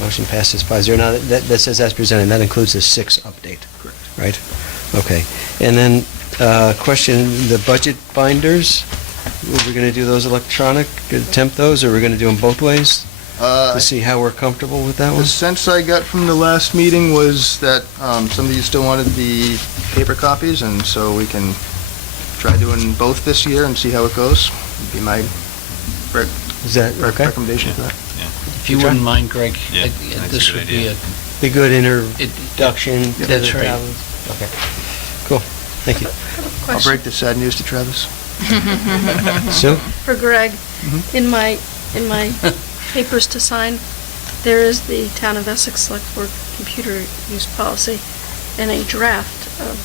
Motion passes 5-0. Now, that says as presented, that includes the 6 update. Correct. Right? Okay. And then, question, the budget binders, are we going to do those electronic, attempt those, or are we going to do them both ways? To see how we're comfortable with that one? The sense I got from the last meeting was that some of you still wanted the paper copies, and so we can try doing both this year and see how it goes. Would be my Is that okay? recommendation for that. If you wouldn't mind, Greg, Yeah, that's a this good would be idea. Be good introduction to That's the right. towns. Okay. Cool. Thank you. I'll Question break the sad news to Travis. Sue? for Greg. In my papers to sign, there is the Town of Essex Selectboard computer use policy and a draft of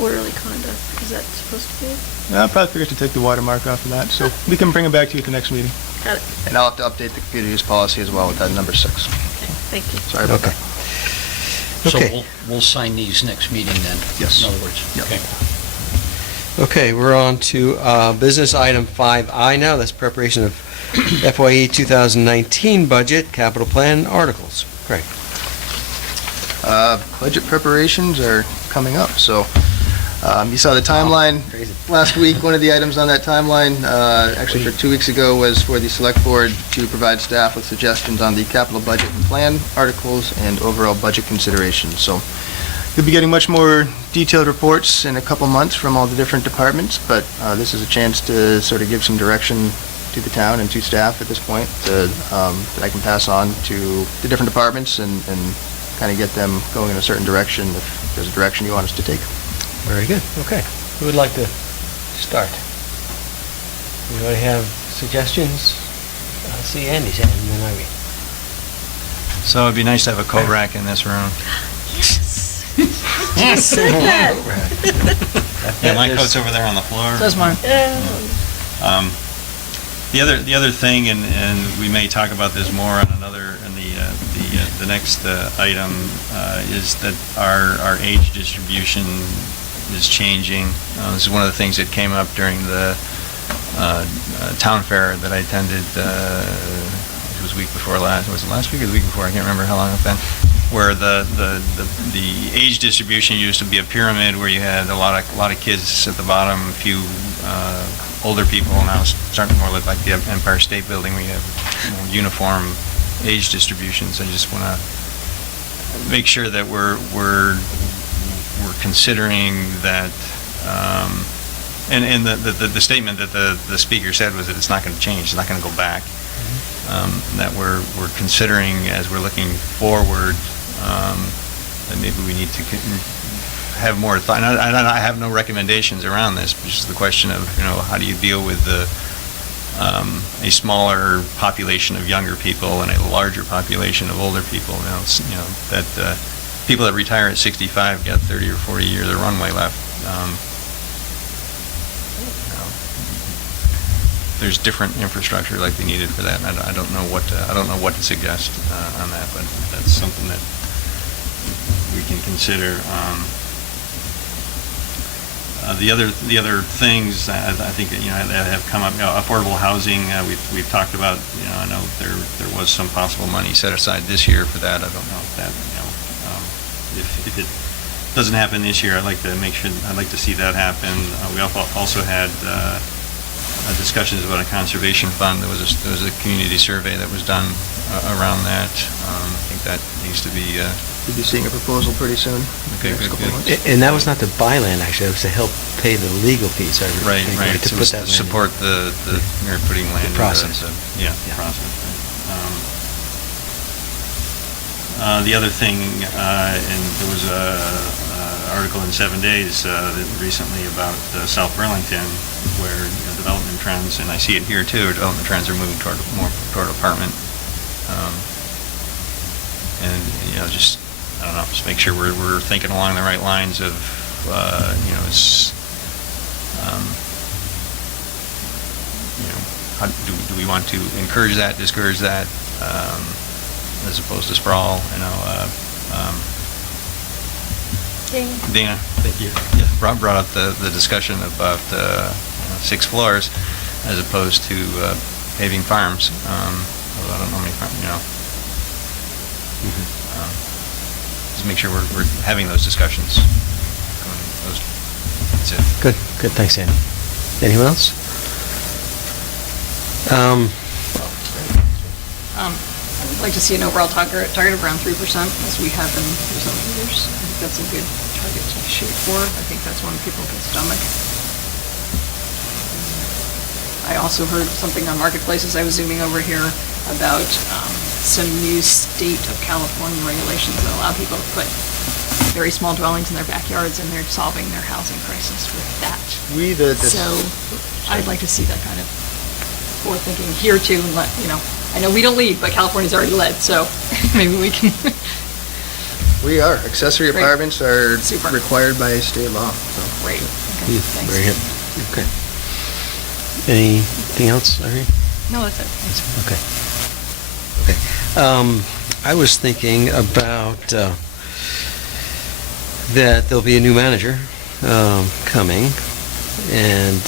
orderly conduct. Is that supposed to be it? I'll probably forget to take the watermark off of that, so we can bring it back to you at the next meeting. Got it. And I'll have to update the computer use policy as well with that number 6. Okay, thank you. Sorry about Okay. that. So Okay. we'll sign these next meeting then? Yes. In other words? Yep. Okay. Okay, we're on to business item 5I now. That's preparation of FYE 2019 budget, capital plan, articles. Great. Budget preparations are coming up, so you saw the timeline last week. One of the items on that timeline, actually for 2 weeks ago, was for the select board to provide staff with suggestions on the capital budget and plan articles and overall budget considerations. So you'll be getting much more detailed reports in a couple months from all the different departments, but this is a chance to sort of give some direction to the town and to staff at this point that I can pass on to the different departments and kind of get them going in a certain direction if there's a direction you want us to take. Very good. Okay. Who would like to start? Anybody have suggestions? I see Andy's hand, and then Irene. So it'd be nice to have a coat rack in this room. Yes. You said that. Yeah, my coat's over there on the floor. Says mine. Um, The other thing, and we may talk about this more on another, in the next item, is that our age distribution is changing. This is one of the things that came up during the town fair that I attended. It was week before last. Was it last week or the week before? I can't remember how long it's been. Where the age distribution used to be a pyramid, where you had a lot of kids at the bottom, a few older people. Now it's starting more like the Empire State Building. We have more uniform age distributions. I just want to make sure that we're considering that. And the statement that the speaker said was that it's not going to change. It's not going to go back. That we're considering as we're looking forward. That maybe we need to have more thought. And I have no recommendations around this, but just the question of, how do you deal with a smaller population of younger people and a larger population of older people. That people that retire at 65 got 30 or 40 years of runway left. there's different infrastructure like they needed for that, and I don't know what to suggest on that, but that's something that we can consider. The other things I think that have come up, affordable housing. We've talked about. I know there was some possible money set aside this year for that. I don't know if that if it doesn't happen this year, I'd like to see that happen. We also had discussions about a conservation fund. There was a community survey that was done around that. I think that needs to be. You'll be seeing a proposal pretty soon. Okay, next good, couple good. months. And that was not to buy land, actually, it was to help pay the legal fees. Right. To So put that land in. support the you're putting land in process. The process. Right. The other thing, and there was a article in 7 Days recently about South Burlington, where development trends, and I see it here too. Development trends are moving more toward apartment, and just I don't know, just make sure we're thinking along the right lines of how do we want to encourage that, discourage that, as opposed to sprawl? Dana, thank you. Yeah, brought up the discussion about 6 floors as opposed to paving farms. Although I don't know how many farms, just make sure we're having those discussions. That's it. Good, thanks, Andy. Anyone else? I would like to see an overall target of around 3%, as we have in recent years. I think that's a good target to shoot for. I think that's one people can stomach. I also heard something on marketplaces. I was zooming over here about some new state of California regulations that allow people to put very small dwellings in their backyards, and they're solving their housing crisis with that. So I'd like to see that kind of forward-thinking here too, and I know we don't lead, but California's already led, so maybe we can. We are. Accessory Great. apartments are Super. required by state law. So. Great. Okay, thanks. Very good. Okay. Anything else, Irene? No, that's it. Thanks. Okay. I was thinking about that there'll be a new manager coming, and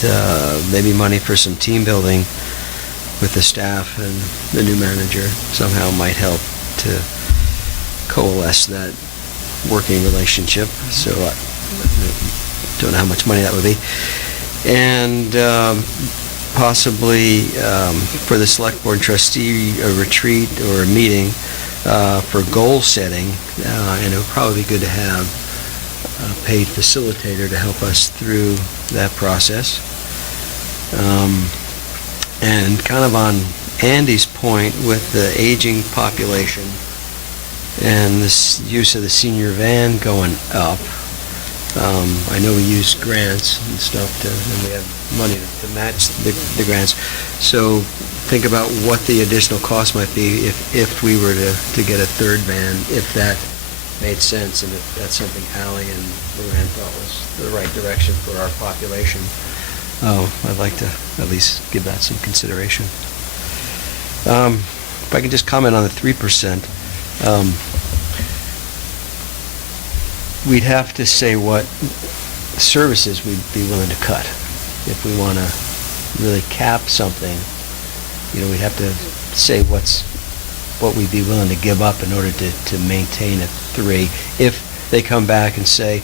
maybe money for some team building with the staff, and the new manager somehow might help to coalesce that working relationship. So I don't know how much money that would be. And possibly for the select board trustee, a retreat or a meeting for goal setting, and it would probably be good to have a paid facilitator to help us through that process. And kind of on Andy's point with the aging population and this use of the senior van going up, I know we use grants and stuff and we have money to match the grants. So think about what the additional cost might be if we were to get a third van, if that made sense, and if that's something Ally and Luann thought was the right direction for our population. I'd like to at least give that some consideration. If I can just comment on the 3%, we'd have to say what services we'd be willing to cut. If we want to really cap something, we'd have to say what we'd be willing to give up in order to maintain a 3. If they come back and say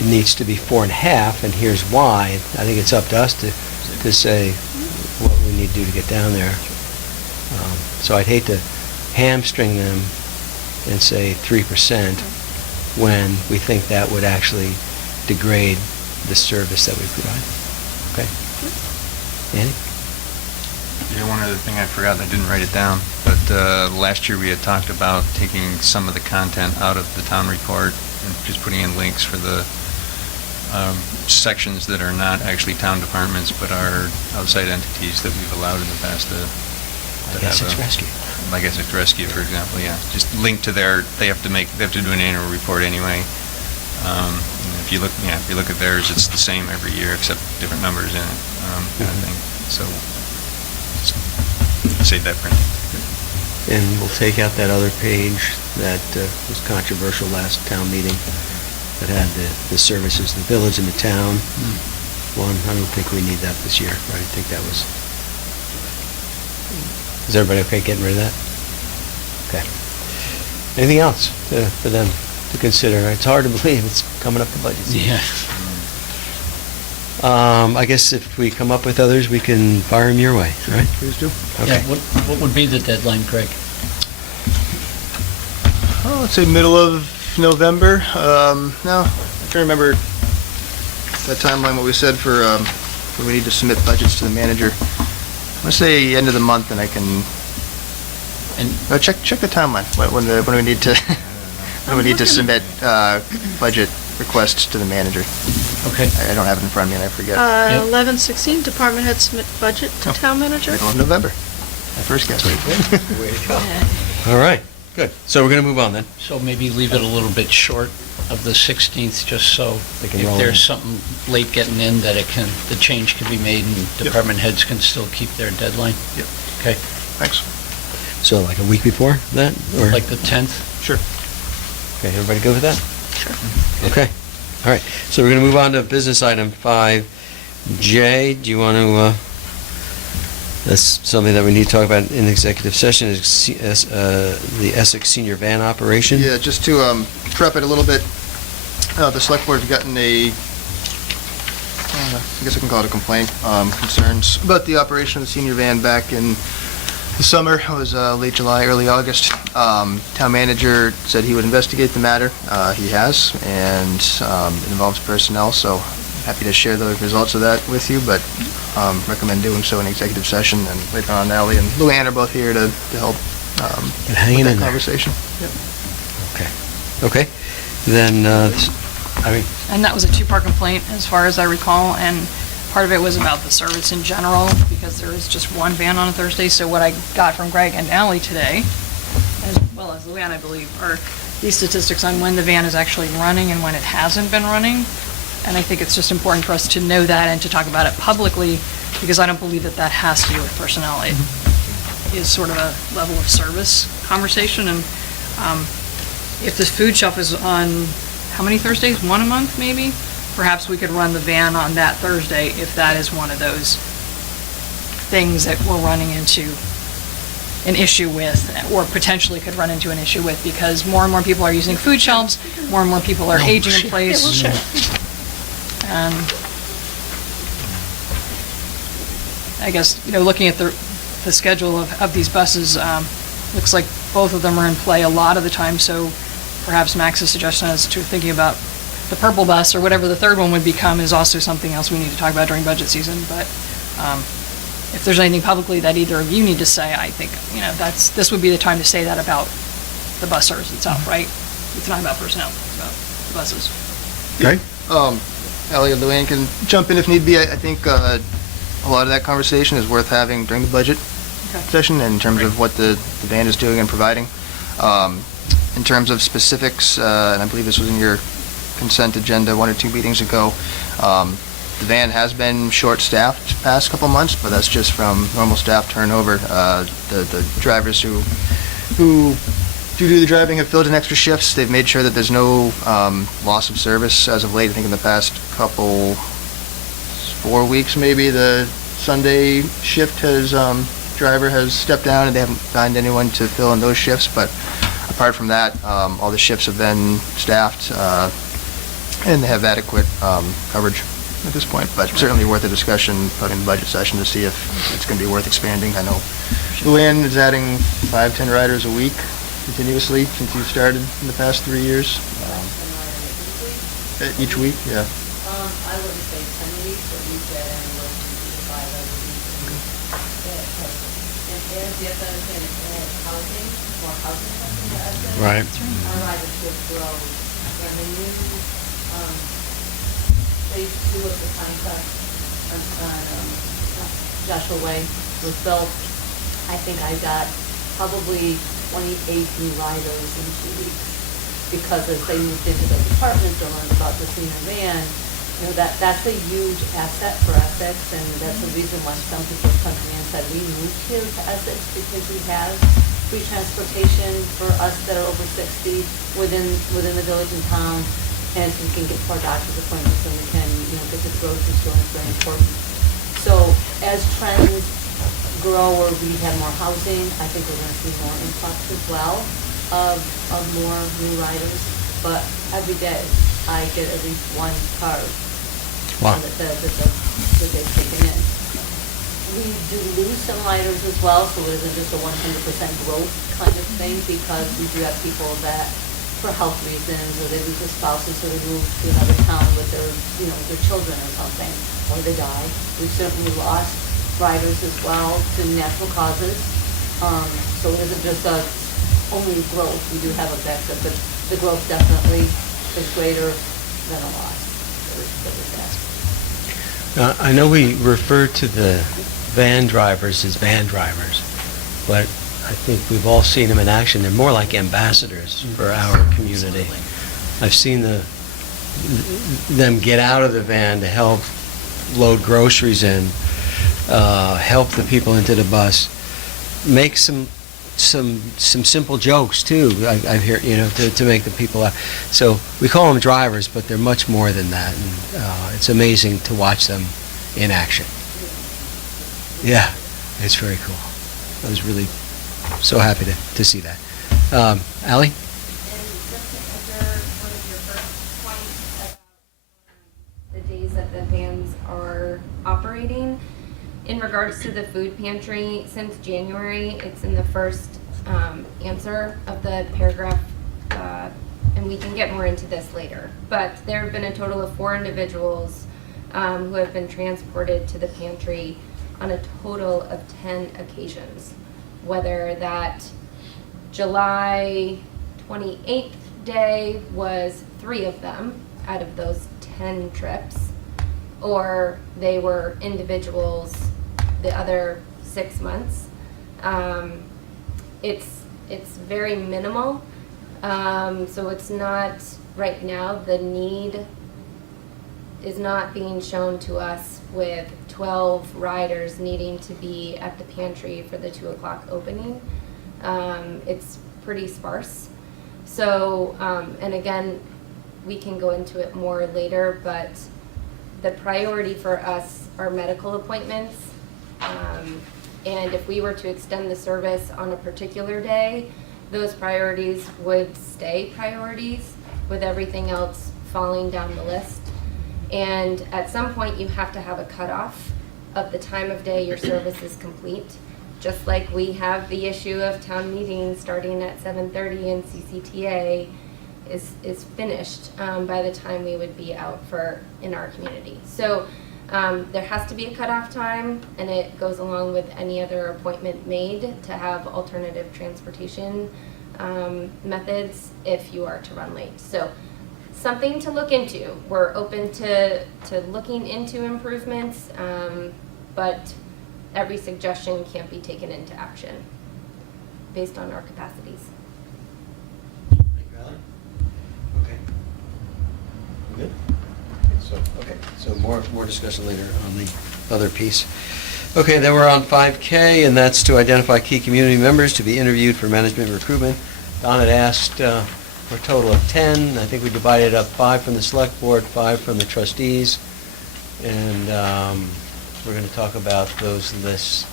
it needs to be 4.5, and here's why, I think it's up to us to say what we need to do to get down there. So I'd hate to hamstring them and say 3% when we think that would actually degrade the service that we provide. Okay? Andy? Yeah, one other thing I forgot, I didn't write it down, but last year we had talked about taking some of the content out of the town report and just putting in links for the sections that are not actually town departments, but are outside entities that we've allowed in the past to Like Essex Rescue. Like Essex Rescue, for example, yeah. Just link to they have to do an annual report anyway. And if you look at theirs, it's the same every year except different numbers in it, kind of thing. So just save that print. And we'll take out that other page that was controversial last town meeting that had the services, the village and the town. One, I don't think we need that this year, right? I think that was, is everybody okay getting rid of that? Okay. Anything else for them to consider? It's hard to believe it's coming up to budget season. Yeah. I guess if we come up with others, we can fire them your way, right? Please do. Okay. Yeah, what would be the deadline, Greg? Oh, let's say middle of November. No, I can't remember that timeline, what we said for when we need to submit budgets to the manager. I'm gonna say end of the month, and I can. And check the timeline when we need to when we need to submit budget requests to the manager. Okay. I don't have it in front of me, and I forget. 11/16, department head submit budget to town manager. Middle of November. My first guess. All right, good. So we're going to move on then. So maybe leave it a little bit short of the 16th, just so They can if roll there's in. something late getting in, that the change can be made and department heads can still keep their deadline? Yep. Okay, Thanks. So like a week before that, or? like the 10th? Sure. Okay, everybody good with that? Sure. Okay, all right. So we're going to move on to business item 5J. Do you want to, that's something that we need to talk about in executive session, is the Essex senior van operation? Yeah, just to prep it a little bit, the select board has gotten I guess I can call it a complaint, concerns about the operation of the senior van back in the summer. It was late July, early August. Town manager said he would investigate the matter. He has, and it involves personnel, so happy to share the results of that with you, but recommend doing so in executive session. And later on, Ally and Luann are both here to help And hanging with in that there. conversation. Yep. Okay, then, And that was a two-part complaint, as far as I recall, and part of it was about the service in general, because there is just one van on a Thursday. So what I got from Greg and Ally today, as well as Luann, I believe, are these statistics on when the van is actually running and when it hasn't been running. And I think it's just important for us to know that and to talk about it publicly, because I don't believe that has to do with personnel. It is sort of a level of service conversation. And if the food shelf is on, how many Thursdays? One a month, maybe? Perhaps we could run the van on that Thursday if that is one of those things that we're running into an issue with, or potentially could run into an issue with, because more and more people are using food shelves, more and more people are aging in place. Yeah, we'll share. And I guess, looking at the schedule of these buses, looks like both of them are in play a lot of the time, so perhaps Max's suggestion as to thinking about the purple bus, or whatever the third one would become, is also something else we need to talk about during budget season. But if there's anything publicly that either of you need to say, I think, this would be the time to say that about the bus service itself, right? It's not about personnel, it's about the buses. Okay. Ally and Luann can jump in if need be. I think a lot of that conversation is worth having during the budget session in terms of what the van is doing and providing. In terms of specifics, and I believe this was in your consent agenda 1 or 2 meetings ago, the van has been short-staffed the past couple months, but that's just from normal staff turnover. The drivers who do the driving have filled in extra shifts. They've made sure that there's no loss of service as of late. I think in the past 4 weeks, maybe, the Sunday shift driver has stepped down, and they haven't found anyone to fill in those shifts. But apart from that, all the shifts have been staffed, and they have adequate coverage at this point. But certainly worth a discussion, put in the budget session to see if it's going to be worth expanding. I know Luann is adding 5-10 riders a week continuously since you started in the past 3 years. Each week, yeah. I wouldn't say 10 weeks, but we said anywhere from 2 to 5 every week. And you have to understand, it's housing, more housing something to us. Right. Our ridership grows. And the new, phase 2 of the contract on Joshua Way was built. I think I got probably 28 new riders in 2 weeks. because as they moved into the department or learned about the senior van, you know, that's a huge asset for Essex, and that's the reason why some people have come to me and said, we moved here to Essex because we have free transportation for us that are over 60 within the village and town, and we can get to our doctor's appointments, and we can, you know, get to the grocery store, and it's very important. So as trends grow or we have more housing, I think we're gonna see more influx as well of more new riders. But every day, I get at least one card Wow. that they've taken in. We do lose some riders as well, so it isn't just a 100% growth kind of thing, because we do have people that, for health reasons, or they lose their spouses, so they move to another town with their, you know, their children or something, or they die. We've certainly lost riders as well to natural causes. So it isn't just only growth. We do have a backup, but the growth definitely is greater than a loss. That is that. I know we refer to the van drivers as van drivers, but I think we've all seen them in action. They're more like ambassadors for our community. I've seen them get out of the van to help load groceries in, help the people into the bus, make some simple jokes too. I've heard, you know, to make the people laugh. So we call them drivers, but they're much more than that, and it's amazing to watch them in action. Yeah, it's very cool. I was really so happy to see that. Ally? And just to answer one of your first points about the days that the vans are operating, in regards to the food pantry, since January, it's in the first answer of the paragraph, and we can get more into this later. But there have been a total of 4 individuals who have been transported to the pantry on a total of 10 occasions. Whether that July 28th day was 3 of them out of those 10 trips, or they were individuals the other 6 months. It's very minimal, so it's not, right now, the need is not being shown to us with 12 riders needing to be at the pantry for the 2 o'clock opening. It's pretty sparse. So, and again, we can go into it more later, but the priority for us are medical appointments. And if we were to extend the service on a particular day, those priorities would stay priorities, with everything else falling down the list. And at some point, you have to have a cutoff of the time of day your service is complete. Just like we have the issue of town meetings starting at 7:30 and CCTA is finished by the time we would be out in our community. So there has to be a cutoff time, and it goes along with any other appointment made to have alternative transportation methods if you are to run late. So something to look into. We're open to looking into improvements, but every suggestion can't be taken into action based on our capacities. Okay. Good? So more discussion later on the other piece. Okay, then we're on 5K, and that's to identify key community members to be interviewed for management recruitment. Don had asked for a total of 10. I think we divided up 5 from the select board, 5 from the trustees, and we're going to talk about those lists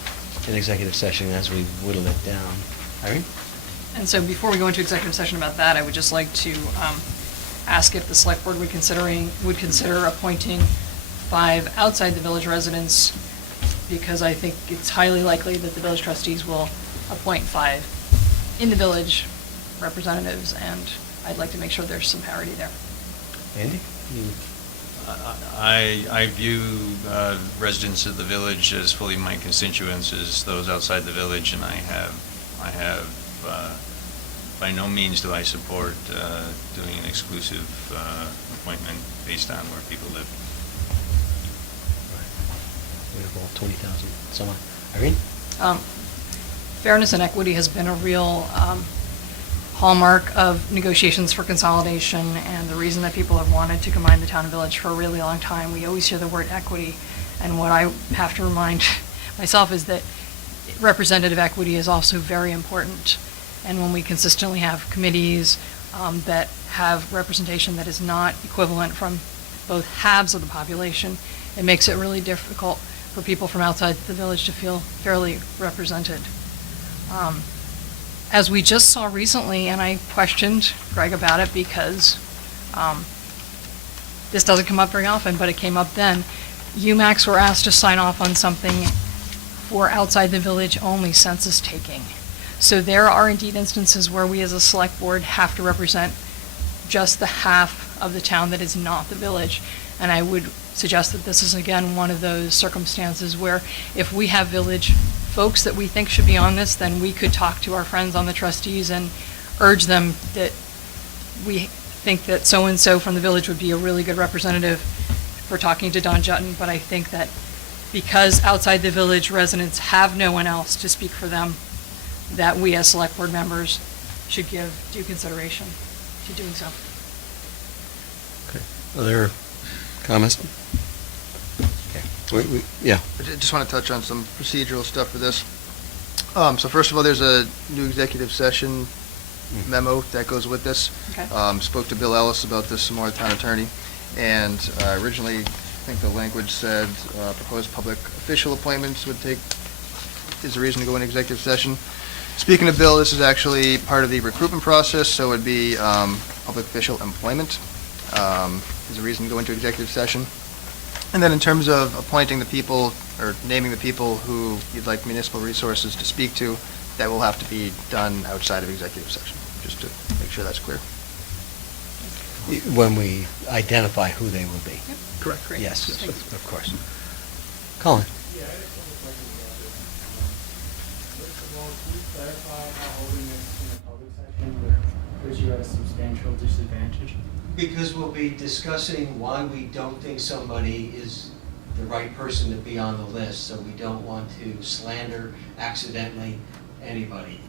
in executive session as we whittle it down. Irene? And so before we go into executive session about that, I would just like to ask if the select board would consider appointing 5 outside the village residents, because I think it's highly likely that the village trustees will appoint 5 in the village representatives, and I'd like to make sure there's some parity there. Andy? I view residents of the village as fully my constituents as those outside the village, and I have by no means do I support doing an exclusive appointment based on where people live. We have all 20,000, someone. Irene? Fairness and equity has been a real hallmark of negotiations for consolidation and the reason that people have wanted to combine the town and village for a really long time. We always hear the word equity, and what I have to remind myself is that representative equity is also very important. And when we consistently have committees that have representation that is not equivalent from both halves of the population, it makes it really difficult for people from outside the village to feel fairly represented. As we just saw recently, and I questioned Greg about it because this doesn't come up very often, but it came up then, UMacs were asked to sign off on something for outside the village only census taking. So there are indeed instances where we as a select board have to represent just the half of the town that is not the village. And I would suggest that this is again one of those circumstances where if we have village folks that we think should be on this, then we could talk to our friends on the trustees and urge them that we think that so-and-so from the village would be a really good representative for talking to Don Jutton. But I think that because outside the village residents have no one else to speak for them, that we as select board members should give due consideration to doing so. Okay. Other comments? Okay. Yeah. I just want to touch on some procedural stuff for this. So first of all, there's a new executive session memo that goes with this. Okay. Spoke to Bill Ellis about this, some more town attorney, and originally, I think the language said proposed public official appointments is a reason to go into executive session. Speaking of Bill, this is actually part of the recruitment process, so it would be public official employment is a reason to go into executive session. And then in terms of appointing the people, or naming the people who you'd like municipal resources to speak to, that will have to be done outside of executive session, just to make sure that's clear. When we identify who they will be. Yep. Correct. Great. Yes, Thanks. of course. Colin? Yeah, I just have a question about this. First of all, can you clarify how holding this in a public session would put you at a substantial disadvantage? Because we'll be discussing why we don't think somebody is the right person to be on the list, so we don't want to slander accidentally anybody.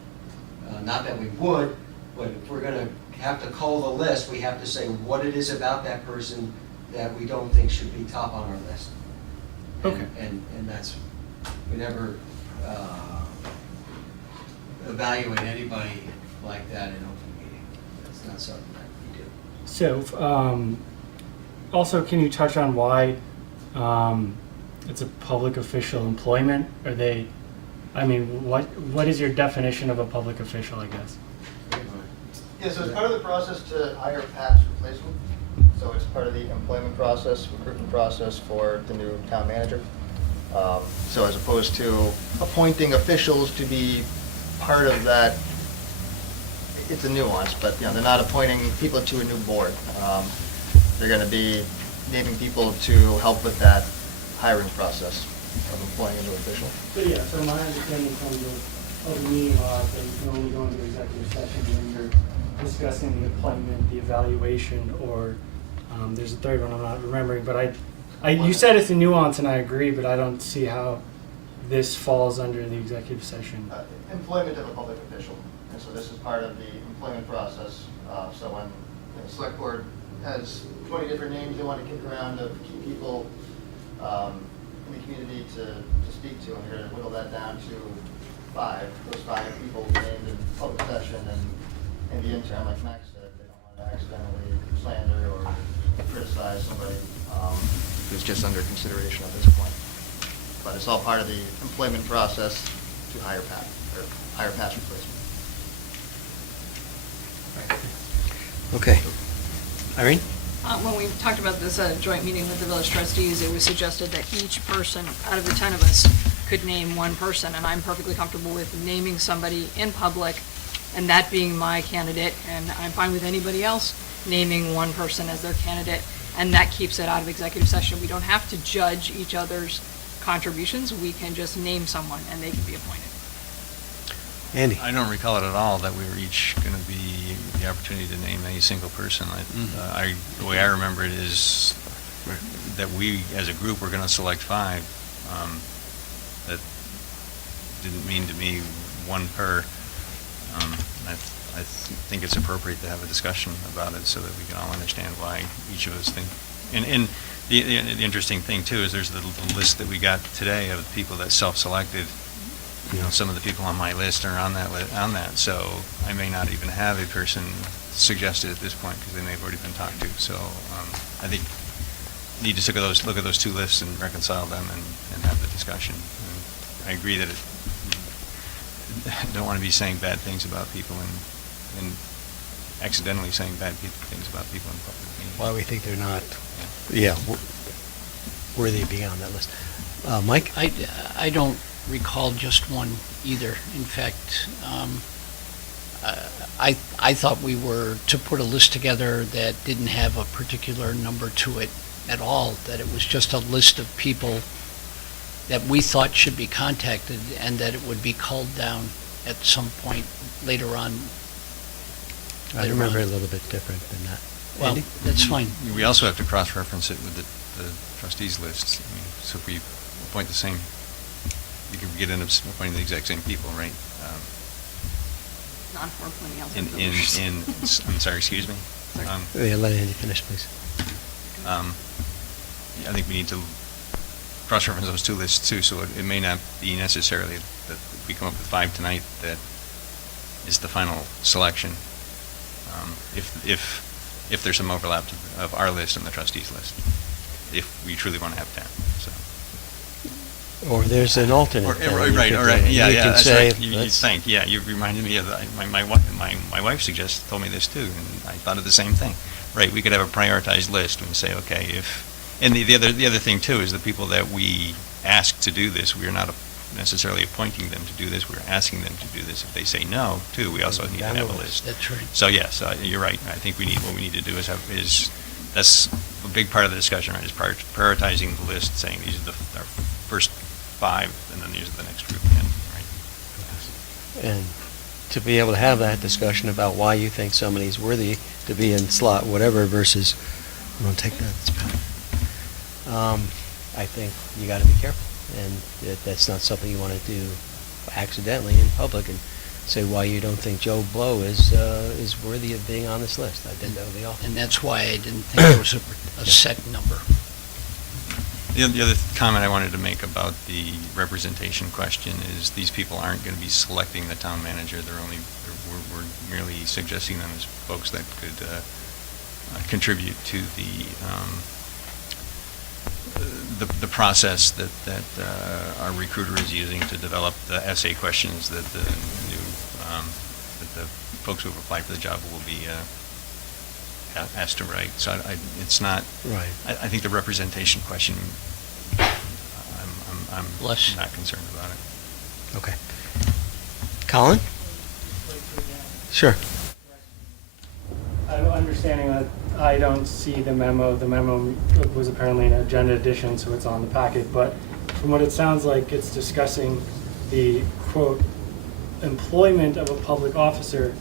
Not that we would, but if we're gonna have to cull the list, we have to say what it is about that person that we don't think should be top on our list. Okay. And that's, we never evaluate anybody like that in open meeting. That's not something that we do. So, also, can you touch on why it's a public official employment? Are they, I mean, what is your definition of a public official, I guess? Yeah, so it's part of the process to hire Pat's replacement. So it's part of the employment process, recruitment process for the new town manager. So as opposed to appointing officials to be part of that, it's a nuance, but they're not appointing people to a new board. They're going to be naming people to help with that hiring process of employing a new official. So yeah, so my understanding from the meeting law is that you can only go into executive session when you're discussing the appointment, the evaluation, or there's a third one I'm not remembering, but you said it's a nuance and I agree, but I don't see how this falls under the executive session. Employment of a public official, and so this is part of the employment process. So when the select board has 20 different names they want to kick around of key people in the community to speak to, and they're going to whittle that down to 5. Those 5 people named in public session, and in the interim, like Max said, they don't want to accidentally slander or criticize somebody who's just under consideration at this point. But it's all part of the employment process to hire Pat, or hire Pat's replacement. Okay. Irene? When we talked about this joint meeting with the village trustees, it was suggested that each person out of the 10 of us could name one person, and I'm perfectly comfortable with naming somebody in public and that being my candidate, and I'm fine with anybody else naming one person as their candidate, and that keeps it out of executive session. We don't have to judge each other's contributions. We can just name someone and they can be appointed. Andy? I don't recall it at all that we were each going to be the opportunity to name any single person. The way I remember it is that we, as a group, were going to select 5. That didn't mean to me one per. think it's appropriate to have a discussion about it so that we can all understand why each of us think. And the interesting thing too is there's the list that we got today of people that self-selected. You know, some of the people on my list are on that, so I may not even have a person suggested at this point because they may have already been talked to. So I think you need to look at those two lists and reconcile them and have the discussion. And I agree that don't want to be saying bad things about people and accidentally saying bad things about people in public meetings. Why we think they're not, worthy of being on that list. Mike? I don't recall just one either. In fact, I thought we were to put a list together that didn't have a particular number to it at all, that it was just a list of people that we thought should be contacted and that it would be culled down at some point later on. I remember a little bit different than that. Well, Andy? that's fine. We also have to cross-reference it with the trustees' lists. I mean, so if we appoint the same, you can get into appointing the exact same people, right? Not for appointing outside I'm sorry, excuse me? Yeah, let Andy finish, please. I think we need to cross-reference those two lists too, so it may not be necessarily that we come up with 5 tonight that is the final selection. If there's some overlap of our list and the trustees' list, if we truly want to have 10, so. Or there's an alternate. Right, yeah, that's right. You reminded me of my wife told me this too, and I thought of the same thing. Right, we could have a prioritized list and say, okay, and the other thing too is the people that we ask to do this, we are not necessarily appointing them to do this, we're asking them to do this. If they say no, too, we also need to have a list. That's right. So yes, you're right. I think what we need to do is that's a big part of the discussion, right? Is prioritizing the list, saying these are our first 5, and then these are the next group 10, right? And to be able to have that discussion about why you think somebody's worthy to be in slot whatever versus, I'm going to take that, it's bad. I think you got to be careful, and that's not something you want to do accidentally in public and say why you don't think Joe Blow is worthy of being on this list. I think that would be awful. And that's why I didn't think there was a set number. The other comment I wanted to make about the representation question is these people aren't going to be selecting the town manager. We're merely suggesting them as folks that could contribute to the process that our recruiter is using to develop the essay questions that the folks who have applied for the job will be asked to write. So it's not. Right. I think the representation question, I'm not concerned about it. Okay. Colin? Sure. I'm understanding that I don't see the memo. The memo was apparently an agenda addition, so it's on the packet. But from what it sounds like, it's discussing the, quote, employment of a public officer.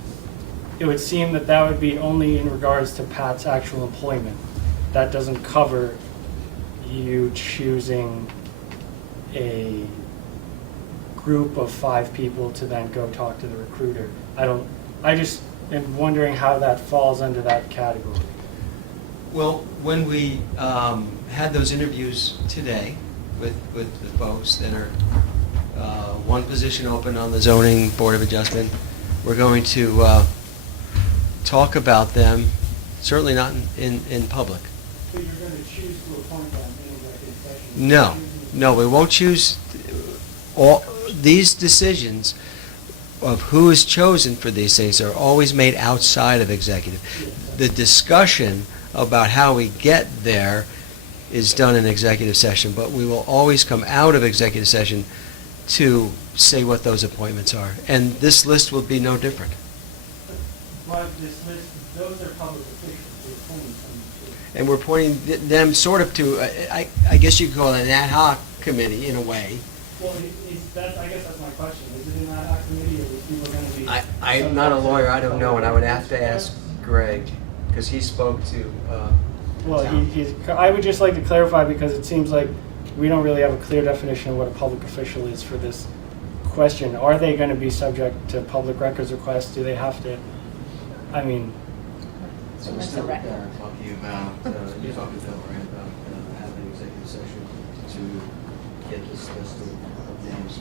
It would seem that that would be only in regards to Pat's actual employment. That doesn't cover you choosing a group of 5 people to then go talk to the recruiter. I just am wondering how that falls under that category. Well, when we had those interviews today with the folks that are one position open on the zoning board of adjustment, we're going to talk about them, certainly not in public. So you're going to choose to appoint them in executive session? No, we won't choose. All these decisions of who is chosen for these things are always made outside of executive. The discussion about how we get there is done in executive session, but we will always come out of executive session to say what those appointments are. And this list will be no different. But this list, those are public officials, they're appointing them. And we're pointing them sort of to, I guess you could call it an ad hoc committee in a way. Well, I guess that's my question. Is it an ad hoc committee, or are people going to be? I'm not a lawyer, I don't know, and I would have to ask Greg, because he spoke to. Well, I would just like to clarify, because it seems like we don't really have a clear definition of what a public official is for this question. Are they going to be subject to public records requests? Do they have to I mean, So we're still talking about, you're talking to Bill, right, about having executive session to get this list of names.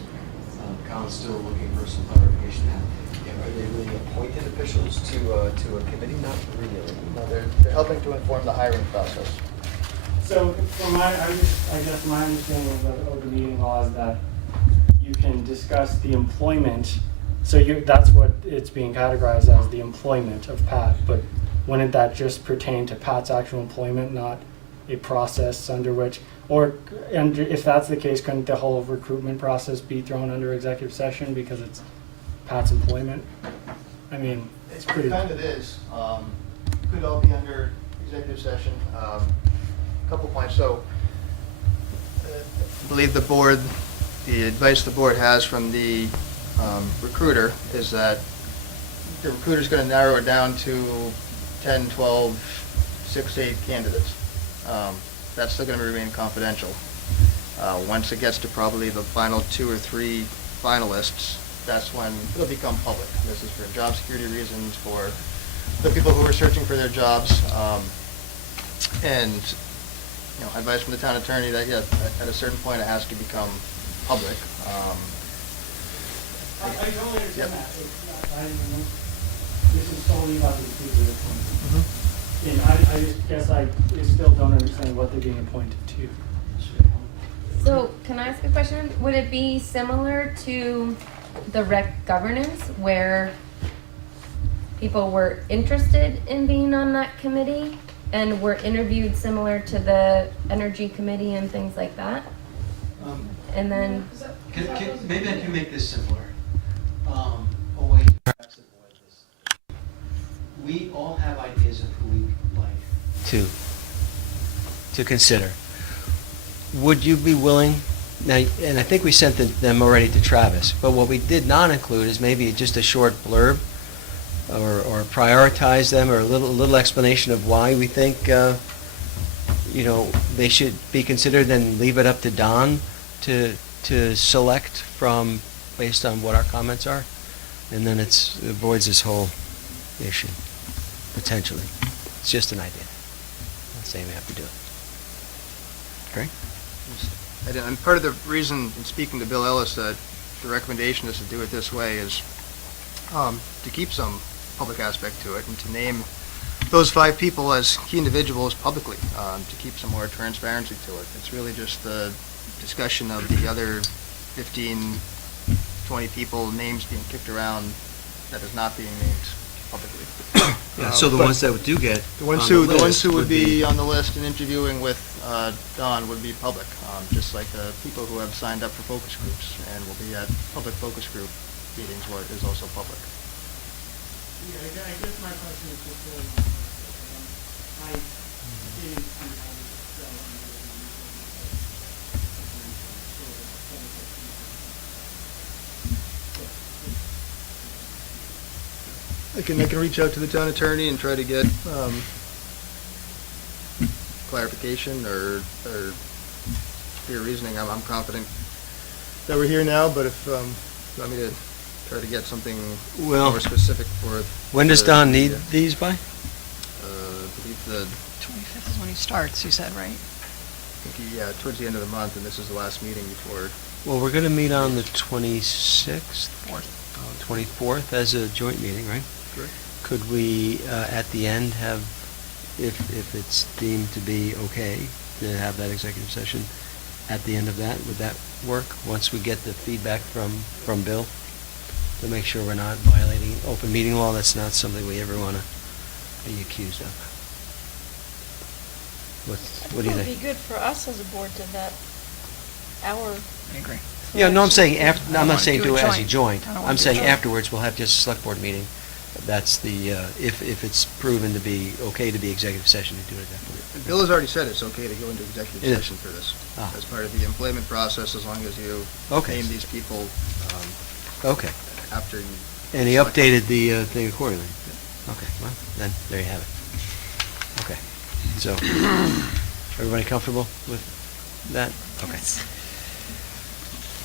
Colin's still looking for some clarification. Are they really appointed officials to a committee? Not really. No, they're helping to inform the hiring process. so from I guess my understanding of the meeting law is that you can discuss the employment, so that's what it's being categorized as, the employment of Pat, but wouldn't that just pertain to Pat's actual employment, not a process under which, and if that's the case, couldn't the whole recruitment process be thrown under executive session because it's Pat's employment? I mean, it's pretty. It kind of is. Could all be under executive session. Couple points. So, I believe the advice the board has from the recruiter is that the recruiter's going to narrow it down to 10, 12, 6, 8 candidates. That's still going to remain confidential. Once it gets to probably the final 2 or 3 finalists, that's when it'll become public. This is for job security reasons, for the people who are searching for their jobs, and advice from the town attorney that at a certain point it has to become public. I totally Yep. understand that. This is solely about the people that appointed. And I just guess I still don't understand what they're being appointed to. So, can I ask a question? Would it be similar to the rec governance where people were interested in being on that committee and were interviewed similar to the energy committee and things like that? And then, Maybe I can make this simpler. A way to perhaps avoid this. We all have ideas of who we would like to consider. Would you be willing, now, and I think we sent them already to Travis, but what we did not include is maybe just a short blurb or prioritize them, or a little explanation of why we think they should be considered, and leave it up to Don to select from based on what our comments are, and then it avoids this whole issue potentially. It's just an idea. I'm not saying we have to do it. Okay. And part of the reason, in speaking to Bill Ellis, that the recommendation is to do it this way is to keep some public aspect to it and to name those 5 people as key individuals publicly, to keep some more transparency to it. It's really just the discussion of the other 15, 20 people, names being kicked around that is not being named publicly. Yeah, so the ones that do get the ones who would be on the list and interviewing with Don would be public, just like the people who have signed up for focus groups and will be at public focus group meetings where it is also public. Yeah, I guess my question is just really, I didn't see how this fell I can reach out to the town attorney and try to get clarification or clear reasoning. I'm confident that we're here now, but if you want me to try to get something more specific for it. When does Don need these by? I believe the 25th is when he starts, you said, right? towards the end of the month, and this is the last meeting before. Well, we're going to meet on the 26th, 24th as a joint meeting, right? Correct. Could we, at the end, have, if it's deemed to be okay, to have that executive session at the end of that? Would that work, once we get the feedback from Bill? To make sure we're not violating open meeting law? That's not something we ever want to be accused of. What do you It would think? be good for us as a board to vet our. I agree. Yeah, no, I'm saying I'm not wanna saying do do a it as a joint. joint. I don't wanna I'm do a saying joint. afterwards, we'll have just a select board meeting. That's the, if it's proven to be okay to be executive session, to do it that way. And Bill has already said it's okay to go into executive It is. session for this, Ah. as part of the employment process, as long as you Okay. name these people Okay. after you. And he select updated the thing accordingly. Okay, well, then, there you have it. Okay, so, everybody comfortable with that? Okay.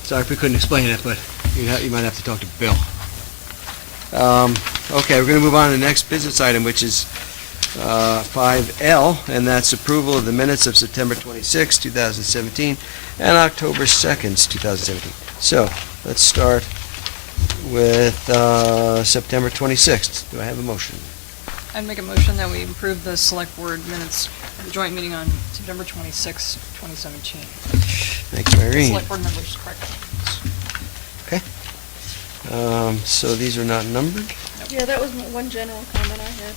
Sorry if we couldn't explain it, but you might have to talk to Bill. Okay, we're going to move on to the next business item, which is 5L, and that's approval of the minutes of September 26, 2017, and October 2nd, 2017. So, let's start with September 26th. Do I have a motion? I'd make a motion that we approve the select board minutes, the joint meeting on September 26, 2017. Thank you, Irene. Select board members, correct. Okay. So these are not numbered? Yeah, that was one general comment I had.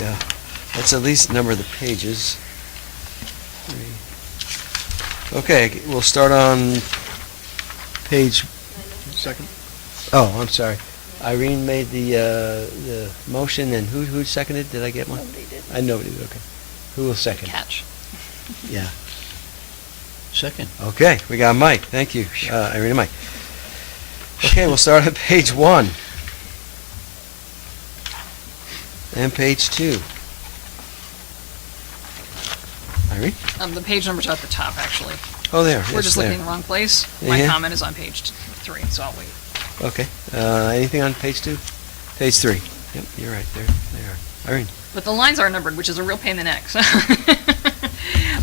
Yeah. Let's at least number the pages. Okay, we'll start on page... Second. Oh, I'm sorry. Irene made the motion, and who seconded? Did I get one? Nobody did. Nobody did, okay. Who will second? Catch. Yeah. Second. Okay, we got Mike. Thank you, Irene and Mike. Okay, we'll start on page 1. And page 2. Irene? The page numbers are at the top, actually. Oh, there. We're yes, just there. looking in the wrong place. My Yeah. comment is on page 3, so I'll wait. Okay. Anything on page 2? Page 3. Yep, you're right. There they are. Irene? But the lines are numbered, which is a real pain in the neck.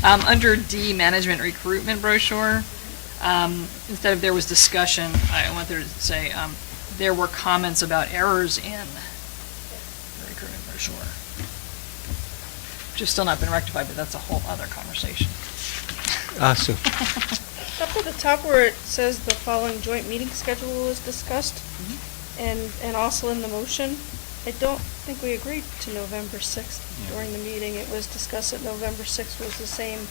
Under D, management recruitment brochure, instead of there was discussion, I want there to say, there were comments about errors in the recruitment brochure. Which has still not been rectified, but that's a whole other conversation. Sue. Up at the top where it says the following joint meeting schedule was discussed, and also in the motion, I don't think we agreed to November 6th during the meeting. It was discussed that November 6th was the same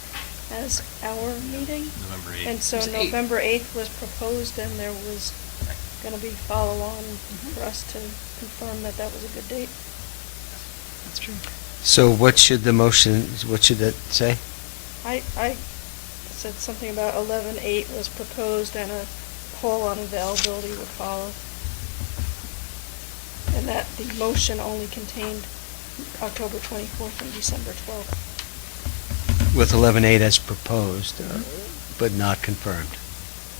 as our meeting. November 8th. And so It was 8th. November 8th was proposed, and there was going to be follow-on for us to confirm that that was a good date. That's true. So what should the motion, what should that say? I said something about 11/8 was proposed and a poll on availability would follow. And that the motion only contained October 24th and December 12th. With 11/8 as proposed, but not confirmed.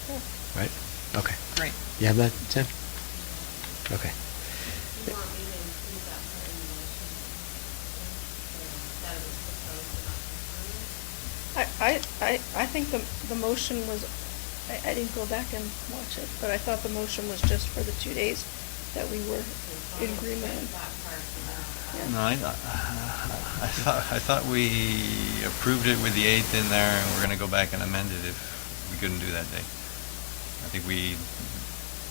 Yeah. Right? Okay. Great. You have that, Tim? Okay. I think the motion was, I didn't go back and watch it, but I thought the motion was just for the 2 days that we were in agreement on. Yeah. No, I thought we approved it with the 8th in there, and we're gonna go back and amend it if we couldn't do that day. I think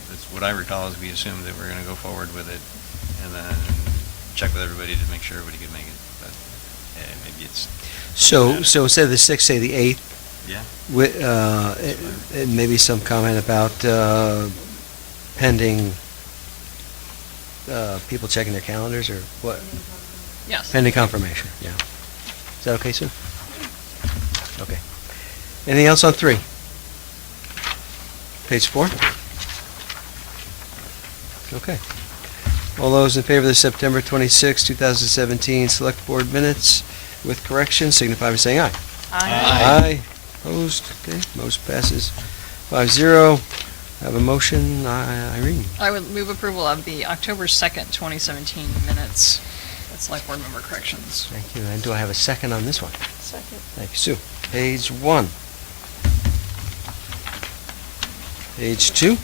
that's what I recall is we assumed that we're gonna go forward with it, and then check with everybody to make sure everybody could make it, but maybe it's... So instead of the 6th, say the 8th? Yeah. With, and maybe some comment about pending people checking their calendars, or what? Yes. Pending confirmation, yeah. Is that okay, Sue? Okay. Anything else on 3? Page 4? Okay. All those in favor of the September 26, 2017 Select Board minutes with correction signify by saying aye. Aye. Aye. Opposed? Okay, motion passes 5-0. Have a motion, Irene. I would move approval of the October 2nd, 2017 minutes. That's select board member corrections. Thank you. And do I have a second on this one? Second. Thank you, Sue. Page 1. Page 2.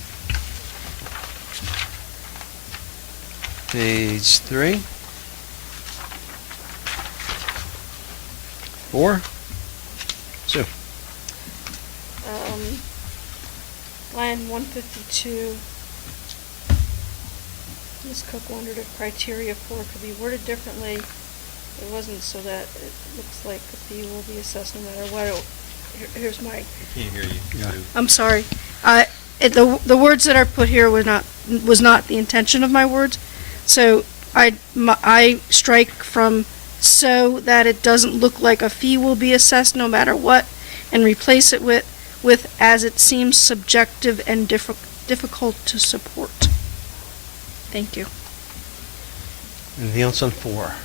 Page 3. 4. Sue. Line 152. Ms. Cook wondered if criteria 4 could be worded differently. It wasn't so that it looks like the fee will be assessed no matter what. Here's my... Can't hear you. Yeah. I'm sorry. The words that are put here was not the intention of my words. So I strike from so that it doesn't look like a fee will be assessed no matter what, and replace it with as it seems subjective and difficult to support. Thank you. Anything else on 4?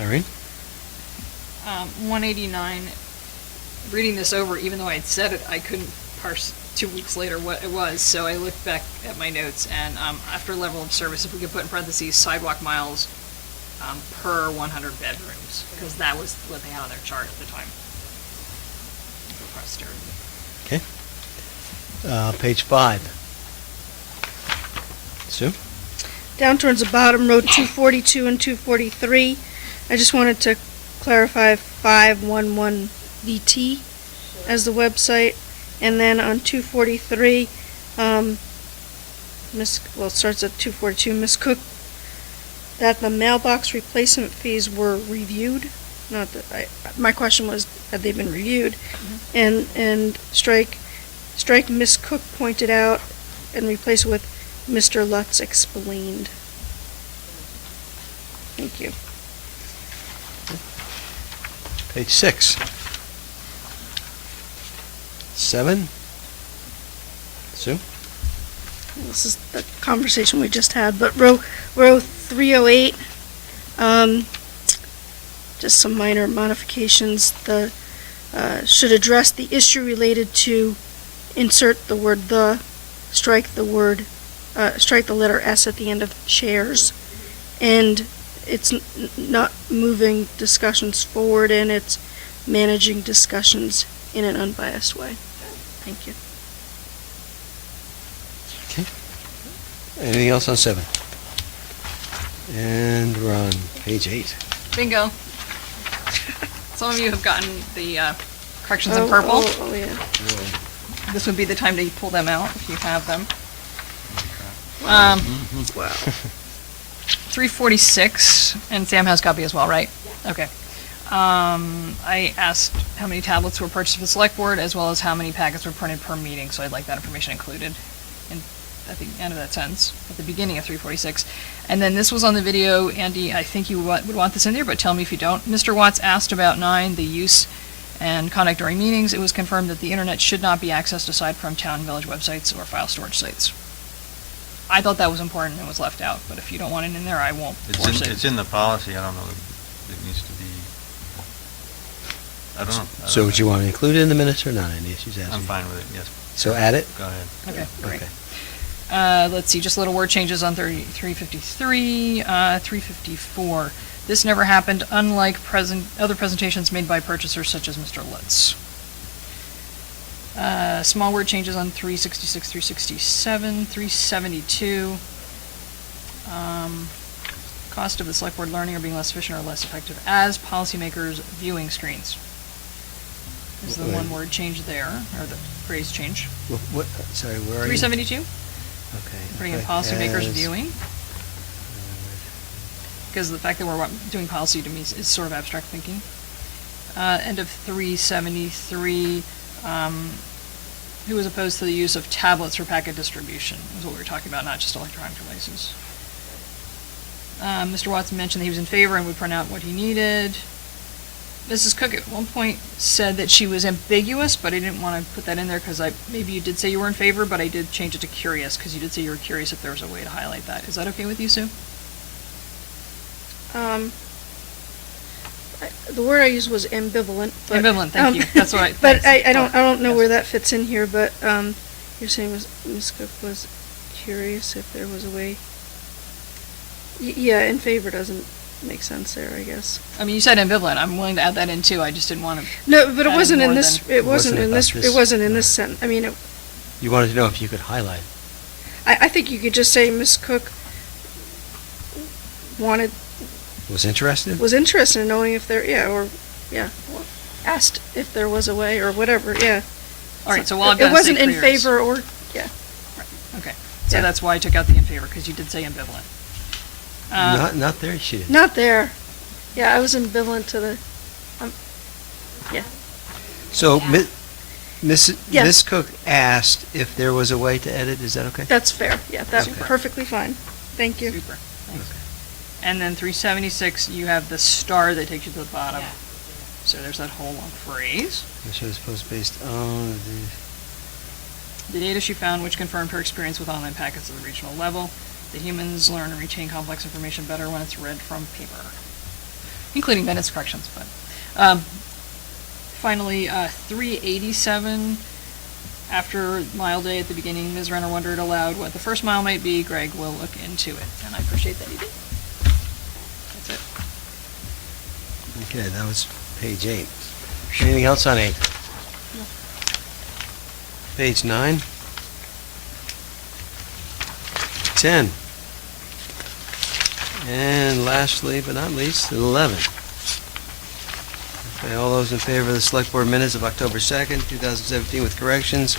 Irene? 189, reading this over, even though I had said it, I couldn't parse 2 weeks later what it was, so I looked back at my notes, and after level of service, if we could put in parentheses sidewalk miles per 100 bedrooms, because that was what they had on their chart at the time. For posterity. Okay. Page 5. Sue? Down towards the bottom, row 242 and 243. I just wanted to clarify 511 VT as the website. And then on 243, it starts at 242, Ms. Cook, that the mailbox replacement fees were reviewed. Not that my question was, had they been reviewed? And strike Ms. Cook pointed out and replace it with Mr. Lutz explained. Thank you. Page 6. 7. Sue? This is the conversation we just had, but row 308, just some minor modifications. The should address the issue related to insert the word the, strike the letter S at the end of chairs, and it's not moving discussions forward, and it's managing discussions in an unbiased way. Thank you. Okay. Anything else on 7? And we're on page 8. Bingo. Some of you have gotten the corrections in purple. Oh, yeah. This would be the time to pull them out if you have them. Wow. 346, and Sam has a copy as well, right? Yeah. Okay. I asked how many tablets were purchased for the select board, as well as how many packets were printed per meeting, so I'd like that information included at the end of that sentence, at the beginning of 346. And then this was on the video, Andy, I think you would want this in there, but tell me if you don't. Mr. Watts asked about 9, the use and conduct during meetings. It was confirmed that the internet should not be accessed aside from town and village websites or file storage sites. I thought that was important and was left out, but if you don't want it in there, I won't force it. It's in the policy, I don't know if it needs to be, I don't know. So would you want to include it in the minutes or not, Andy? She's asking. I'm fine with it, yes. So add it? Go ahead. Okay, great. Okay. Let's see, just little word changes on 353, 354. This never happened, unlike other presentations made by purchasers such as Mr. Lutz. Small word changes on 366, 367, 372. Cost of the select board learning or being less efficient or less effective as policymakers viewing screens. Is the one word change there, or the phrase change. Sorry, where are you? 372? Okay. Putting in policymakers viewing. Because the fact that we're doing policy to me is sort of abstract thinking. End of 373, who was opposed to the use of tablets for packet distribution, is what we were talking about, not just electronic devices. Mr. Watson mentioned that he was in favor and would print out what he needed. Mrs. Cook at one point said that she was ambiguous, but I didn't want to put that in there because maybe you did say you were in favor, but I did change it to curious because you did say you were curious if there was a way to highlight that. Is that okay with you, Sue? The word I used was ambivalent. But, ambivalent, thank you. That's what I. But I don't know where that fits in here. But you're saying Ms. Cook was curious if there was a way. Yeah, in favor doesn't make sense there, I guess. I mean, you said ambivalent. I'm willing to add that in too. I just didn't want to. No, but it wasn't in this. Than, it wasn't in this. It wasn't in this sentence. I mean, you wanted to know if you could highlight. I think you could just say Ms. Cook Was interested in knowing if there, asked if there was a way or whatever, yeah. All right, so while I've it got wasn't in curious. favor or, yeah. Right. Okay, so Yeah. that's why I took out the in favor, because you did say ambivalent. Not there, she didn't. Not there. Yeah, I was ambivalent to the, yeah. So, Yeah. Ms. Cook asked if there was a way to edit, is that okay? That's fair, yeah, that's Okay. perfectly fine. Thank you. Super, thanks. And then 376, you have the star that takes you to the bottom. Yeah. So there's that whole long phrase. The show is posted based on The data she found, which confirmed her experience with online packets at the regional level. The humans learn and retain complex information better when it's read from paper, including minutes corrections. But finally, 387. after Mile Day at the beginning, Ms. Renner wondered aloud what the first mile might be. Greg will look into it, and I appreciate that he did. That's it. Okay, that was page 8. Anything else on 8? No. Page 9. 10. And lastly, but not least, 11. Okay, all those in favor of the Select Board minutes of October 2nd, 2017 with corrections,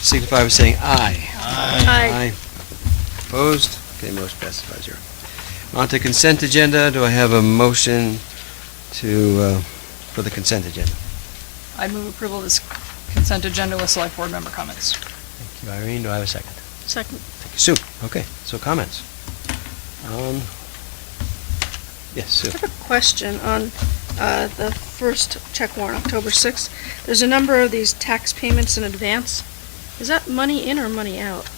signify by saying aye. Aye. Opposed? Okay, motion passes 5-0. On to consent agenda. Do I have a motion for the consent agenda? I move approval of this consent agenda with select board member comments. Thank you, Irene. Do I have a second? Second. Thank you, Sue. Okay, so comments. Yes, Sue. I have a question on the first check warrant, October 6th. There's a number of these tax payments in advance. Is that money in or money out?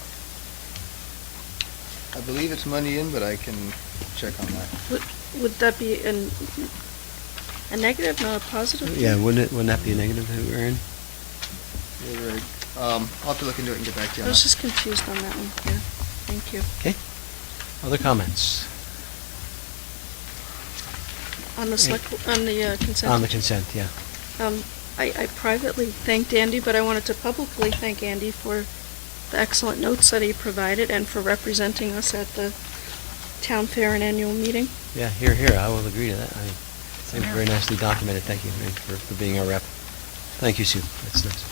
I believe it's money in, but I can check on that. Would that be a negative, not a positive? Yeah, wouldn't that be a negative, Aaron? You're right. I'll have to look into it and get back to you I on was that. just confused on that one, yeah. Thank you. Okay. Other comments? On the consent? On the consent, yeah. I privately thanked Andy, but I wanted to publicly thank Andy for the excellent notes that he provided and for representing us at the town fair and annual meeting. Yeah, here, I will agree to that. I think very nicely documented. Thank you, Irene, for being our rep. Thank you, Sue. That's nice.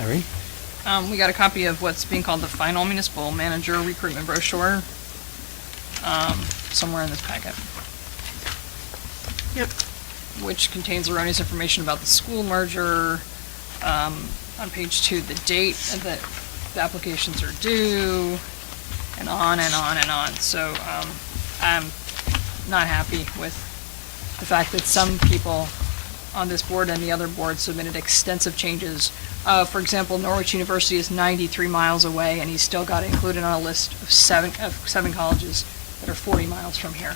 Irene? We got a copy of what's being called the final municipal manager recruitment brochure, somewhere in this packet. Yep. Which contains erroneous information about the school merger. On page 2, the date that the applications are due, and on and on and on. So, I'm not happy with the fact that some people on this board and the other board submitted extensive changes. For example, Norwich University is 93 miles away, and he's still got it included on a list of seven colleges that are 40 miles from here.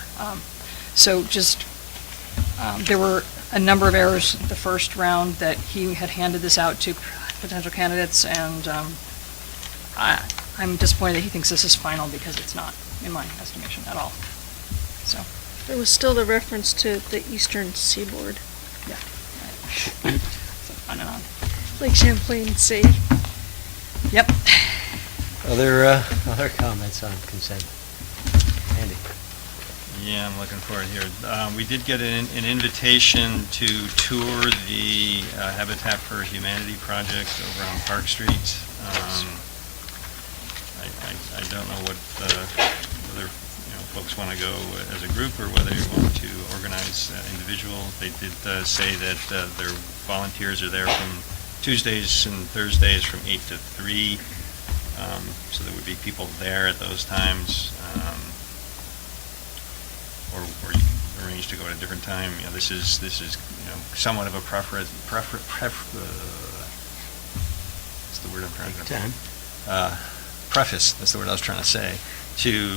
There were a number of errors the first round that he had handed this out to potential candidates, and I'm disappointed that he thinks this is final because it's not, in my estimation, at all. So. There was still the reference to the eastern seaboard. Yeah. On and on. Lake Champlain Sea. Yep. Other comments on consent? Andy? Yeah, I'm looking for it here. We did get an invitation to tour the Habitat for Humanity project over on Park Street. I don't know whether folks want to go as a group or whether you want to organize individual. They did say that their volunteers are there from Tuesdays and Thursdays from 8 to 3. So there would be people there at those times. Or you can arrange to go at a different time. This is somewhat of a what's the word I'm trying to Time. Preface, that's the word I was trying to say, to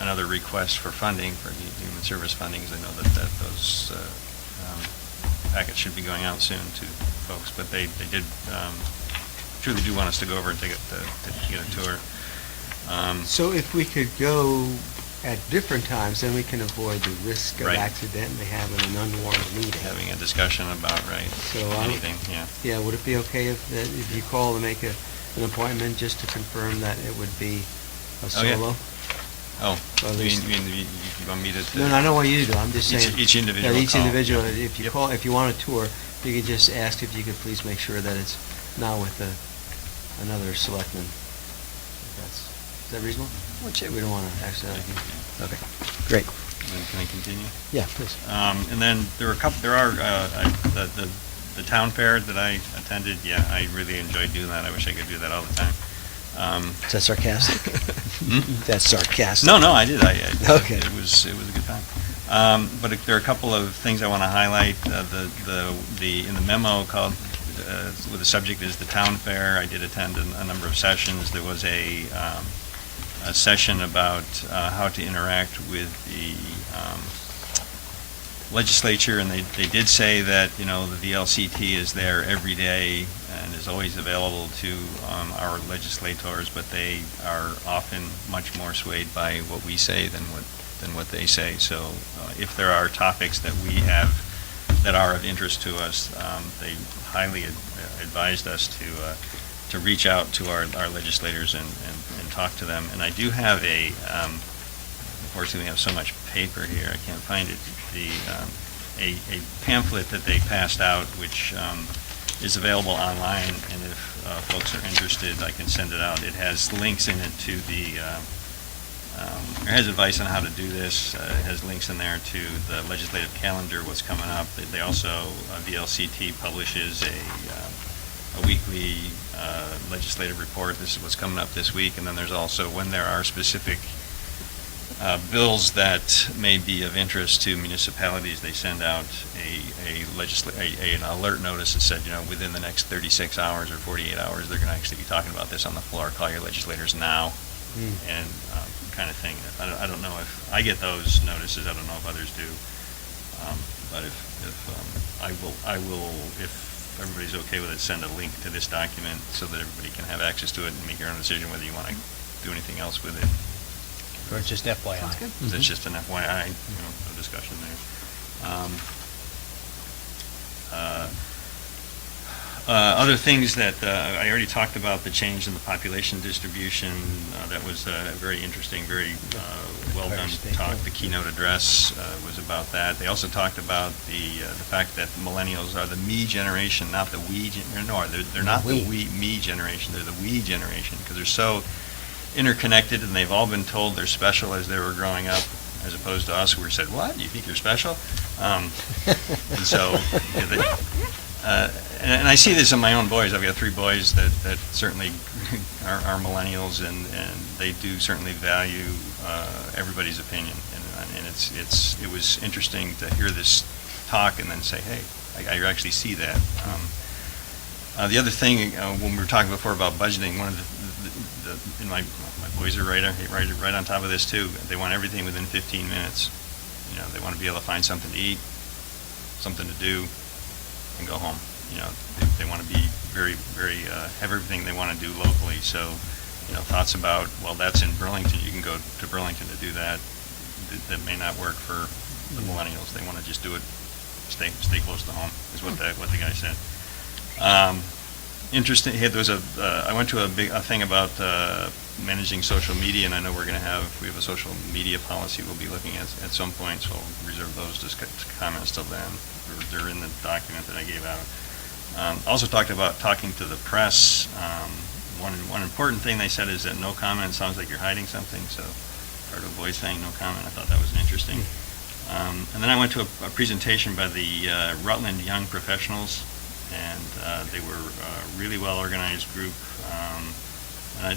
another request for funding, for human service funding, because I know that those packets should be going out soon to folks, but they did truly do want us to go over and to get a tour. So if we could go at different times, then we can avoid the risk of Right. accidentally having an unwarranted meeting. Having a discussion about, So anything, yeah. Yeah, would it be okay if you call to make an appointment just to confirm that it would be a Oh, yeah. solo? Oh, Or at you least- mean you want me to? No, I know what you do. I'm just Each- saying. each individual that each call, individual, yeah. if you call, if you want a tour, you could just ask if you could please make sure that it's not with another selectman. Is that reasonable? We don't want to accidentally. Okay, great. Then can I continue? Yeah, please. And then there are the town fair that I attended. Yeah, I really enjoyed doing that. I wish I could do that all the time. Is that sarcastic? That's sarcastic. No, I did. Okay. It was a good time. But there are a couple of things I want to highlight. In the memo called, where the subject is the town fair, I did attend a number of sessions. There was a session about how to interact with the legislature, and they did say that the VLCT is there every day, and is always available to our legislators, but they are often much more swayed by what we say than what they say. So if there are topics that we have that are of interest to us, they highly advised us to reach out to our legislators and talk to them. And I do have unfortunately we have so much paper here, I can't find it, a pamphlet that they passed out, which is available online, and if folks are interested, I can send it out. It has links in it to it has advice on how to do this. It has links in there to the legislative calendar, what's coming up. They also, VLCT publishes a weekly legislative report. This is what's coming up this week, and then there's also, when there are specific bills that may be of interest to municipalities, they send out an alert notice that said, within the next 36 hours or 48 hours, they're going to actually be talking about this on the floor. Call your legislators now, and kind of thing. I don't know if I get those notices. I don't know if others do, but if I will, if everybody's okay with it, send a link to this document so that everybody can have access to it and make your own decision whether you want to do anything else with it. Or just FYI. Sounds good. It's just an FYI, a discussion there. Other things that I already talked about, the change in the population distribution. That was a very interesting, very well done talk. The keynote address was about that. They also talked about the fact that millennials are the me generation, not the we. They're not the me generation. They're the we generation, because they're so interconnected, and they've all been told they're special as they were growing up, as opposed to us, who were said, "What? You think you're special?" And so, and I see this in my own boys. I've got 3 boys that certainly are millennials, and they do certainly value everybody's opinion. And it was interesting to hear this talk and then say, "Hey, I actually see that." The other thing, when we were talking before about budgeting, one of and my boys are right on top of this too. They want everything within 15 minutes. They want to be able to find something to eat, something to do, and go home. They want to be very, very have everything they want to do locally. So, thoughts about, well, that's in Burlington. You can go to Burlington to do that. That may not work for the millennials. They want to just do it, stay close to home. Is what the guy said. Interesting. There was I went to a thing about managing social media, and I know we have a social media policy we'll be looking at some point, so I'll reserve those comments till then. They're in the document that I gave out. Also talked about talking to the press. One important thing they said is that no comment sounds like you're hiding something, so part of a voice saying no comment. I thought that was interesting. And then I went to a presentation by the Rutland Young Professionals, and they were a really well-organized group. And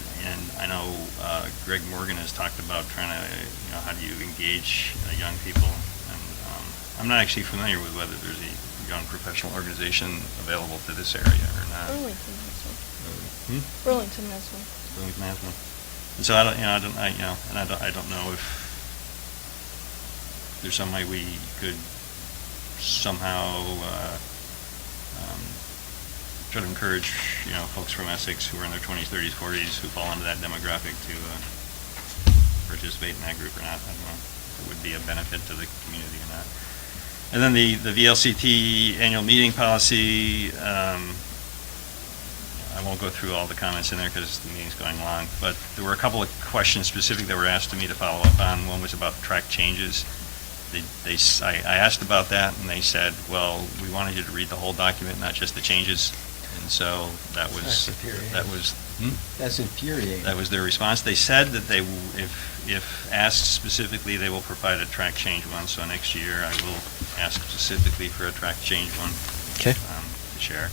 I know Greg Morgan has talked about trying to, how do you engage young people. And I'm not actually familiar with whether there's a young professional organization available to this area or not. Burlington has one. Hmm? Burlington has one. Burlington has one. And so I don't know if there's some way we could somehow try to encourage, folks from Essex who are in their 20s, 30s, 40s who fall into that demographic to participate in that group or not. I don't know if it would be a benefit to the community or not. And then the VLCT annual meeting policy, I won't go through all the comments in there because the meeting's going long, but there were a couple of questions specific that were asked of me to follow up on. One was about track changes. I asked about that, and they said, well, we wanted you to read the whole document, not just the changes. And so that was That's infuriating. That was their response. They said that they, if asked specifically, they will provide a track change one. So next year, I will ask specifically for a track change one. Okay. To share.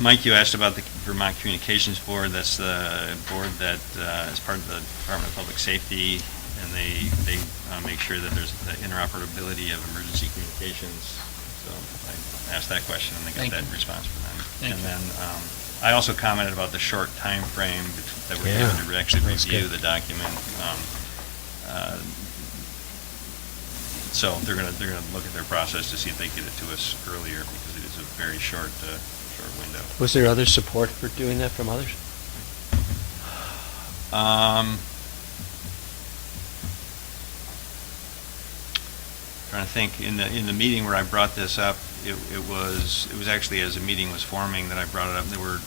Mike, you asked about the Vermont Communications Board. That's the board that is part of the Department of Public Safety, and they make sure that there's the interoperability of emergency communications. So I asked that question, and they got that response from them. Then I also commented about the short time frame that we're given to actually review the document. So they're gonna look at their process to see if they get it to us earlier, because it is a very short window. Was there other support for doing that from others? Trying to think, in the meeting where I brought this up, it was actually as the meeting was forming that I brought it up. There were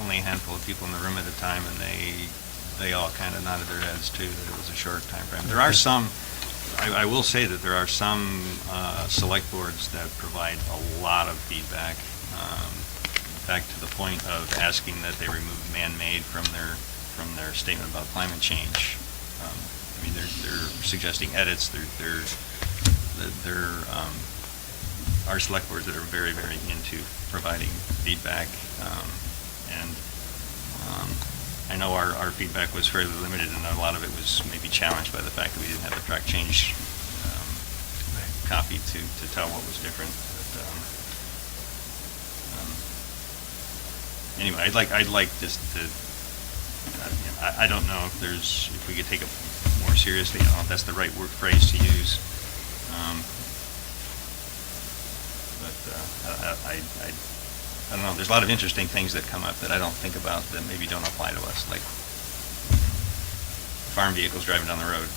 only a handful of people in the room at a time, and they all kind of nodded their heads too, that it was a short time frame. There are some, I will say that there are some select boards that provide a lot of feedback, back to the point of asking that they remove man-made from their statement about climate change. I mean, they're suggesting edits. There are select boards that are very, very into providing feedback, and I know our feedback was fairly limited, and a lot of it was maybe challenged by the fact that we didn't have the track change copy to tell what was different. But, anyway, I'd like this to. I don't know if we could take it more seriously. I don't know if that's the right phrase to use. But I don't know. There's a lot of interesting things that come up that I don't think about that maybe don't apply to us, like farm vehicles driving down the road.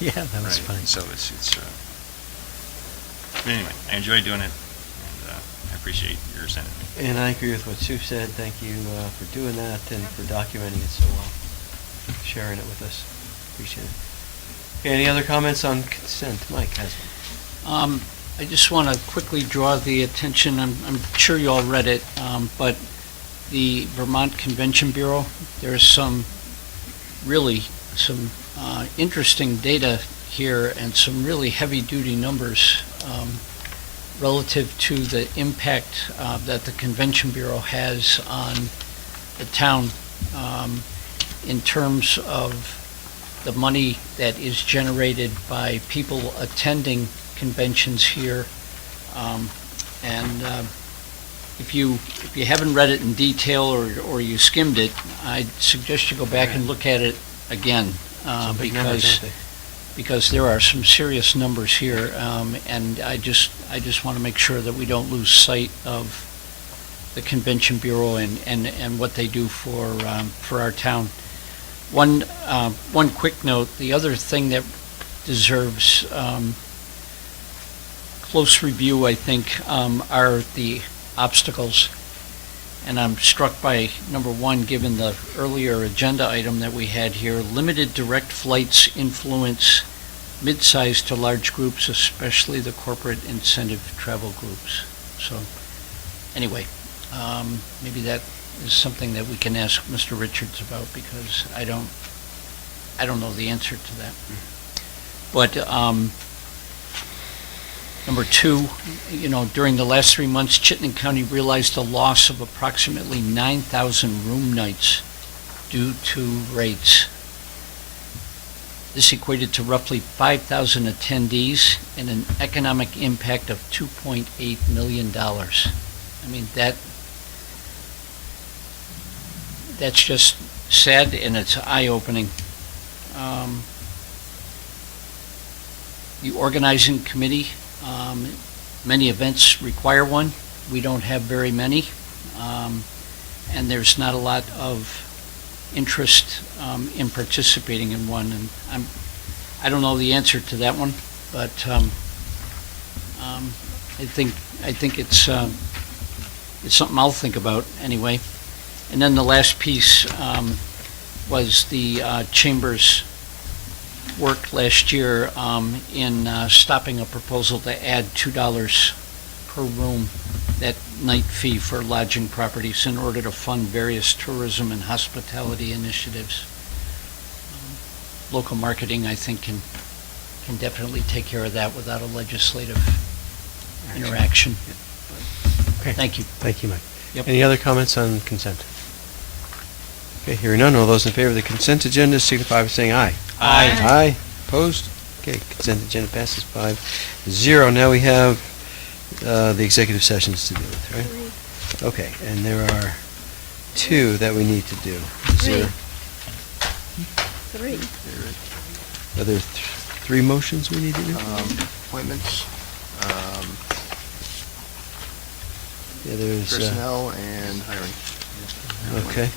Yeah, that was right? funny. So it's but anyway, I enjoy doing it, and I appreciate your sending me. And I agree with what Sue said. Thank you for doing that and for documenting it so well, sharing it with us. Appreciate it. Okay, any other comments on consent? Mike has one. I just want to quickly draw the attention, I'm sure you all read it, but the Vermont Convention Bureau, there's some interesting data here and some really heavy-duty numbers relative to the impact that the Convention Bureau has on the town in terms of the money that is generated by people attending conventions here. If you haven't read it in detail or you skimmed it, I'd suggest you go back and look at it again, because there are some serious numbers here, and I just want to make sure that we don't lose sight of the Convention Bureau and what they do for our town. One quick note: the other thing that deserves close review, I think, are the obstacles. And I'm struck by, number one, given the earlier agenda item that we had here, limited direct flights influence mid-sized to large groups, especially the corporate incentive travel groups. So, anyway, maybe that is something that we can ask Mr. Richards about, because I don't know the answer to that. But number two, during the last 3 months, Chittenden County realized a loss of approximately 9,000 room nights due to rates. This equated to roughly 5,000 attendees and an economic impact of $2.8 million. I mean, that's just sad, and it's eye-opening. The organizing committee, many events require one. We don't have very many, and there's not a lot of interest in participating in one. And I don't know the answer to that one, but I think it's something I'll think about anyway. And then the last piece was the Chamber's work last year in stopping a proposal to add $2 per room, that night fee for lodging properties, in order to fund various tourism and hospitality initiatives. Local marketing, I think, can definitely take care of that without a legislative interaction. Okay. Thank you. Thank you, Mike. Yep. Any other comments on consent? Okay, hearing none, all those in favor of the consent agenda signify by saying aye. Aye. Aye. Opposed? Okay, consent agenda passes 5-0. Now we have the executive sessions to deal with, right? Okay, and there are 2 that we need to do. Is there? Three. Are there 3 motions we need to do? Appointments, Yeah, there's, personnel, and hiring. okay.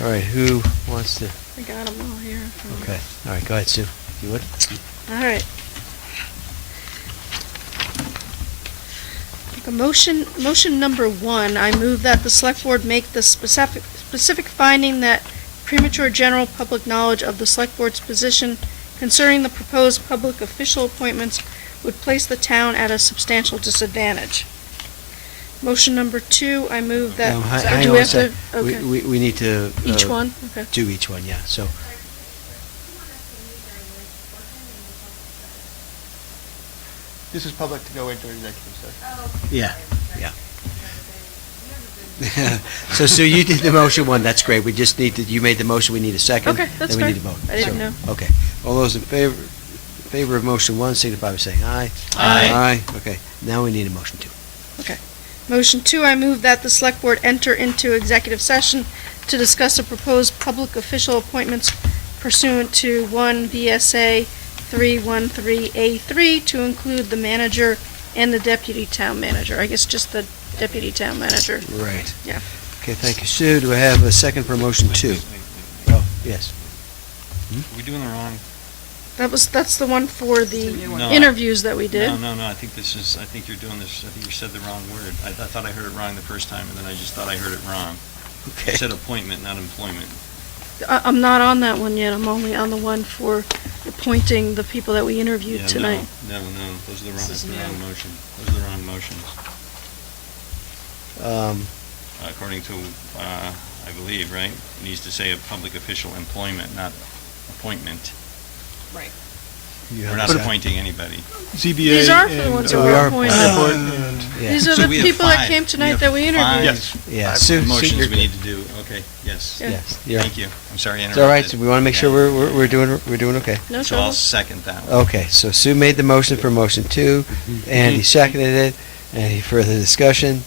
All right, who wants to? I got them all here. Okay, all right, go ahead, Sue, if you would. All right. Make a motion number 1, I move that the select board make the specific finding that premature general public knowledge of the select board's position concerning the proposed public official appointments would place the town at a substantial disadvantage. Motion number 2, I move that. Hang Do on we a have to? sec. Okay. We need to. Each one? Okay. Do each one, yeah, so. This is public to go into executive session. Yeah, yeah. So Sue, you did the motion 1, that's great, we just need to, you made the motion, we need a second. Okay, that's Then we fine. need to vote. I didn't So, know. Okay, all those in favor of motion 1, signify by saying aye. Aye. Aye, okay, now we need a motion 2. Okay. Motion 2, I move that the select board enter into executive session to discuss the proposed public official appointments pursuant to 1 VSA 313A3 to include the manager and the deputy town manager. I guess just the deputy town manager. Right. Yeah. Okay, thank you, Sue, do I have a second for motion 2? Oh, yes. Are we doing the wrong? That's the one for the No, interviews that we did. No, I think I think you're doing this, I think you said the wrong word. I thought I heard it wrong the first time, and then I just thought I heard it wrong. Okay. You said appointment, not employment. I'm not on that one yet. I'm only on the one for appointing the people that we interviewed Yeah, tonight. No, those are the wrong, This that's is the wrong new. motion. Those are the wrong motions. According to, I believe, right? It needs to say a public official employment, not appointment. Right. We're not appointing anybody. ZBA. These are for the ones that we were are appointed. Yeah. These are So the we have people that 5. came We tonight have that we interviewed. 5 Yes. Yeah, five Sue, motions you're we good. need to do. Okay, yes. Yeah. Yes, you're. Thank you. I'm sorry I It's interrupted. all right, so we want to make sure Yeah. we're doing okay. No So I'll trouble. second that one. Okay, so Sue made the motion for motion 2, Andy seconded it. Any further discussion?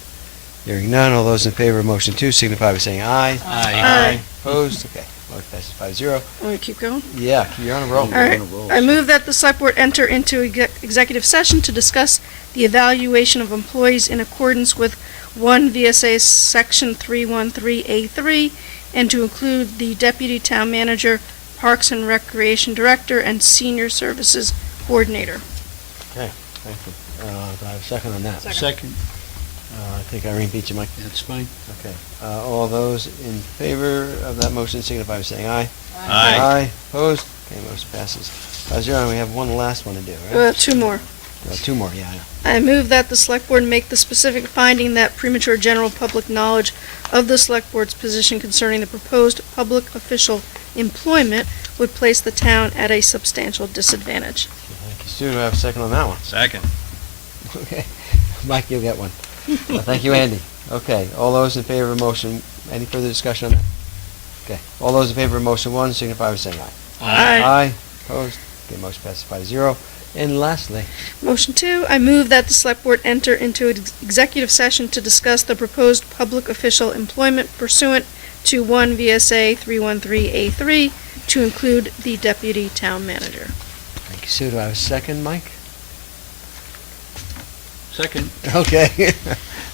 Hearing none, all those in favor of motion 2 signify by saying aye. Aye. Opposed? Okay, motion passes 5-0. Want me to keep going? Yeah, you're on a roll. All right. I move that the select board enter into executive session to discuss the evaluation of employees in accordance with 1 VSA Section 313A3 and to include the deputy town manager, parks and recreation director, and senior services coordinator. Okay, thank you. Do I have a second on that? Second. I think Irene beat you, Mike. That's fine. Okay, all those in favor of that motion signify by saying aye. Aye. Opposed? Okay, motion passes 5-0, and we have one last one to do, right? 2 more. 2 more, yeah, yeah. I move that the select board make the specific finding that premature general public knowledge of the select board's position concerning the proposed public official employment would place the town at a substantial disadvantage. Thank you, Stu. Do I have a second on that one? Second. Okay. Mike, you'll get one. Thank you, Andy. Okay, all those in favor of motion, any further discussion on that? Okay, all those in favor of motion 1 signify by saying aye. Aye. Aye, opposed? Okay, motion passes 5-0. And lastly, Motion 2, I move that the select board enter into executive session to discuss the proposed public official employment pursuant to 1 VSA 313A3 to include the deputy town manager. thank you, Sue. Do I have a second, Mike? Second. Okay.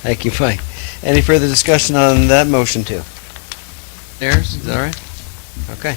Thank you, Mike. Any further discussion on that motion too? Theirs, is that all right? Okay.